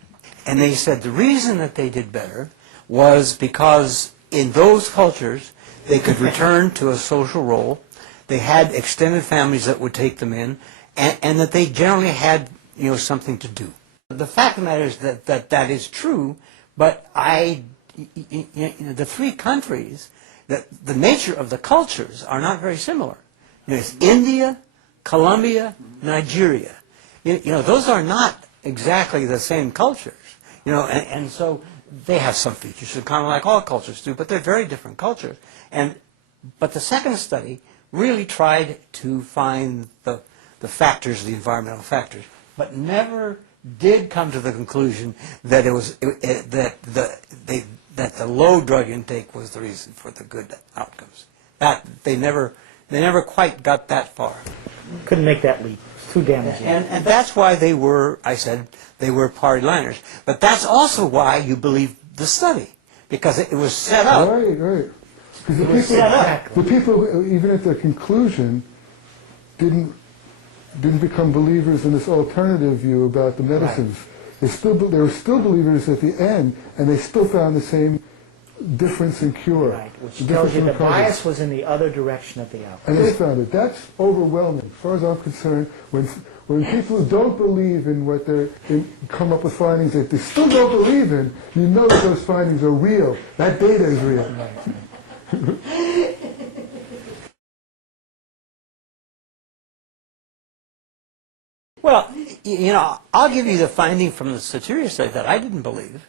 And they said the reason that they did better was because in those cultures, they could return to a social role, they had extended families that would take them in, and that they generally had, something to do. The fact of the matter is that is true, but the three countries, the nature of the cultures are not very similar. It's India, Colombia, Nigeria. Those are not exactly the same cultures. And so they have some features, kind of like all cultures do, but they're very different cultures. But the second study really tried to find the factors, the environmental factors, but never did come to the conclusion that that the low drug intake was the reason for the good outcomes. That they never quite got that far. Couldn't make that leap. It's too damaging. And that's why they were party liners. But that's also why you believe the study, because it was set up. Right. Because the people, even at the conclusion, didn't become believers in this alternative view about the medicines. Right. They were still believers at the end, and they still found the same difference in cure. Right, which tells you the bias was in the other direction of the outcome. And they found it. That's overwhelming. As far as I'm concerned, when people who don't believe in what come up with findings that they still don't believe in, you know that those findings are real. That data is real. Well, I'll give you the finding from the Soteria study that I didn't believe,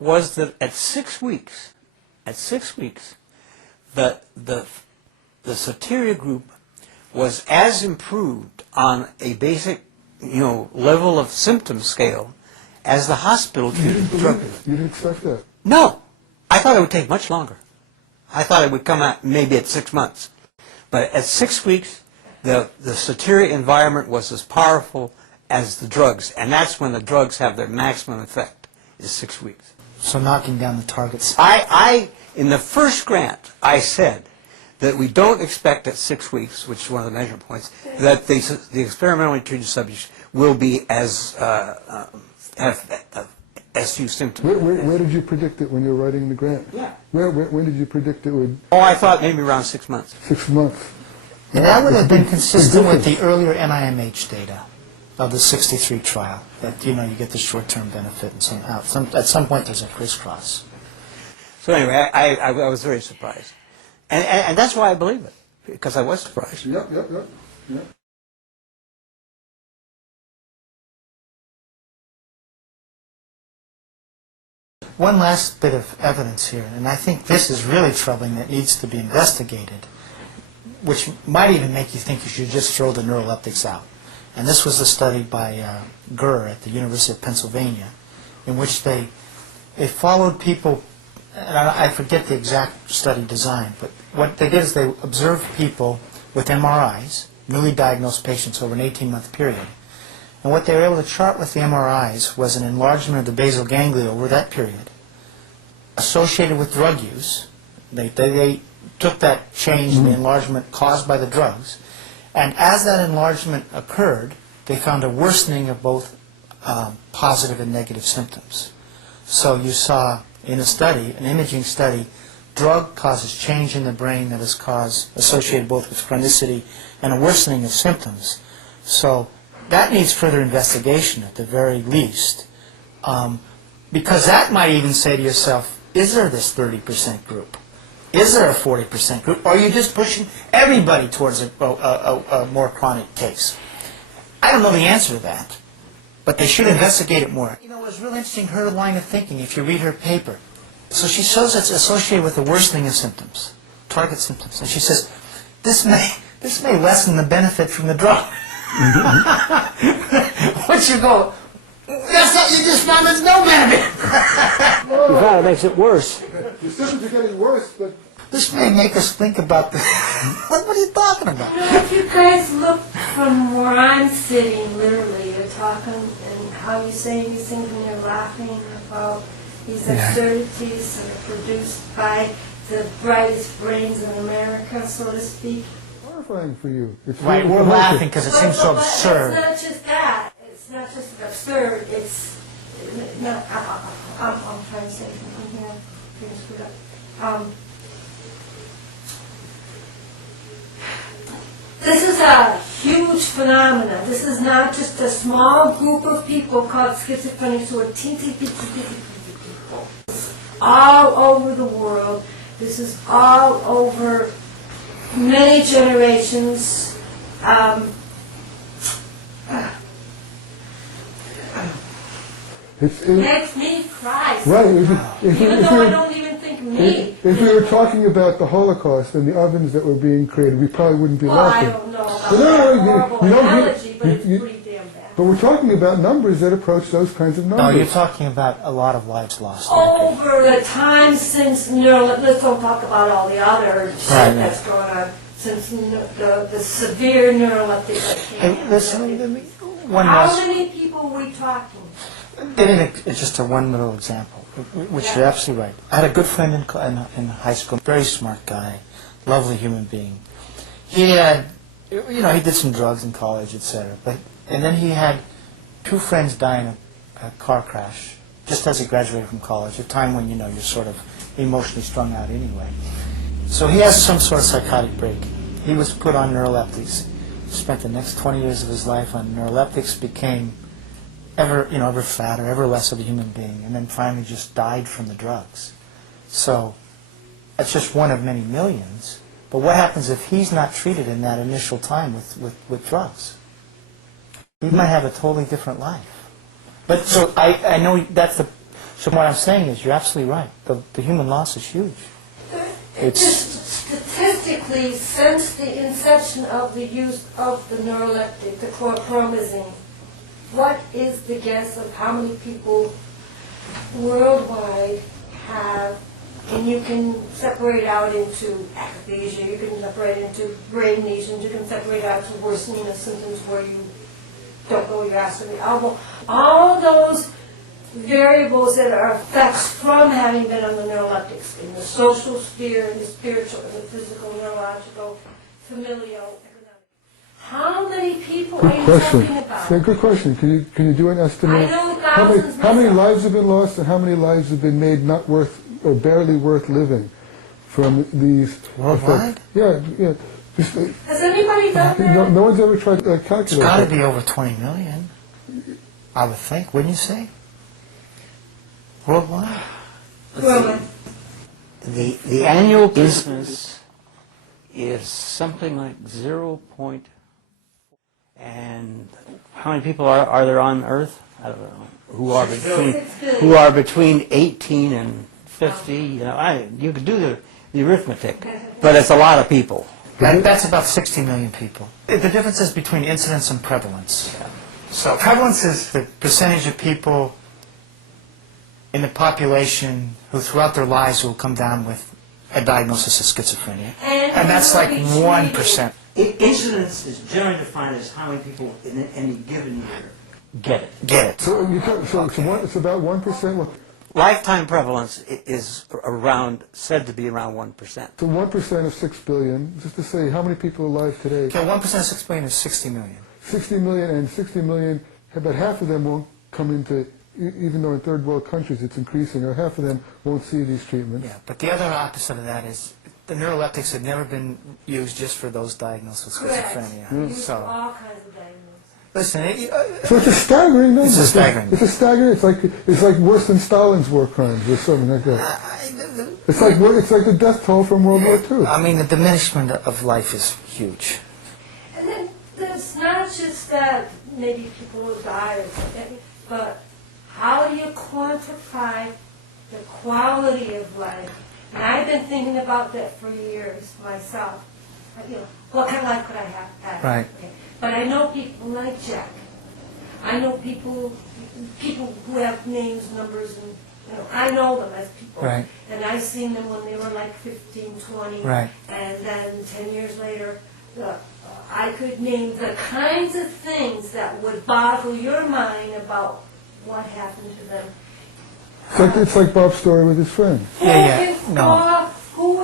was that at 6 weeks, the Soteria group was as improved on a basic, level of symptom scale as the hospital treated drug. You didn't expect that? No, I thought it would take much longer. I thought it would come out maybe at 6 months, but at 6 weeks, the Soteria environment was as powerful as the drugs, and that's when the drugs have their maximum effect, is 6 weeks. So knocking down the targets. In the first grant, I said that we don't expect at 6 weeks, which is one of the measurement points, that the experimentally treated subjects will be have as few symptoms. Where did you predict it when you were writing the grant? Yeah. When did you predict it would? Oh, I thought maybe around 6 months. 6 months. And that would have been consistent with the earlier NIMH data of the 63 trial, that, you get the short-term benefit and somehow, at some point there's a crisscross. So anyway, I was very surprised. And that's why I believe it, because I was surprised. Yep. One last bit of evidence here, and I think this is really troubling, that needs to be investigated, which might even make you think you should just throw the neuroleptics out. And this was a study by Gurr at the University of Pennsylvania, in which they followed people, and I forget the exact study design, but what they did is they observed people with MRIs, newly diagnosed patients over an 18-month period. And what they were able to chart with the MRIs was an enlargement of the basal ganglia over that period, associated with drug use. They took that change in the enlargement caused by the drugs, and as that enlargement occurred, they found a worsening of both positive and negative symptoms. So you saw in a study, an imaging study, drug causes change in the brain that is associated both with chronicity and a worsening of symptoms. So that needs further investigation at the very least, because that might even say to yourself, is there this 30% group? Is there a 40% group? Or are you just pushing everybody towards a more chronic case? I don't know the answer to that, but they should investigate it more. It was real interesting, her line of thinking, if you read her paper. So she shows it's associated with the worsening of symptoms, target symptoms. And she says, this may lessen the benefit from the drug. Once you go, that's not, you just found there's no benefit. You found it makes it worse. The symptoms are getting worse, but... This may make us think about what are you talking about? If you guys look from where I'm sitting, literally, you're talking, and how you're saying these things when you're laughing about these absurdities that are produced by the brightest brains in America, so to speak. Horrifying for you. It's Right, we're horrific. laughing because it seems so But absurd. it's not just that. It's not just absurd. It's not. I'm trying to say something here. Getting screwed up. This is a huge phenomenon. This is not just a small group of people called schizophrenics who are teensy, people. It's all over the world. This is all over many generations. It Makes me cry. right. Even though I don't even think me. If we were talking about the Holocaust and the ovens that were being created, we probably wouldn't be Well, I laughing. don't know about But that you horrible don't get- analogy, but it's you- pretty damn bad. But we're talking about numbers that approach those kinds of No, numbers. you're talking about a lot of lives lost. Over the time since let's don't talk about all the other shit Right, that's going on since the severe neuroleptic that came. Hey, listen, one How last, many people are we talking? it's just a one little example, which you're absolutely right. I had a good friend in high school, very smart guy, lovely human being. He had, he did some drugs in college, etc. And then he had two friends die in a car crash, just as he graduated from college, a time when, you're sort of emotionally strung out anyway. So he has some sort of psychotic break. He was put on neuroleptics, spent the next 20 years of his life on neuroleptics, became ever fatter, ever less of a human being, and then finally just died from the drugs. So that's just one of many millions. But what happens if he's not treated in that initial time with drugs? He might have a totally different life. But so I know that's the. So what I'm saying is you're absolutely right. The human loss is huge. Just statistically, since the inception of the use of the neuroleptic, the chlorpromazine, what is the guess of how many people worldwide have, and you can separate out into akathisia, you can separate into brain lesions, you can separate out to worsening of symptoms where you don't know your ass to the elbow. All those variables that are effects from having been on the neuroleptics in the social sphere, in the spiritual, in the physical, neurological, familial, economic. How many people are you talking about? Good question. Can you do an estimate? I know How many, thousands how many myself. lives have been lost and how many lives have been made not worth or barely worth living from these Worldwide? effects? Yeah. Just, Has anybody done that? no one's ever tried to It's calculate got to that. be over 20 million, I would think, wouldn't you say? Worldwide? Well, The annual business is something like 0. And how many people are there on Earth? I don't know. Who are between 18 and 50? You could do the arithmetic, but it's a lot of people. That's about 60 million people. The difference is between incidence and prevalence. So prevalence is the percentage of people in the population who throughout their lives will come down with a diagnosis of schizophrenia. And that's like 1%. Incidence is generally defined as how many people in any given year get it. Get it. So it's about 1%. Lifetime prevalence is said to be around 1%. So 1% of 6 billion, just to say how many people are alive today? Okay, 1% of 6 billion is 60 million. 60 million, and 60 million, about half of them won't come into, even though in third world countries it's increasing, or half of them won't see these treatments. Yeah, but the other opposite of that is the neuroleptics have never been used just for those diagnosed with correct. schizophrenia. Used for So, all kinds of diagnoses. listen, So it's a staggering number. It's a staggering. It's a staggering. It's like worse than Stalin's war crimes or something like that. It's like the death toll from World War II. I mean, the diminishment of life is huge. And then there's not just that maybe people will die or something, but how do you quantify the quality of life? And I've been thinking about that for years myself. What kind of life could I have? Right. Okay. But I know people like Jack. I know people who have names, numbers, and I know them as people. Right. And I've seen them when they were like 15, 20. Right. And then 10 years later, I could name the kinds of things that would boggle your mind about what happened to them. It's like Bob's story with his friend. Yeah. No. Who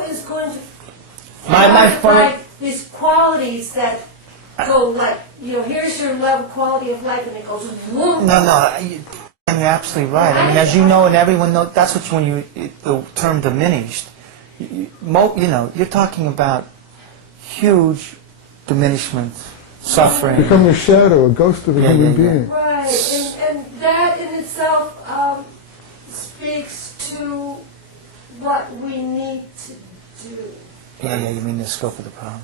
My like these qualities that go like, here's your level quality of life, and it goes whoop. You're absolutely right. I mean, as you know, and everyone knows, that's what's when the term diminished. You're talking about huge diminishment, suffering. Becoming a shadow, a ghost of a human being. Right, and that in itself speaks to what we need to do. Yeah, you mean the scope of the problem.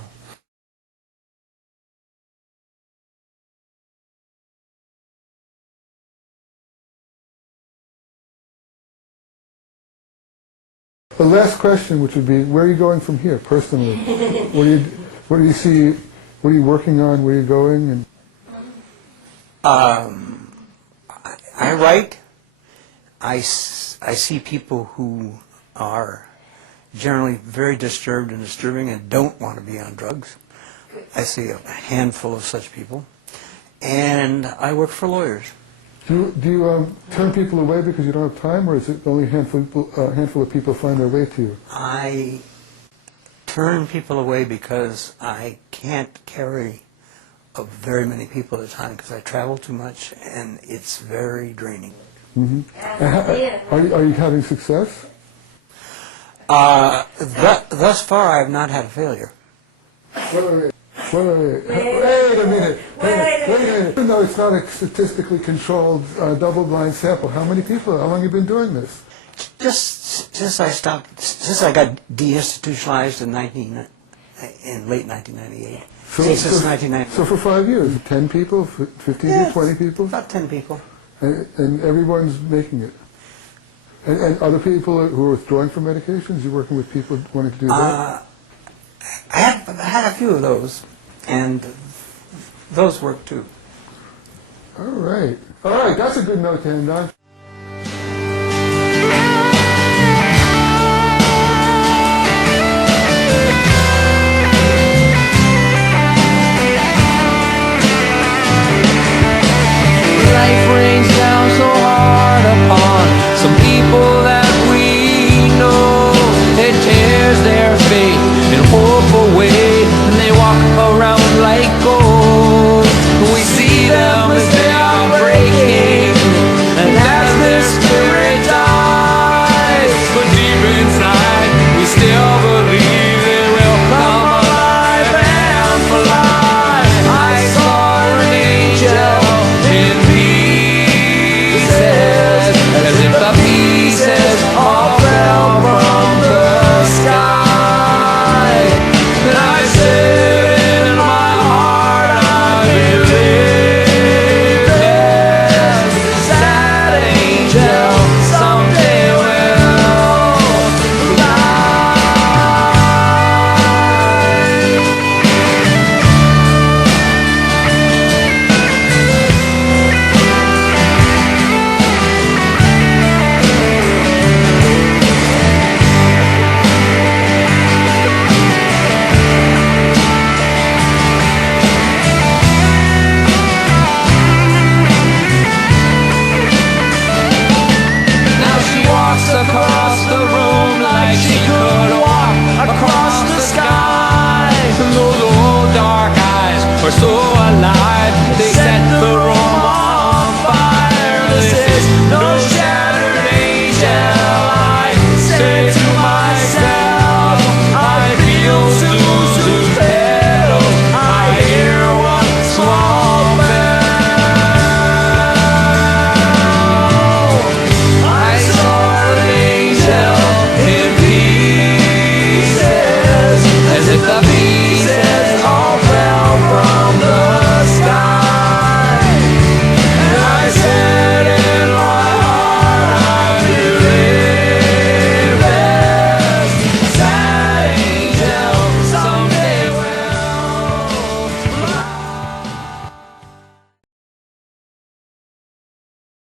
The last question, which would be, where are you going from here, personally? What do you see? What are you working on? Where are you going? And I write. I see people who are generally very disturbed and disturbing and don't want to be on drugs. I see a handful of such people. And I work for lawyers. do you turn people away because you don't have time, or is it only a handful of people find their way to you? I turn people away because I can't carry very many people at a time because I travel too much and it's very draining. Are you having success? Thus far, I have not had a failure. Wait a minute. Even though it's not a statistically controlled double-blind sample, how many people? How long have you been doing this? Just since I got deinstitutionalized in late 1998. Since 1990. So for 5 years, 10 people, 15, 20 people? About 10 people. And everyone's making it. And other people who are withdrawing from medications, you're working with people wanting to do that? I have had a few of those, and those work too. All right, that's a good note to end on.